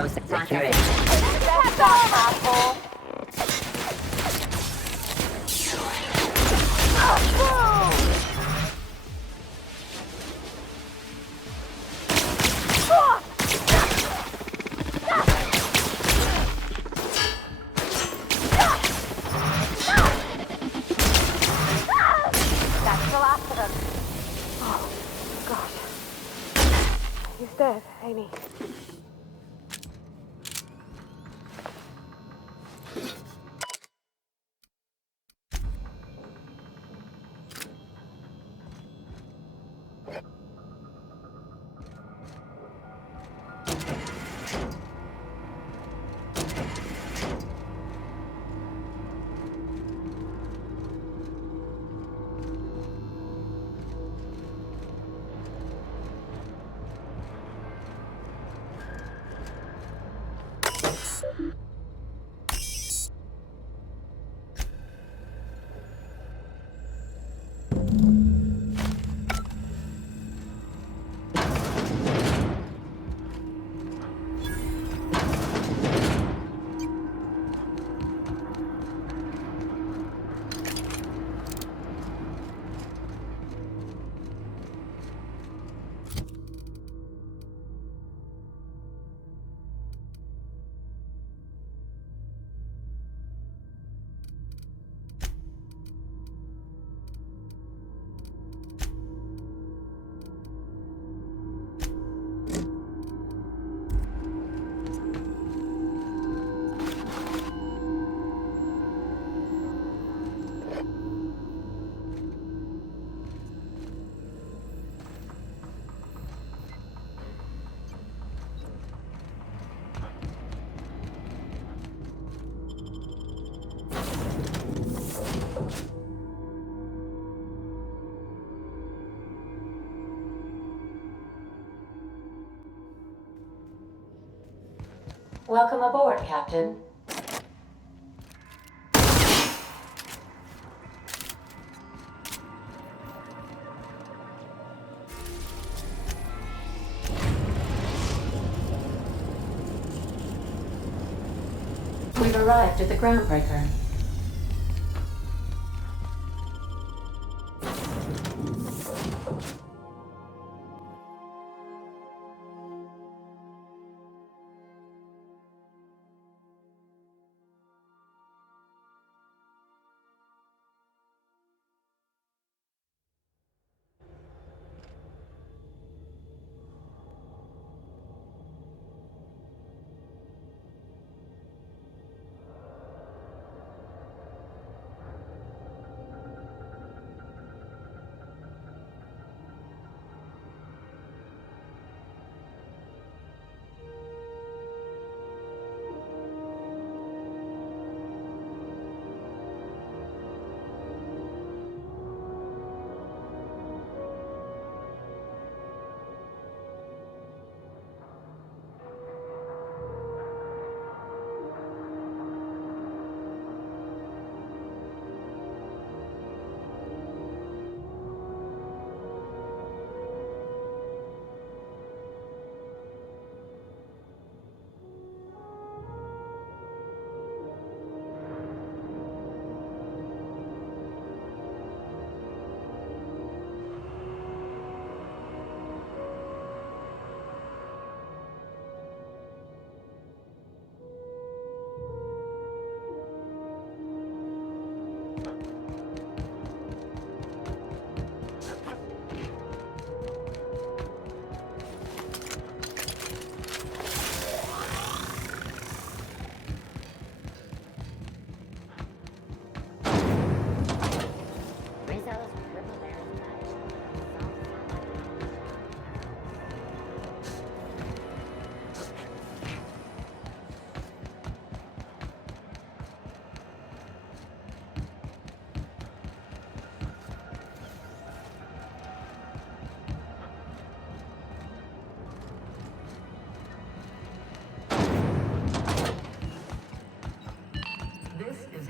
Security. That's off, asshole! That's the last of them. Oh, gosh. He's dead, ain't he? Welcome aboard, Captain. We've arrived at the groundbreaker.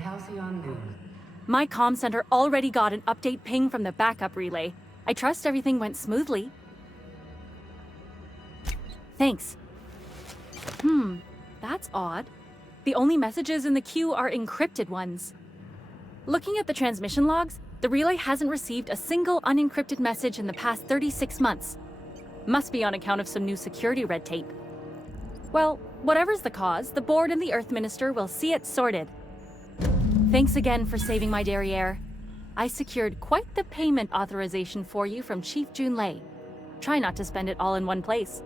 Halcyon News. My comm center already got an update ping from the backup relay. I trust everything went smoothly. Thanks. That's odd. The only messages in the queue are encrypted ones. Looking at the transmission logs, the relay hasn't received a single unencrypted message in the past 36 months. Must be on account of some new security red tape. Well, whatever's the cause, the board and the Earth Minister will see it sorted. Thanks again for saving my derriere. I secured quite the payment authorization for you from Chief Junlei. Try not to spend it all in one place.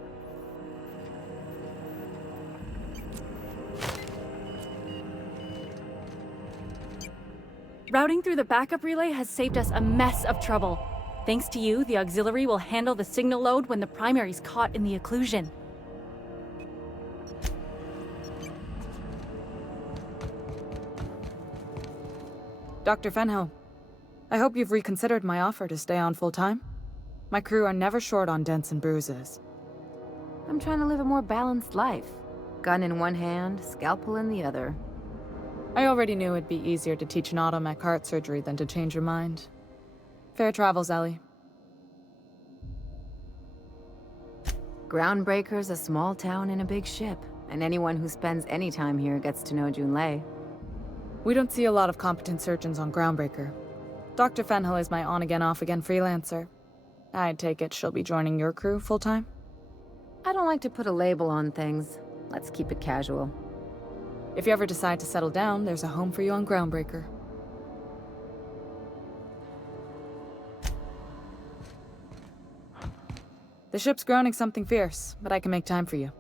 Routing through the backup relay has saved us a mess of trouble. Thanks to you, the auxiliary will handle the signal load when the primary's caught in the occlusion. Dr. Fenhill, I hope you've reconsidered my offer to stay on full-time. My crew are never short on dents and bruises. I'm trying to live a more balanced life. gun in one hand, scalpel in the other. I already knew it'd be easier to teach an automech heart surgery than to change your mind. Fair travels, Ellie. Groundbreaker's a small town in a big ship, and anyone who spends any time here gets to know Junlei. We don't see a lot of competent surgeons on Groundbreaker. Dr. Fenhill is my on-again, off-again freelancer. I take it she'll be joining your crew full-time? I don't like to put a label on things. Let's keep it casual. If you ever decide to settle down, there's a home for you on Groundbreaker. The ship's groaning something fierce, but I can make time for you.